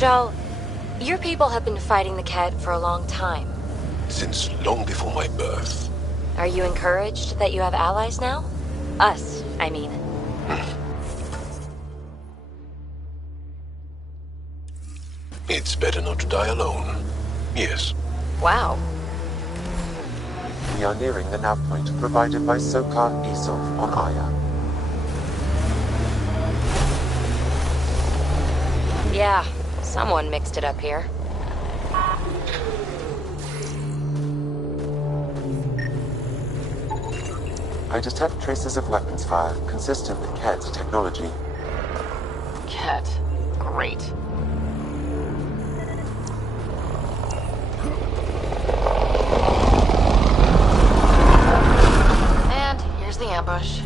Joel, your people have been fighting the Ket for a long time. Since long before my birth. Are you encouraged that you have allies now? Us, I mean. It's better not to die alone. Yes. Wow. We are nearing the nav point provided by Sokar Esov on Aya. Yeah, someone mixed it up here. I detect traces of weapons fire consistent with Ket's technology. Ket. Great. And here's the ambush.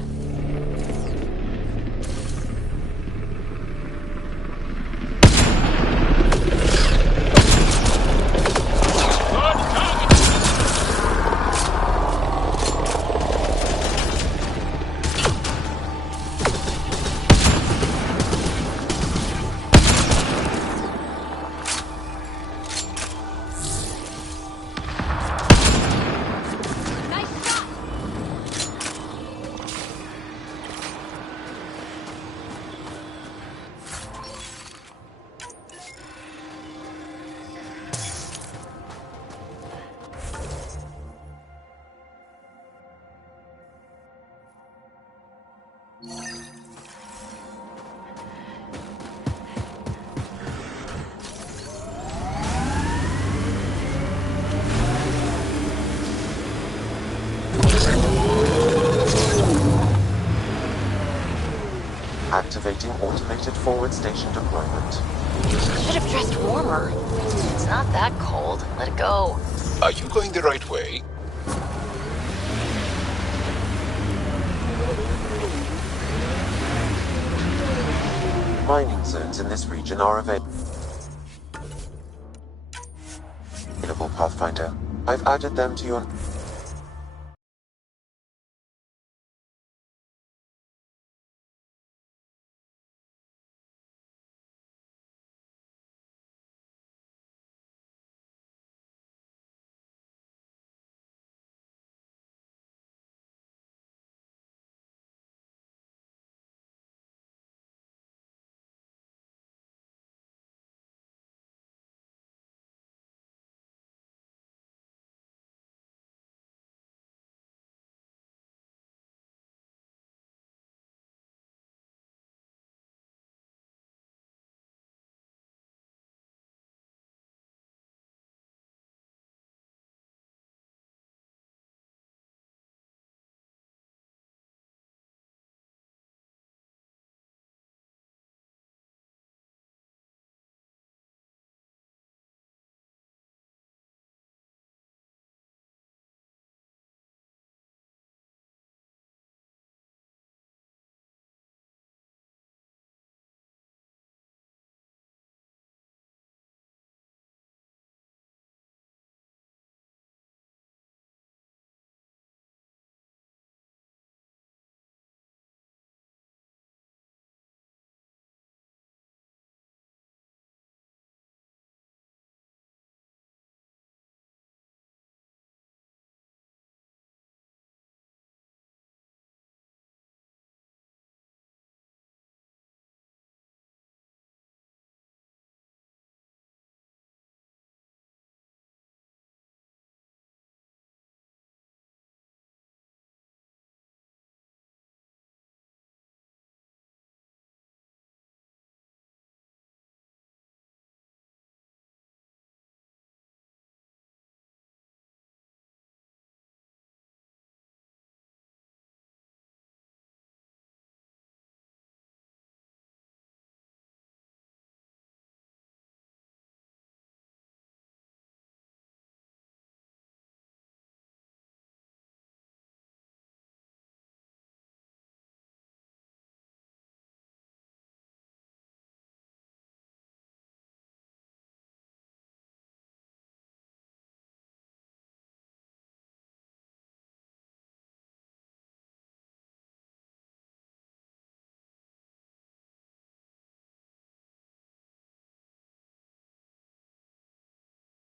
Activating automated forward station deployment. Should have dressed warmer. It's not that cold. Let it go. Are you going the right way? Mining zones in this region are available, Pathfinder. I've added them to your...